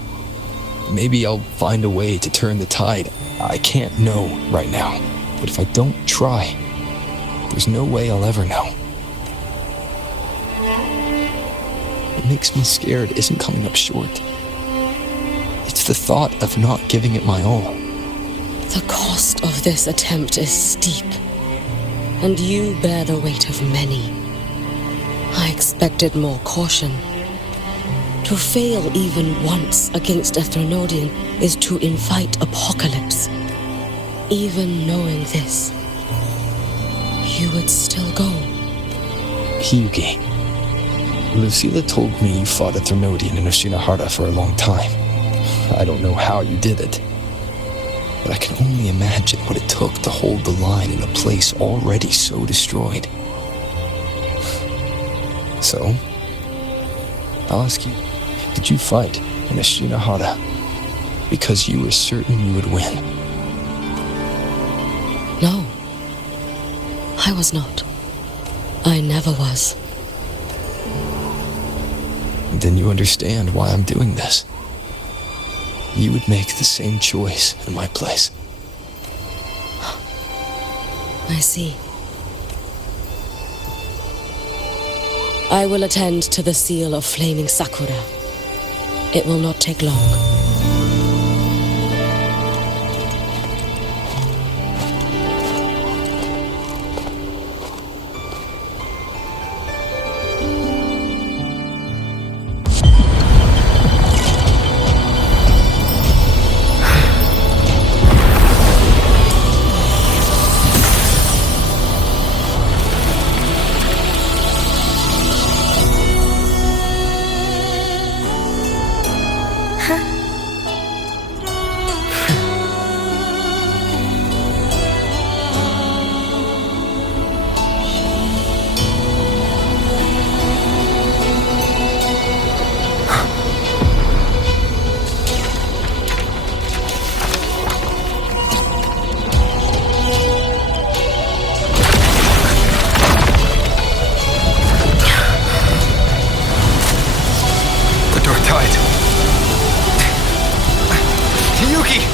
Maybe I'll find a way to turn the tide. I can't know right now. But if I don't try, there's no way I'll ever know. What makes me scared isn't coming up short. It's the thought of not giving it my all. The cost of this attempt is steep, and you bear the weight of many. I expected more caution. To fail even once against a Threnodian is to invite apocalypse. Even knowing this, you would still go. Hiyuki, Lucilla told me you fought a Threnodian in Ashinohara for a long time. I don't know how you did it, but I can only imagine what it took to hold the line in a place already so destroyed. So, I'll ask you, did you fight in Ashinohara because you were certain you would win? No, I was not. I never was. Then you understand why I'm doing this. You would make the same choice in my place. I see. I will attend to the seal of flaming Sakura. It will not take long.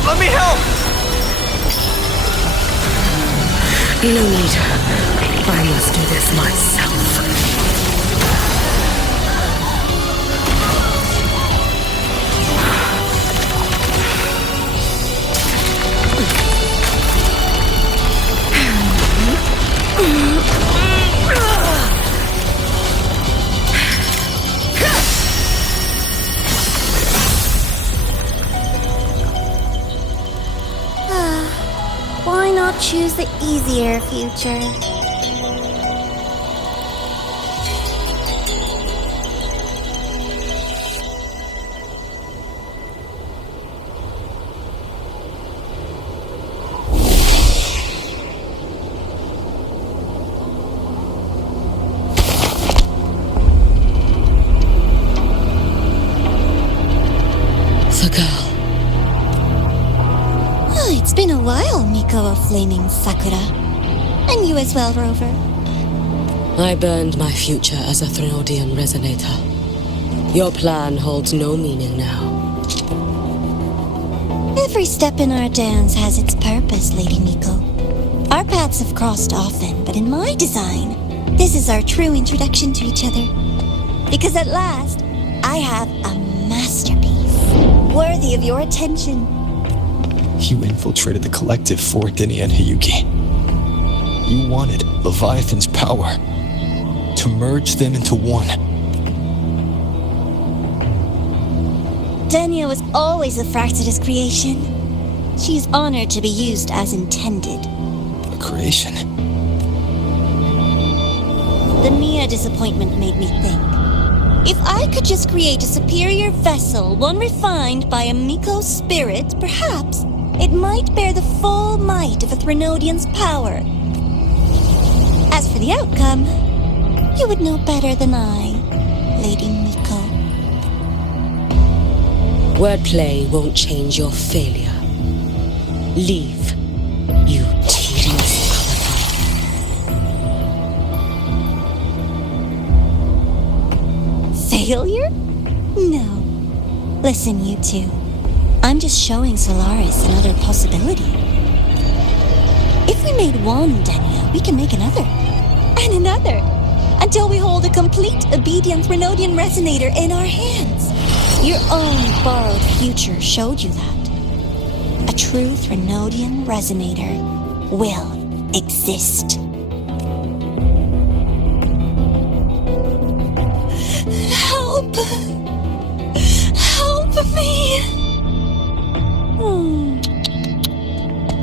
Let me help! No need. I must do this myself. Why not choose the easier future? The girl. It's been a while, Miko of Flaming Sakura. And you as well, Rover. I burned my future as a Threnodian resonator. Your plan holds no meaning now. Every step in our dance has its purpose, Lady Miko. Our paths have crossed often, but in my design, this is our true introduction to each other. Because at last, I have a masterpiece, worthy of your attention. You infiltrated the collective for Denia and Hiyuki. You wanted Leviathan's power to merge them into one. Denia was always a Fractidus creation. She is honored to be used as intended. A creation? The Mia disappointment made me think. If I could just create a superior vessel, one refined by a Miko spirit, perhaps it might bear the full might of a Threnodian's power. As for the outcome, you would know better than I, Lady Miko. Wordplay won't change your failure. Leave, you tedious avatar. Failure? No. Listen, you two. I'm just showing Solaris another possibility. If we made one Denia, we can make another. And another. Until we hold a complete obedient Threnodian resonator in our hands. Your own borrowed future showed you that. A true Threnodian resonator will exist. Help! Help me!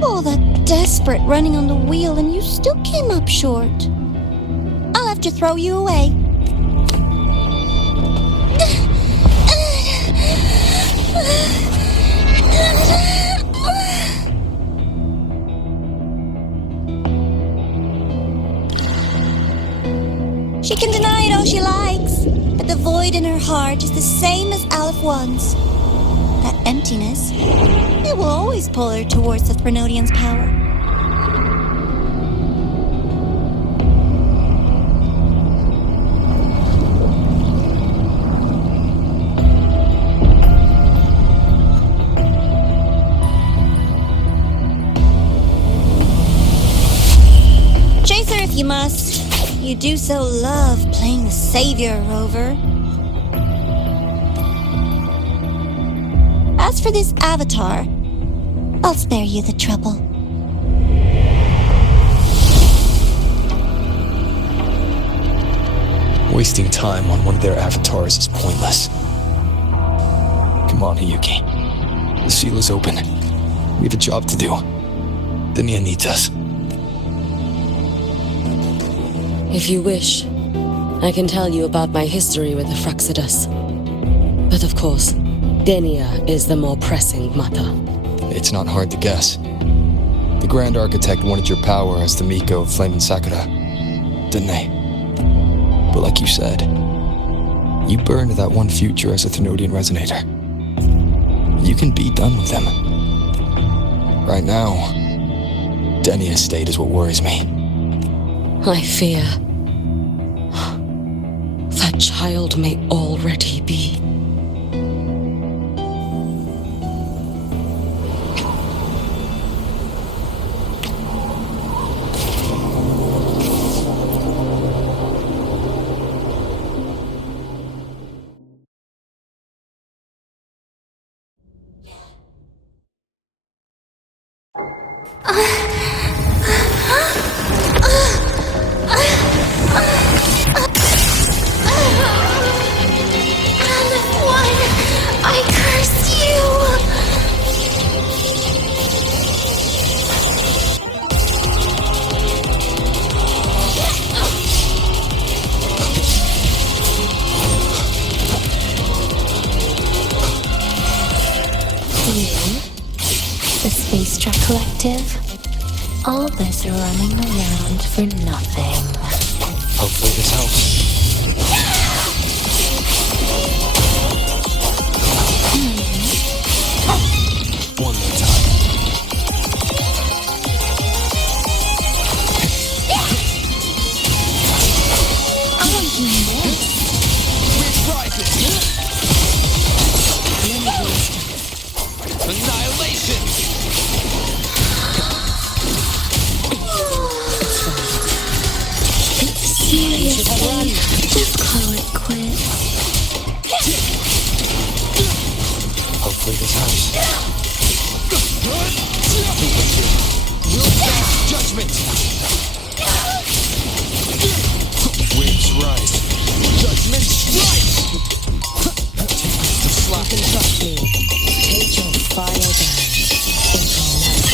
All that desperate running on the wheel and you still came up short. I'll have to throw you away. She can deny it all she likes, but the void in her heart is the same as Aleph One's. That emptiness, it will always pull her towards the Threnodian's power. Chase her if you must. You do so love playing the savior, Rover. As for this avatar, I'll spare you the trouble. Wasting time on one of their avatars is pointless. Come on, Hiyuki. The seal is open. We have a job to do. Denia needs us. If you wish, I can tell you about my history with the Fractidus. But of course, Denia is the more pressing matter. It's not hard to guess. The Grand Architect wanted your power as the Miko of Flaming Sakura, didn't they? But like you said, you burned that one future as a Threnodian resonator. You can be done with them. Right now, Denia's state is what worries me. I fear that child may already be. I curse you! The Space Truck Collective. All this running around for nothing. Hopefully this helps. One more time. Oh, you miss. Annihilation! wishes have run. Just call it quits. Hopefully this helps. We'll face judgment. Waves rise. Judgment strikes. You can trust me. Take your final dive into night.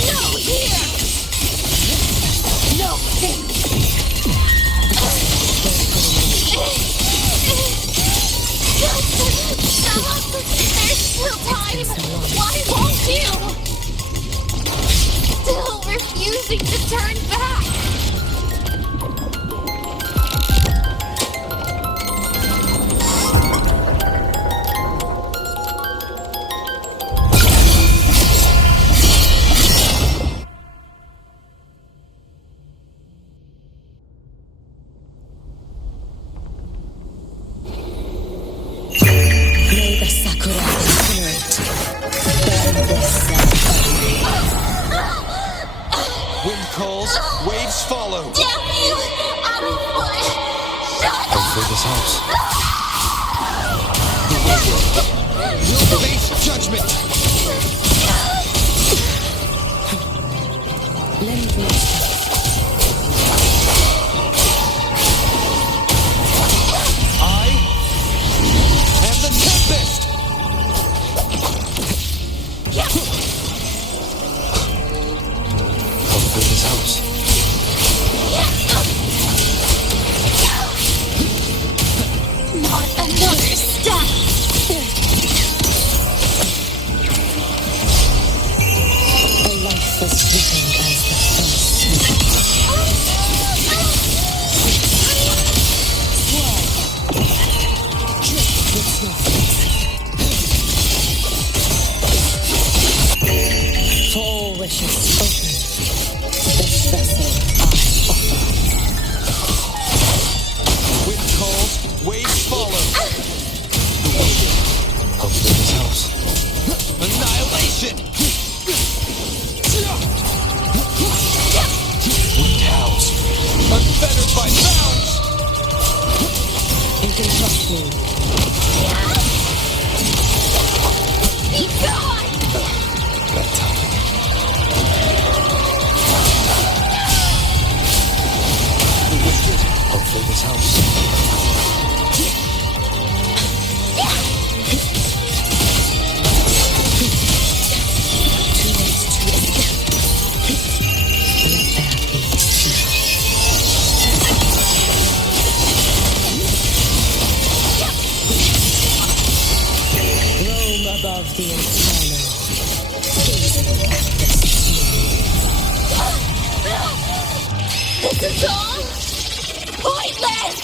No, here! No! Stop! There's still time! Why won't you? Still refusing to turn back! May the Sakura incinerate. Burn this Wind calls, waves follow. Damn you! Out of foot! Shut up! Hopefully this helps. We'll face judgment. Lend me strength. I am the Tempest. Hopefully this helps. Not another step! A life as fleeting as the first snow. Drift with snowflakes. For all wishes open, this vessel I offer. Wind calls, waves follow. Hopefully this helps. Annihilation. Wind howls. Unfettered by bounds. You can trust me. Be gone! Bad timing. Hopefully this helps. Too late to escape. Let there be snow. Roam above the inferno, gazing at the snow. This is all pointless!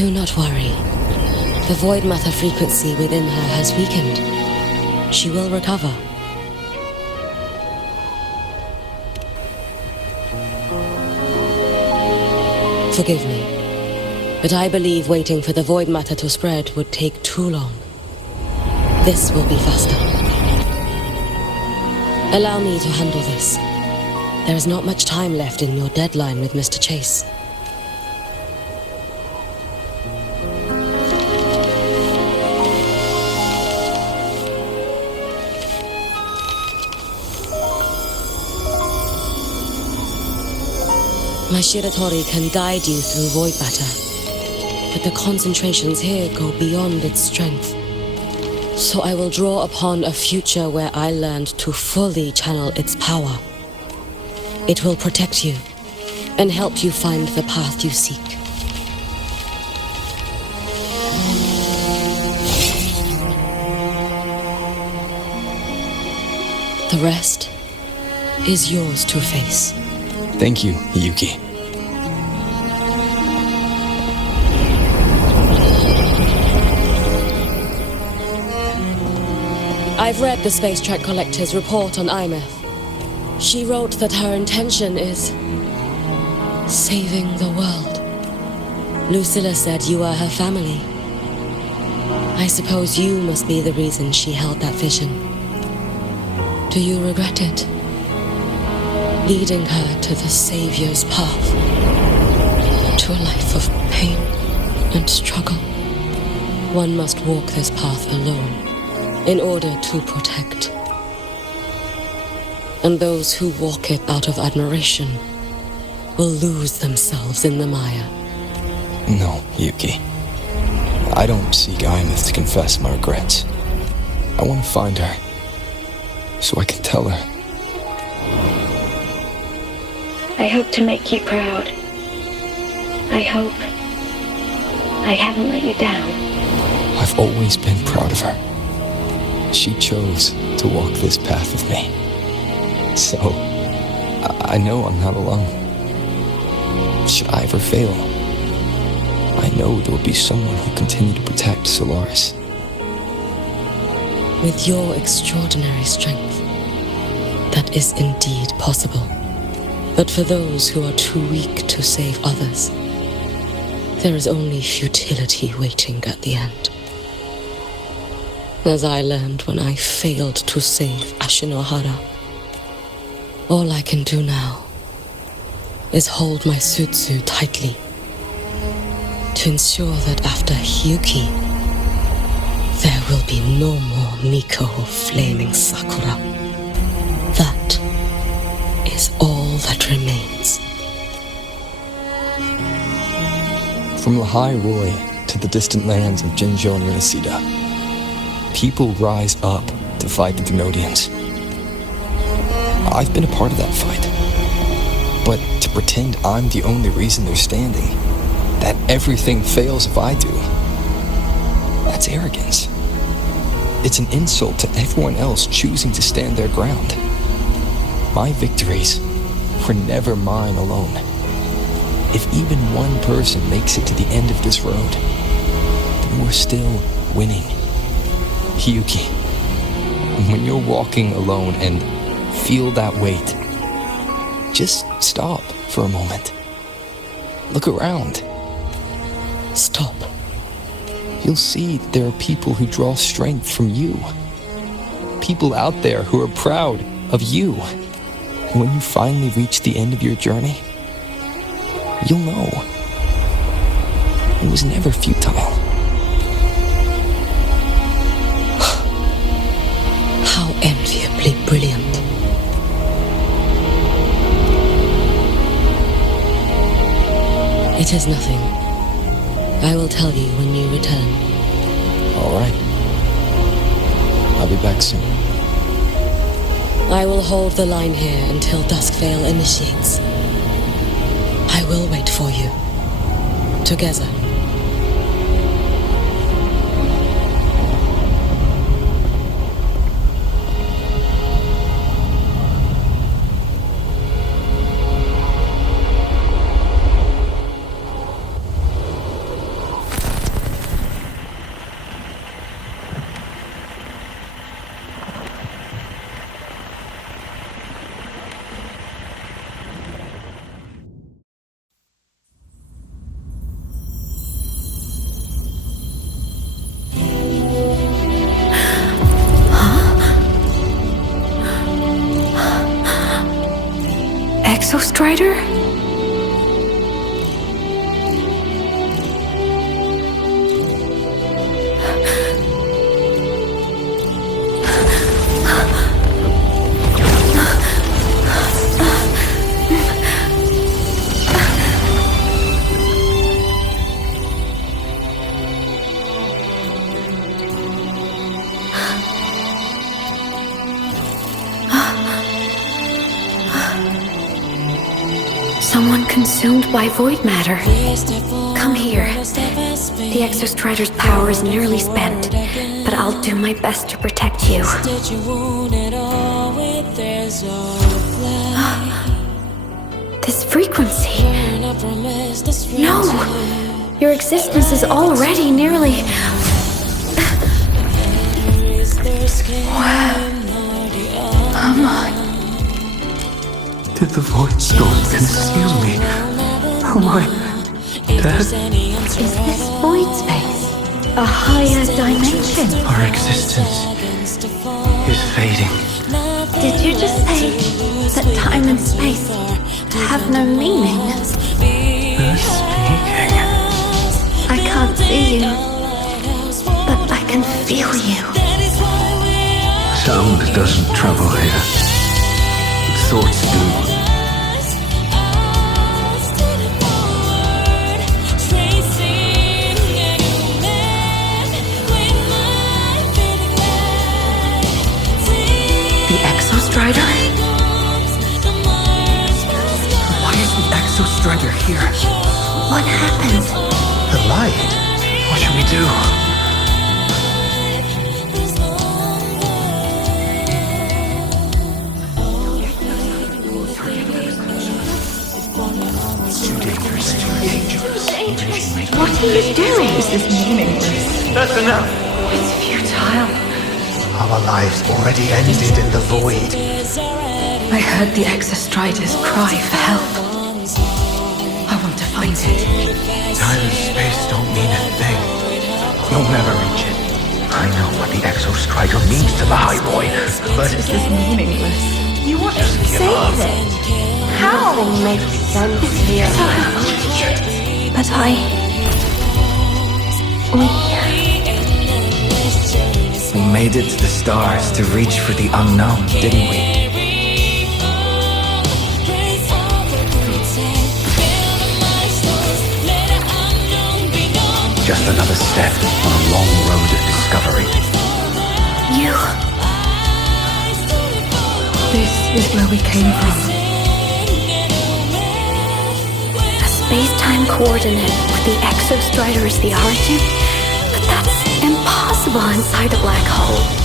Do not worry. The void matter frequency within her has weakened. She will recover. Forgive me, but I believe waiting for the void matter to spread would take too long. This will be faster. Allow me to handle this. There is not much time left in your deadline with Mr. Chase. My Shiratori can guide you through void matter, but the concentrations here go beyond its strength. So I will draw upon a future where I learned to fully channel its power. It will protect you and help you find the path you seek. The rest is yours to face. Thank you, Yuki. I've read the Space Track Collector's report on IMF. She wrote that her intention is saving the world. Lucilla said you are her family. I suppose you must be the reason she held that vision. Do you regret it? Leading her to the Savior's path, to a life of pain and struggle. One must walk this path alone in order to protect. And those who walk it out of admiration will lose themselves in the mire. No, Yuki. I don't seek Iomath to confess my regrets. I want to find her, so I can tell her. I hope to make you proud. I hope I haven't let you down. I've always been proud of her. She chose to walk this path with me. So, I know I'm not alone. Should I ever fail, I know there will be someone who'll continue to protect Solaris. With your extraordinary strength, that is indeed possible. But for those who are too weak to save others, there is only futility waiting at the end. As I learned when I failed to save Ashinohara, all I can do now is hold my Sutsu tightly to ensure that after Hyuki, there will be no more Miko Flaming Sakura. That is all that remains. From Lahai Roy to the distant lands of Jinzhou and Renacida, people rise up to fight the Drenodians. I've been a part of that fight. But to pretend I'm the only reason they're standing, that everything fails if I do, that's arrogance. It's an insult to everyone else choosing to stand their ground. My victories were never mine alone. If even one person makes it to the end of this road, then we're still winning. Hyuki, when you're walking alone and feel that weight, just stop for a moment. Look around. Stop. You'll see there are people who draw strength from you. People out there who are proud of you. And when you finally reach the end of your journey, you'll know it was never futile. How enviably brilliant. It is nothing. I will tell you when you return. All right. I'll be back soon. I will hold the line here until Duskvale initiates. I will wait for you. Together. Exostrider? Someone consumed by void matter. Come here. The Exostrider's power is nearly spent, but I'll do my best to protect you. This frequency. No! Your existence is already nearly... Where am I? Did the void storm consume me? Am I dead? Is this void space a higher dimension? Our existence is fading. Did you just say that time and space have no meaning? Who's speaking? I can't see you, but I can feel you. Sound doesn't travel here. Thoughts do. The Exostrider? Why is the Exostrider here? What happened? The light. What should we do? What are you doing? This is meaningless. That's enough. It's futile. Our lives already ended in the void. I heard the Exostrider's cry for help. I want to find it. Time and space don't mean a thing. You'll never reach it. I know what the Exostrider means to the High Boy, but This is meaningless. You want to give up. save it? How? Makes sense. It's futile. But we made it to the stars to reach for the unknown, didn't we? Just another step on a long road of discovery. You. This is where we came from. A space-time coordinate with the Exostrider as the origin? But that's impossible inside a black hole.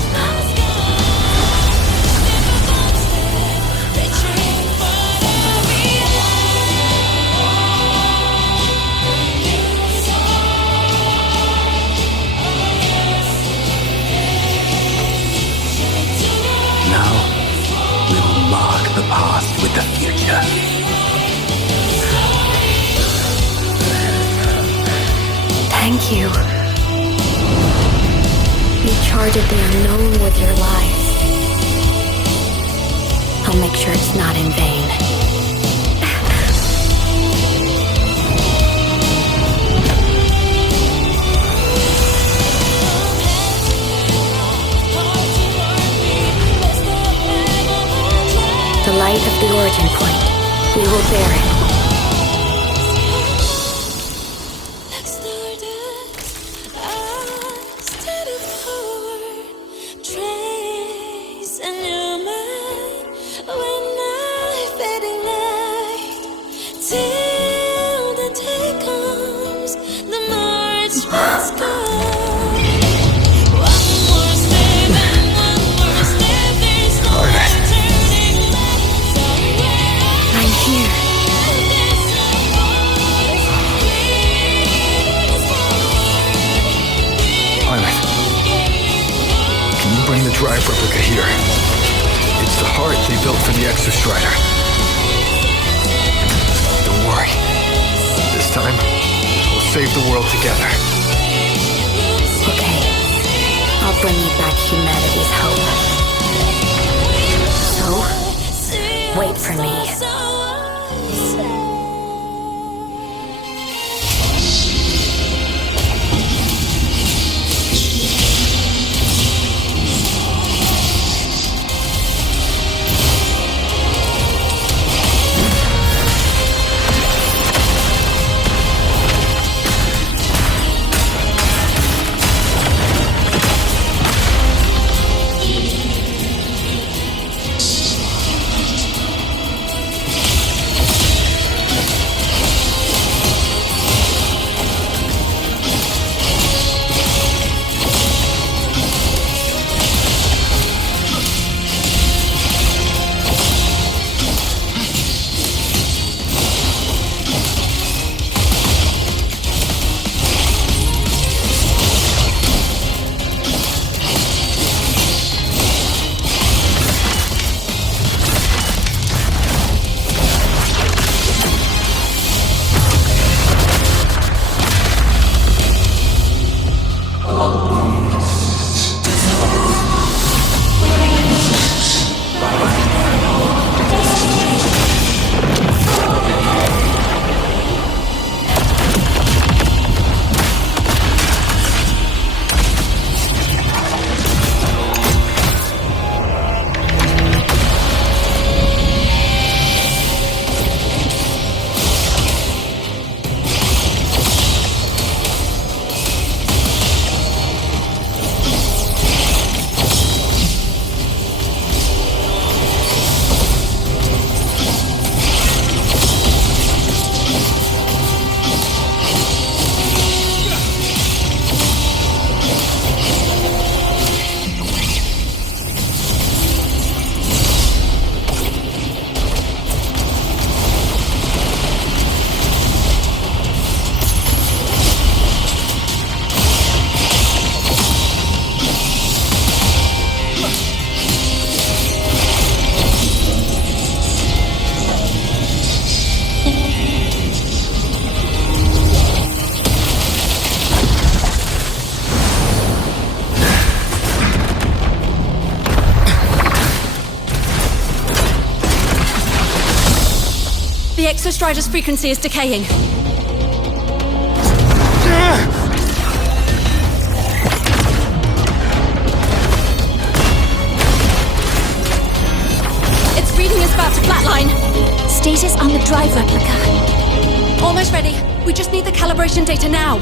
The past with the future. Thank you. You charted the unknown with your life. I'll make sure it's not in vain. The light of the origin point. We will bear it. Drive replica here. It's the heart they built for the Exostrider. Don't worry. This time, we'll save the world together. Okay. I'll bring you back humanity's hope. So, wait for me. The Exostrider's frequency is decaying. Its reading is about to flatline. Status on the drive replica. Almost ready. We just need the calibration data now.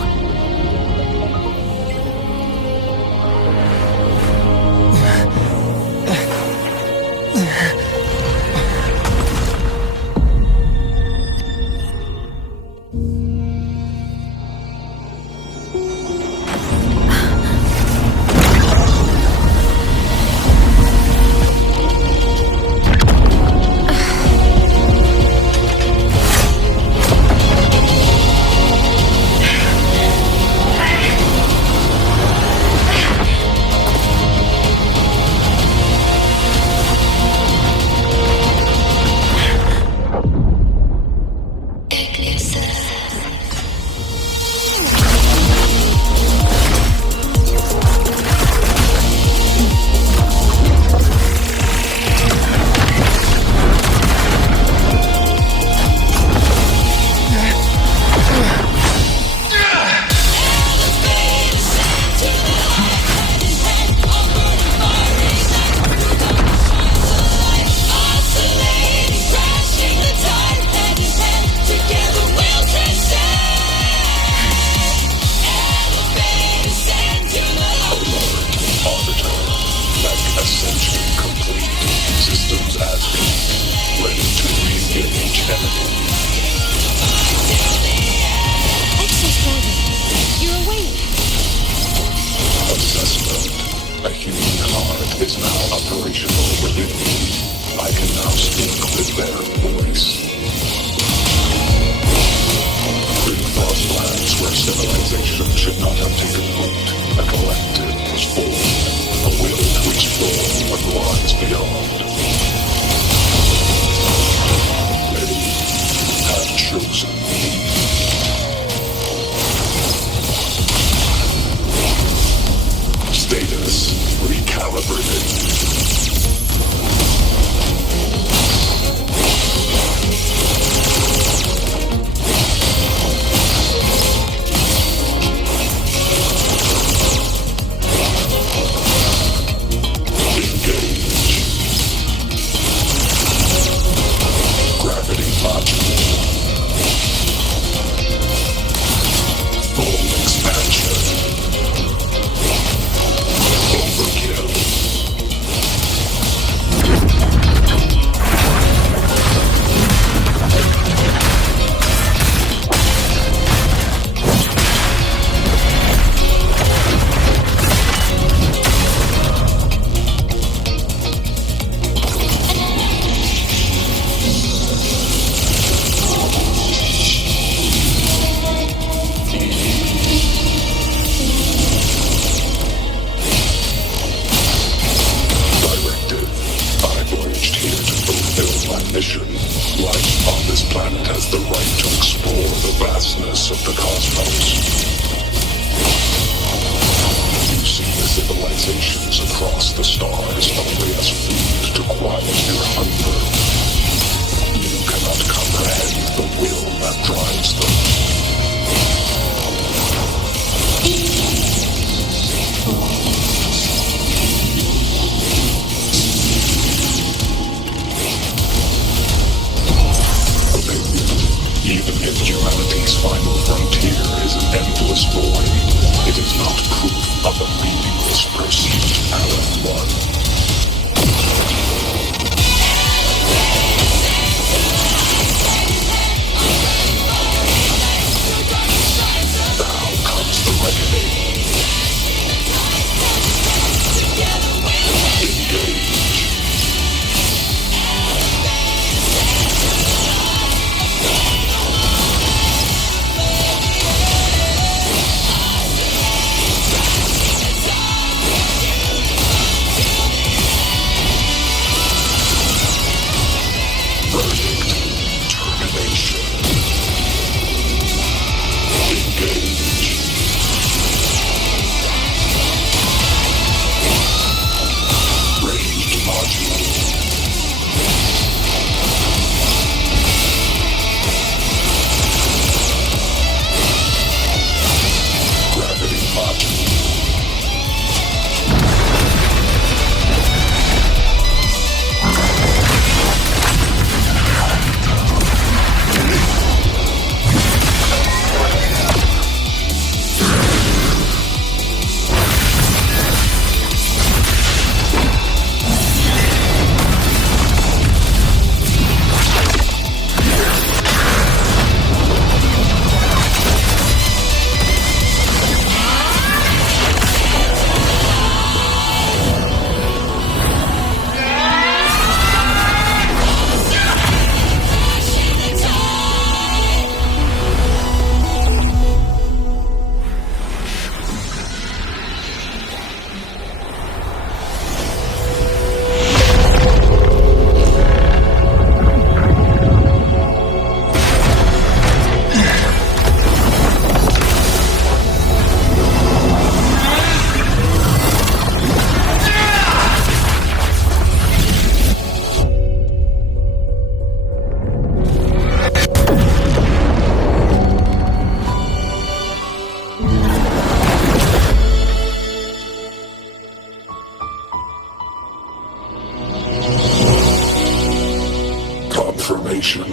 information.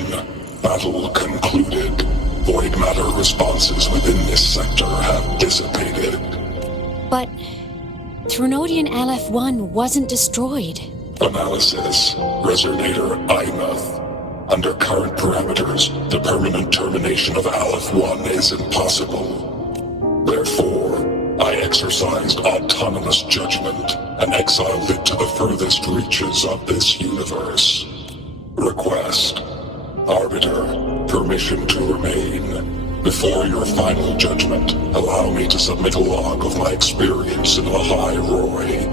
Battle concluded. Void matter responses within this sector have dissipated. But Threnodian LF-1 wasn't destroyed. Analysis. Resonator IMUth. Under current parameters, the permanent termination of Aleph-1 is impossible. Therefore, I exercised autonomous judgment and exiled it to the furthest reaches of this universe. Request. Arbiter, permission to remain. Before your final judgment, allow me to submit a log of my experience in Lahai Roy.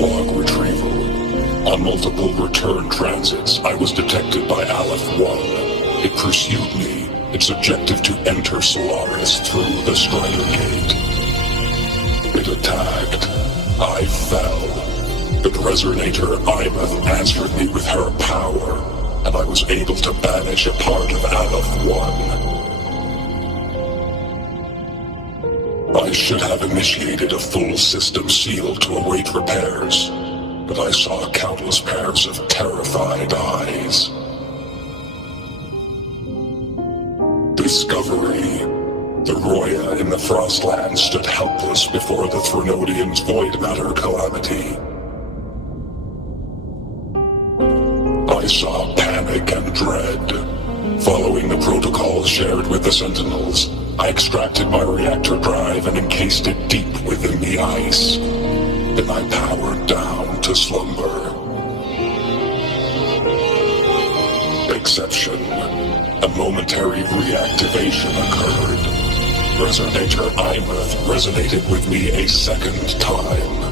Log retrieval. On multiple return transits, I was detected by Aleph-1. It pursued me, its objective to enter Solaris through the Strider Gate. It attacked. I fell. But Resonator IMUth answered me with her power, and I was able to banish a part of Aleph-1. I should have initiated a full system seal to await repairs, but I saw countless pairs of terrified eyes. Discovery. The Roya in the Frostland stood helpless before the Threnodians' void matter calamity. I saw panic and dread. Following the protocols shared with the Sentinels, I extracted my reactor drive and encased it deep within the ice. Then I powered down to slumber. Exception. A momentary reactivation occurred. Resonator IMUth resonated with me a second time.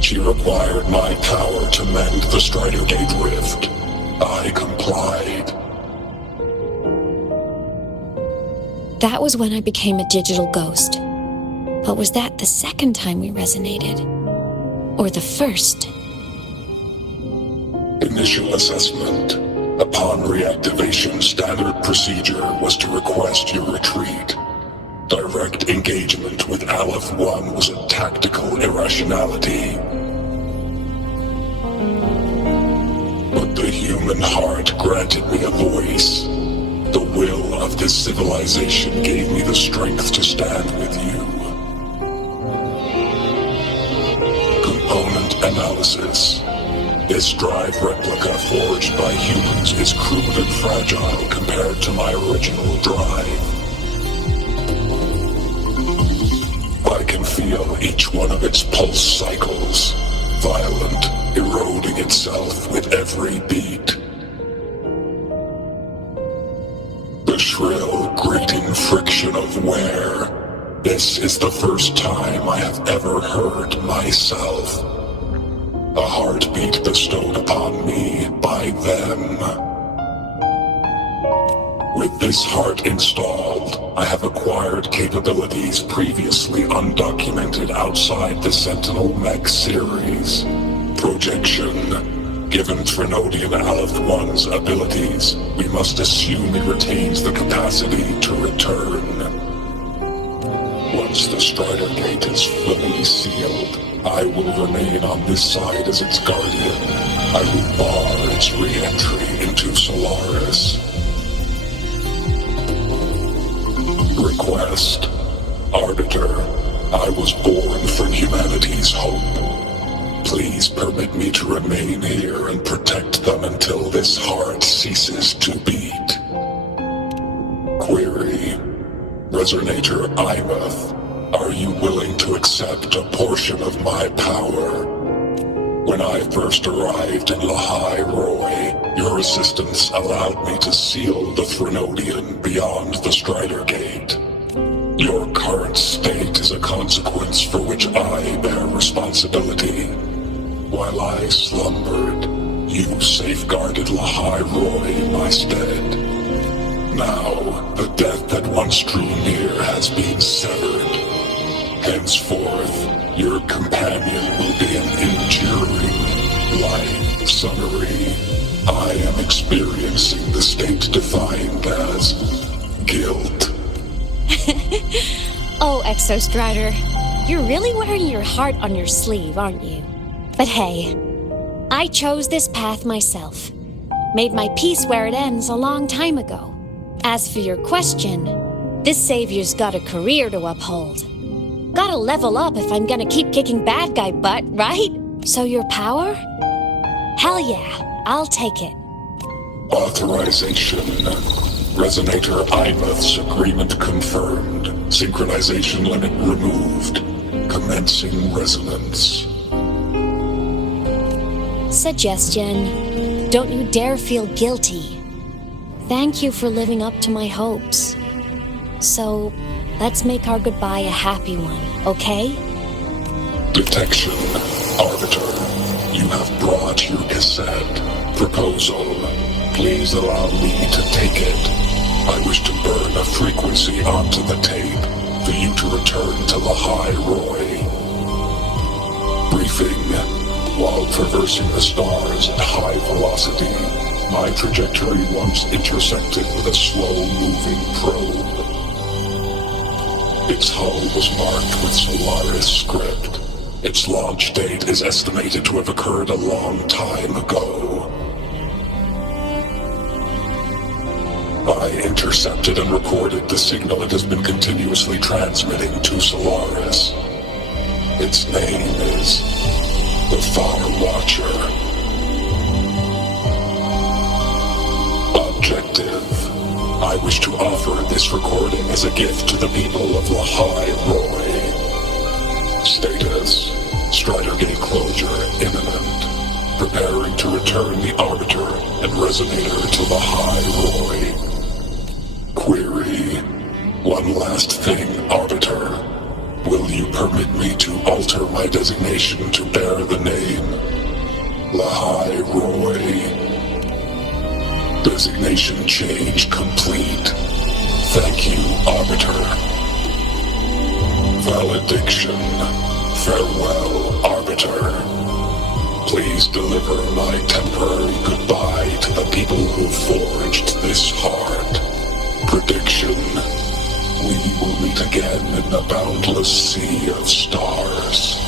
She required my power to mend the Strider Gate rift. I complied. That was when I became a digital ghost. But was that the second time we resonated? Or the first? Initial assessment. Upon reactivation, standard procedure was to request your retreat. Direct engagement with Aleph-1 was a tactical irrationality. But the human heart granted me a voice. The will of this civilization gave me the strength to stand with you. Component analysis. This drive replica forged by humans is crude and fragile compared to my original drive. I can feel each one of its pulse cycles, violent, eroding itself with every beat. The shrill, grating friction of wear. This is the first time I have ever heard myself. A heartbeat bestowed upon me by them. With this heart installed, I have acquired capabilities previously undocumented outside the Sentinel Mech series. Projection. Given Threnodian Aleph-1's abilities, we must assume it retains the capacity to return. Once the Strider Gate is fully sealed, I will remain on this side as its guardian. I will bar its re-entry into Solaris. Request. Arbiter, I was born from humanity's hope. Please permit me to remain here and protect them until this heart ceases to beat. Query. Resonator IMUth, are you willing to accept a portion of my power? When I first arrived in Lahai Roy, your assistance allowed me to seal the Threnodian beyond the Strider Gate. Your current state is a consequence for which I bear responsibility. While I slumbered, you safeguarded Lahai Roy in my stead. Now, the death that once drew near has been severed. Henceforth, your companion will be an enduring life summary. I am experiencing the state defined as guilt. Oh, Exostrider, you're really wearing your heart on your sleeve, aren't you? But hey, I chose this path myself. Made my peace where it ends a long time ago. As for your question, this savior's got a career to uphold. Gotta level up if I'm gonna keep kicking bad guy butt, right? So your power? Hell yeah, I'll take it. Authorization. Resonator Ibeth's agreement confirmed. Synchronization limit removed. Commencing resonance. Suggestion. Don't you dare feel guilty. Thank you for living up to my hopes. So, let's make our goodbye a happy one, okay? Detection. Arbiter, you have brought your cassette. Proposal. Please allow me to take it. I wish to burn a frequency onto the tape for you to return to the High Roy. Briefing. While traversing the stars at high velocity, my trajectory once intersected with a slow-moving probe. Its hull was marked with Solaris script. Its launch date is estimated to have occurred a long time ago. I intercepted and recorded the signal it has been continuously transmitting to Solaris. Its name is the Fire Watcher. Objective. I wish to offer this recording as a gift to the people of Lahai Roy. Status. Strider Gate closure imminent. Preparing to return the Arbiter and Resonator to Lahai Roy. Query. One last thing, Arbiter. Will you permit me to alter my designation to bear the name Lahai Roy? Designation change complete. Thank you, Arbiter. Valediction. Farewell, Arbiter. Please deliver my temporary goodbye to the people who forged this heart. Prediction. We will meet again in the boundless sea of stars.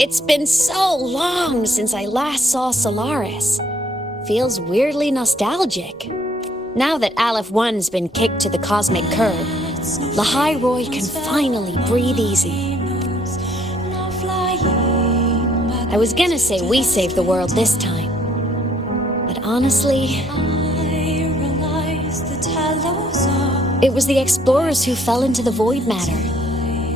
It's been so long since I last saw Solaris. Feels weirdly nostalgic. Now that Aleph 1's been kicked to the cosmic curb, Lahai Roy can finally breathe easy. I was gonna say we saved the world this time, but honestly, it was the explorers who fell into the void matter.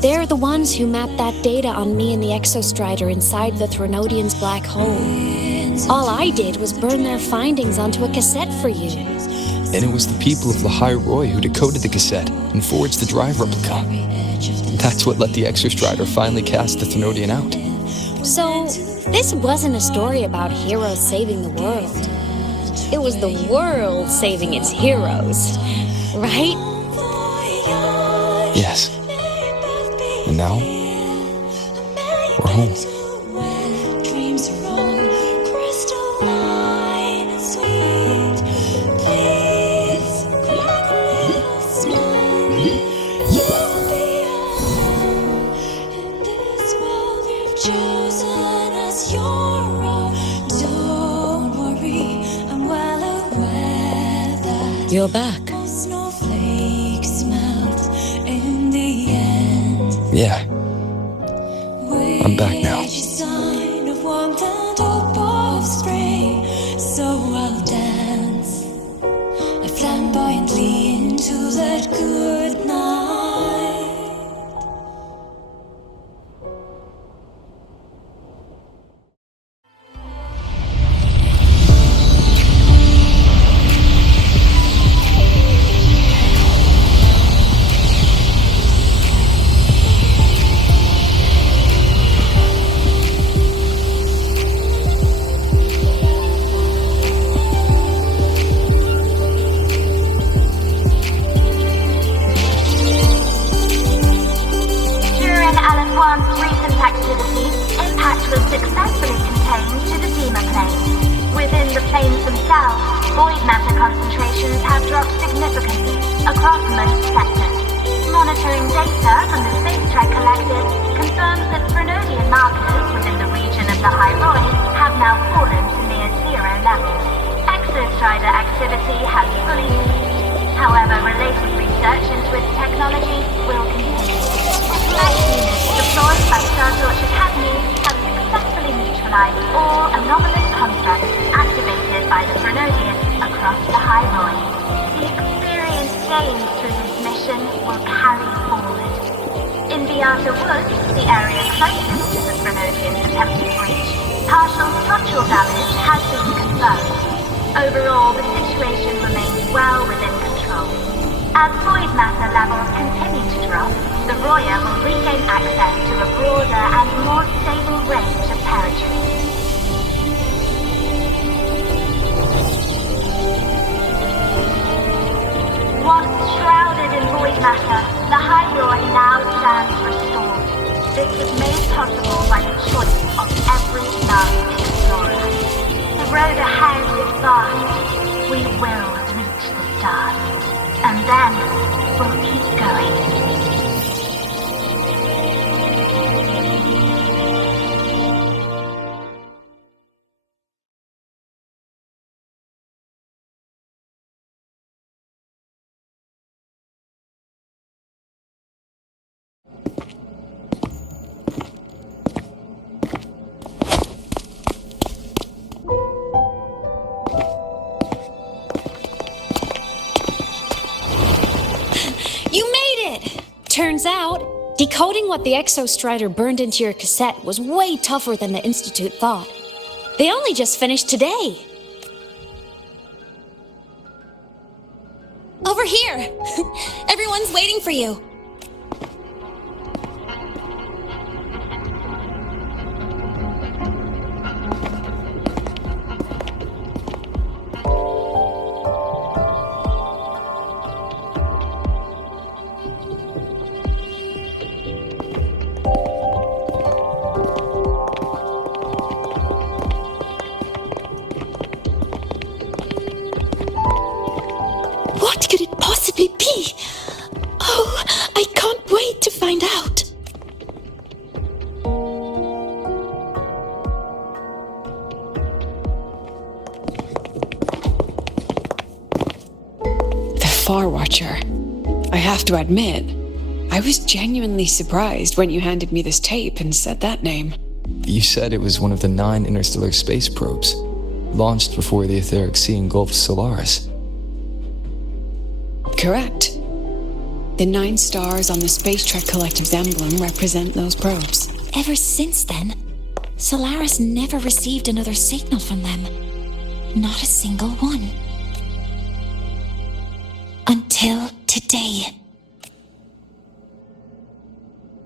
They're the ones who mapped that data on me and the Exostrider inside the Threnodian's black hole. All I did was burn their findings onto a cassette for you. And it was the people of Lahai Roy who decoded the cassette and forged the drive replica. That's what let the Exostrider finally cast the Threnodian out. So, this wasn't a story about heroes saving the world. It was the world saving its heroes, right? Yes. And now, we're home. You're back. Yeah. I'm back now. So I'll dance flamboyantly into that good night. significantly across most sectors. Monitoring data from the space track collected confirms that Frenodian markers within the region of the High Roy have now fallen to near zero levels. Exostrider activity has fully ceased. However, related research into its technology will continue. Flight units deployed by Startorch Academy have successfully neutralized all anomalous constructs activated by the Frenodian across the High Roy. The experience gained through this mission will carry forward. In the Outer Woods, the area closest to the Frenodian's attempted breach, partial structural damage has been confirmed. Overall, the situation remains well within control. As void matter levels continue to drop, the Roya will regain access to a broader and more stable range of territory. Once shrouded in void matter, the High Roy now stands restored. This was made possible by the choice of every last explorer. The road ahead is vast. We will reach the stars. And then we'll keep going. Turns out, decoding what the Exostrider burned into your cassette was way tougher than the Institute thought. They only just finished today. Over here! Everyone's waiting for you. What could it possibly be? Oh, I can't wait to find out. The Far Watcher. I have to admit, I was genuinely surprised when you handed me this tape and said that name. You said it was one of the 9 interstellar space probes, launched before the etheric sea engulfed Solaris. Correct. The 9 stars on the Space Trek Collective's emblem represent those probes. Ever since then, Solaris never received another signal from them. Not a single one. Until today.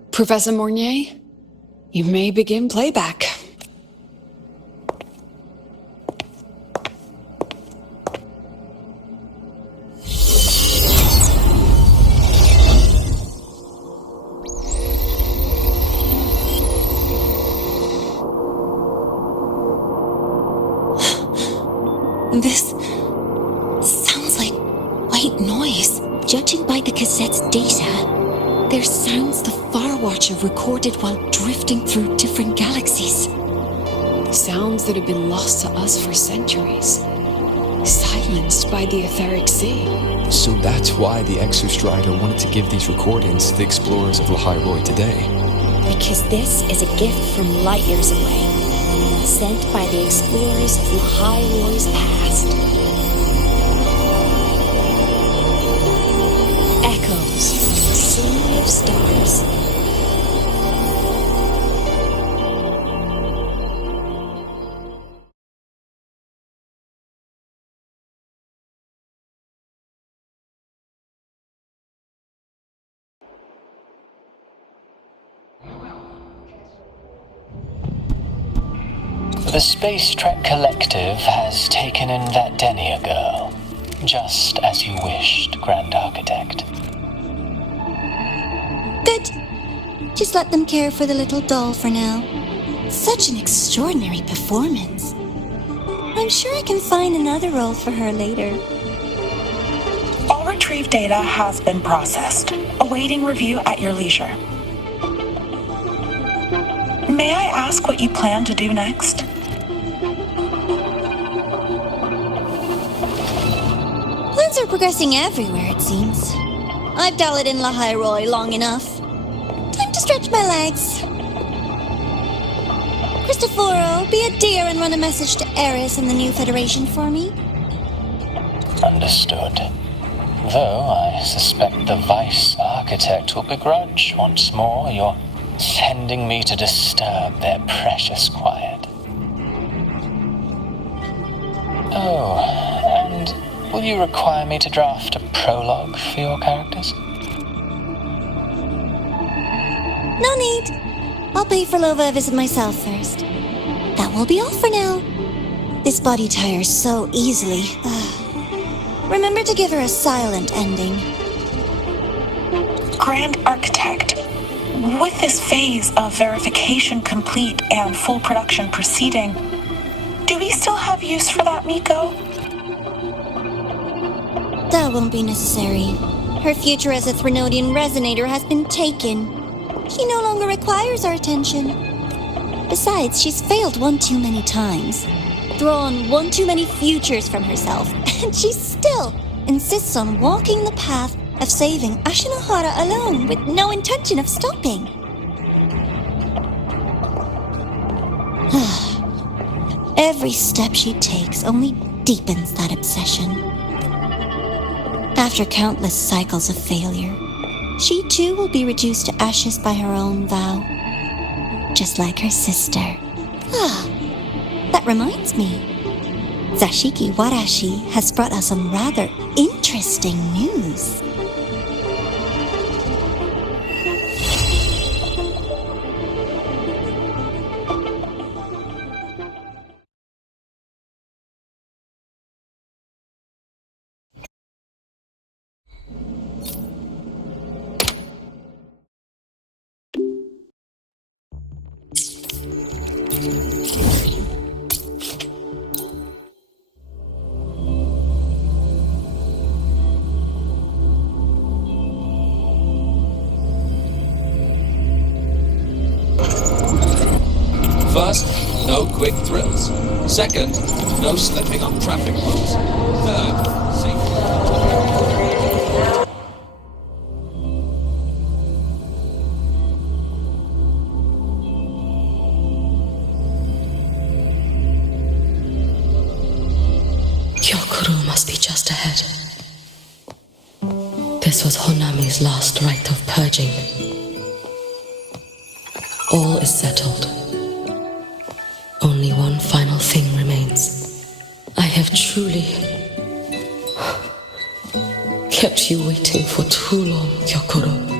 Professor Mornier, you may begin playback. This sounds like white noise. Judging by the cassette's data, they're sounds the Far Watcher recorded while drifting through different galaxies. Sounds that have been lost to us for centuries. Silenced by the etheric sea. So that's why the Exostrider wanted to give these recordings to the explorers of High Roy today. Because this is a gift from light years away. Sent by the explorers of High Roy's past. Echoes from the sea of stars. The Space Trek Collective has taken in that Denia girl, just as you wished, Grand Architect. Good. Just let them care for the little doll for now. Such an extraordinary performance. I'm sure I can find another role for her later. Aren't retrieved data has been processed, awaiting review at your leisure. May I ask what you plan to do next? Plans are progressing everywhere, it seems. I've dallied in Lahairoi long enough. Time to stretch my legs. Cristoforo, be a dear and run a message to Eris and the new Federation for me. Understood. Though I suspect the Vice Architect will begrudge once more your sending me to disturb their precious quiet. Oh, and will you require me to draft a prologue for your characters? No need. I'll pay for Lova a visit myself first. That will be all for now. This body tires so easily. Remember to give her a silent ending. Grand Architect, with this phase of verification complete and full production proceeding, do we still have use for that Miko? That won't be necessary. Her future as a Threnodian resonator has been taken. She no longer requires our attention. Besides, she's failed one too many times, drawn one too many futures from herself, and she still insists on walking the path of saving Ashinohara alone with no intention of stopping. Every step she takes only deepens that obsession. After countless cycles of failure, she too will be reduced to ashes by her own vow, just like her sister. That reminds me. Zashiki Warashi has brought us some rather interesting news. First, no quick thrills. Second, no slipping on traffic rules. Third, Gyokuro must be just ahead. This was Honami's last rite of purging. All is settled. Only one final thing remains. I have truly kept you waiting for too long, Gyokuro.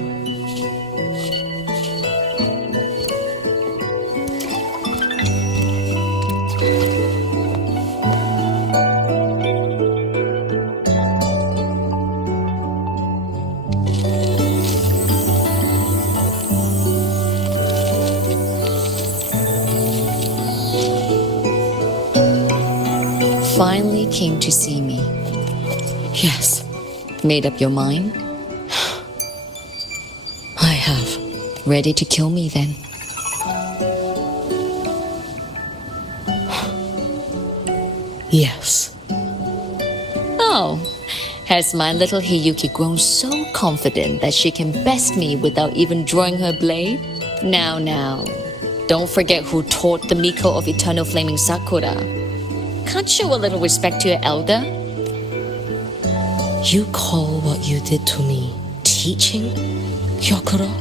Finally came to see me. Yes. Made up your mind? I have. Ready to kill me then? Yes. Oh, has my little Hiyuki grown so confident that she can best me without even drawing her blade? Now. Don't forget who taught the Miko of Eternal Flaming Sakura. Can't show a little respect to your elder? You call what you did to me teaching, Gyokuro?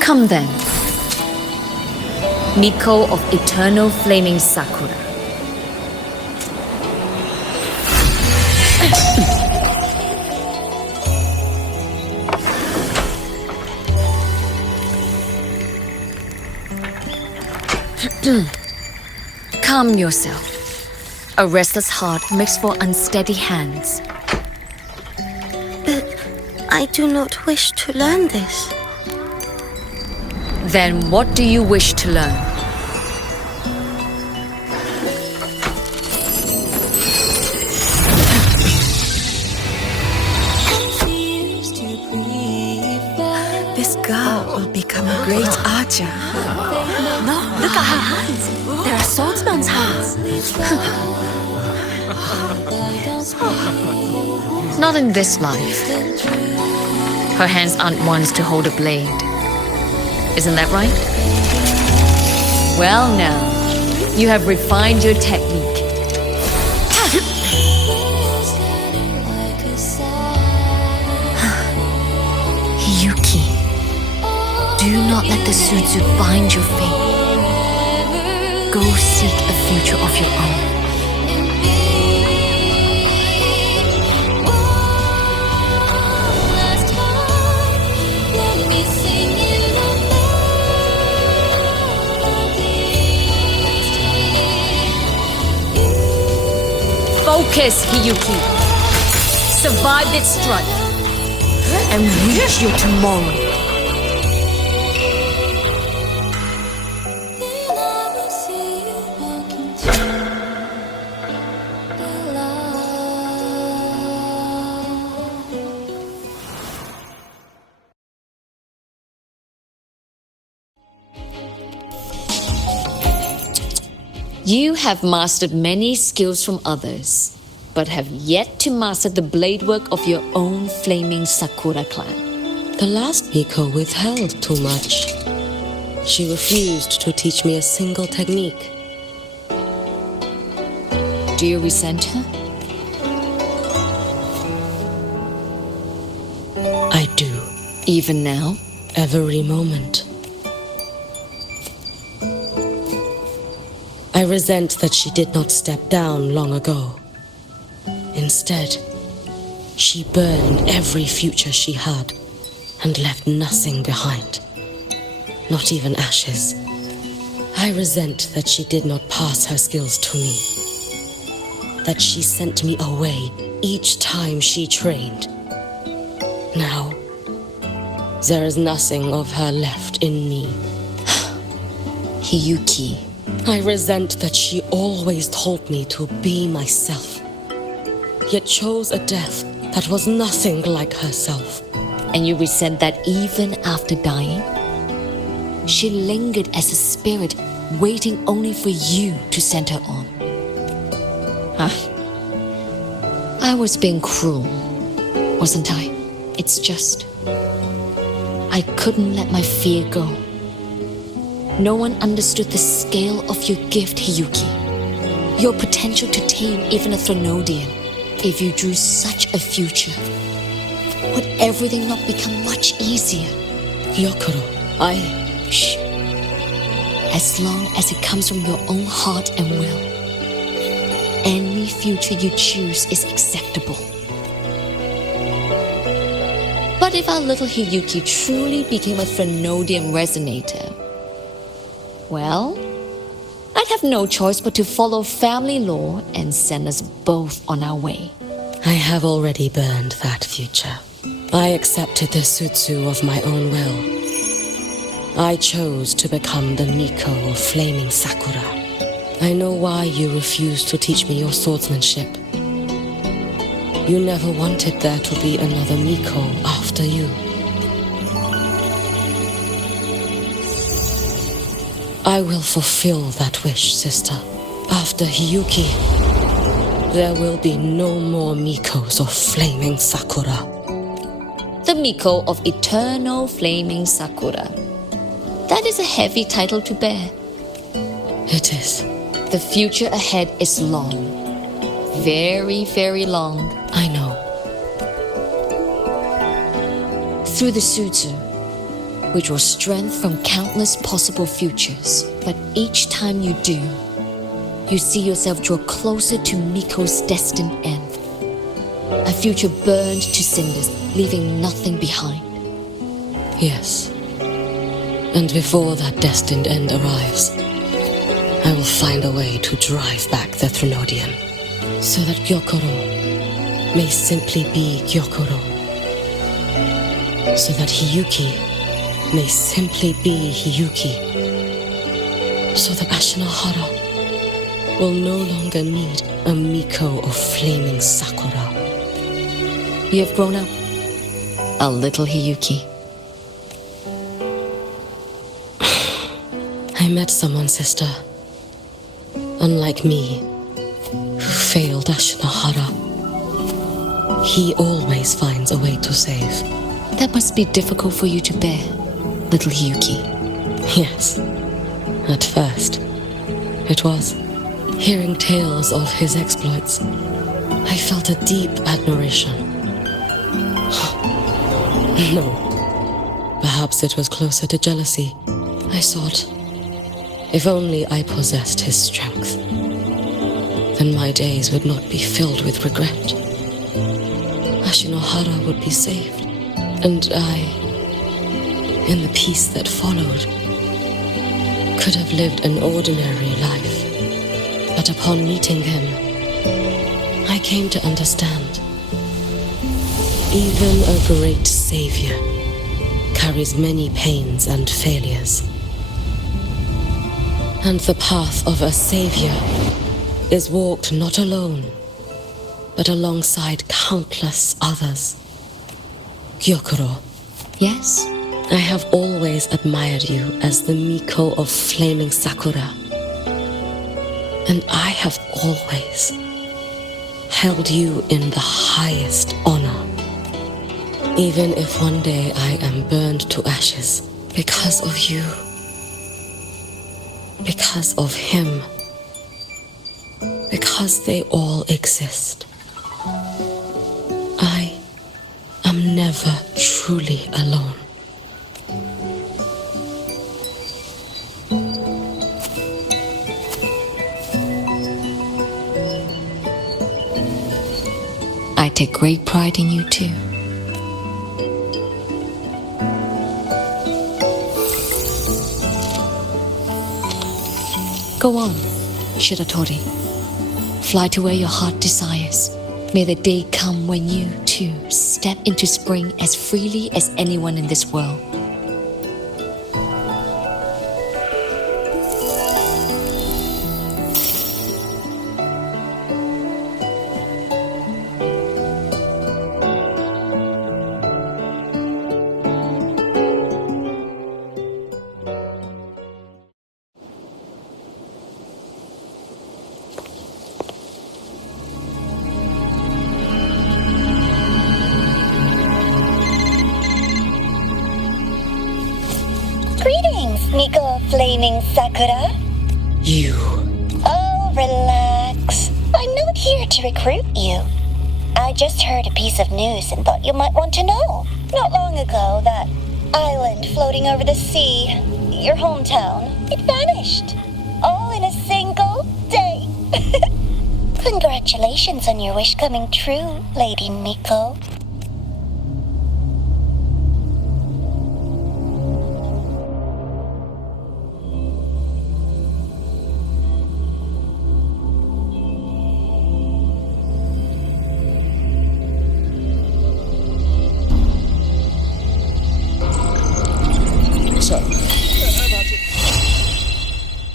Come then. Miko of Eternal Flaming Sakura. Calm yourself. A restless heart makes for unsteady hands. I do not wish to learn this. Then what do you wish to learn? This girl will become a great archer. No, look at her hands. They are swordsman's hands. Not in this life. Her hands aren't ones to hold a blade. Isn't that right? Well now, you have refined your technique. Yuki, do not let the Sutsu bind your fate. Go seek a future of your own. Focus, Hiyuki. Survive this strife and reach your tomorrow. You have mastered many skills from others, but have yet to master the blade work of your own flaming Sakura clan. The last Miko withheld too much. She refused to teach me a single technique. Do you resent her? I do. Even now? Every moment. I resent that she did not step down long ago. Instead, she burned every future she had and left nothing behind. Not even ashes. I resent that she did not pass her skills to me. That she sent me away each time she trained. Now, there is nothing of her left in me. Hiyuki. I resent that she always told me to be myself, yet chose a death that was nothing like herself. And you resent that even after dying? She lingered as a spirit, waiting only for you to send her on. I was being cruel, wasn't I? It's just I couldn't let my fear go. No one understood the scale of your gift, Hiyuki. Your potential to tame even a Threnodian. If you drew such a future, would everything not become much easier? Gyokuro, Shh. As long as it comes from your own heart and will, any future you choose is acceptable. But if our little Hiyuki truly became a Threnodian resonator, well, I'd have no choice but to follow family law and send us both on our way. I have already burned that future. I accepted the Sutsu of my own will. I chose to become the Miko of Flaming Sakura. I know why you refused to teach me your swordsmanship. You never wanted there to be another Miko after you. I will fulfill that wish, sister. After Hiyuki, there will be no more Mikos of Flaming Sakura. The Miko of Eternal Flaming Sakura. That is a heavy title to bear. It is. The future ahead is long. Very, very long. I know. Through the Sutsu, we draw strength from countless possible futures. But each time you do, you see yourself draw closer to Miko's destined end. A future burned to cinders, leaving nothing behind. Yes. And before that destined end arrives, I will find a way to drive back the Threnodian, so that Gyokuro may simply be Gyokuro, so that Hiyuki may simply be Hiyuki, so that Ashinahara will no longer need a Miko of flaming Sakura. You have grown up, a little Hiyuki. I met someone, sister. Unlike me, who failed Ashinahara. He always finds a way to save. That must be difficult for you to bear, little Hiyuki. Yes. At first, it was. Hearing tales of his exploits, I felt a deep admiration. No. Perhaps it was closer to jealousy. I thought, if only I possessed his strength, then my days would not be filled with regret. Ashinahara would be saved, and I, in the peace that followed, could have lived an ordinary life. But upon meeting him, I came to understand. Even a great savior carries many pains and failures. And the path of a savior is walked not alone, but alongside countless others. Gyokuro. Yes? I have always admired you as the Miko of flaming Sakura. And I have always held you in the highest honor. Even if one day I am burned to ashes because of you, because of him, because they all exist, I am never truly alone. I take great pride in you too. Go on, Shiratori. Fly to where your heart desires. May the day come when you, too, step into spring as freely as anyone in this world. Miko of Flaming Sakura? You. Oh, relax. I'm not here to recruit you. I just heard a piece of news and thought you might want to know. Not long ago, that island floating over the sea, your hometown, it vanished. All in a single day. Congratulations on your wish coming true, Lady Miko.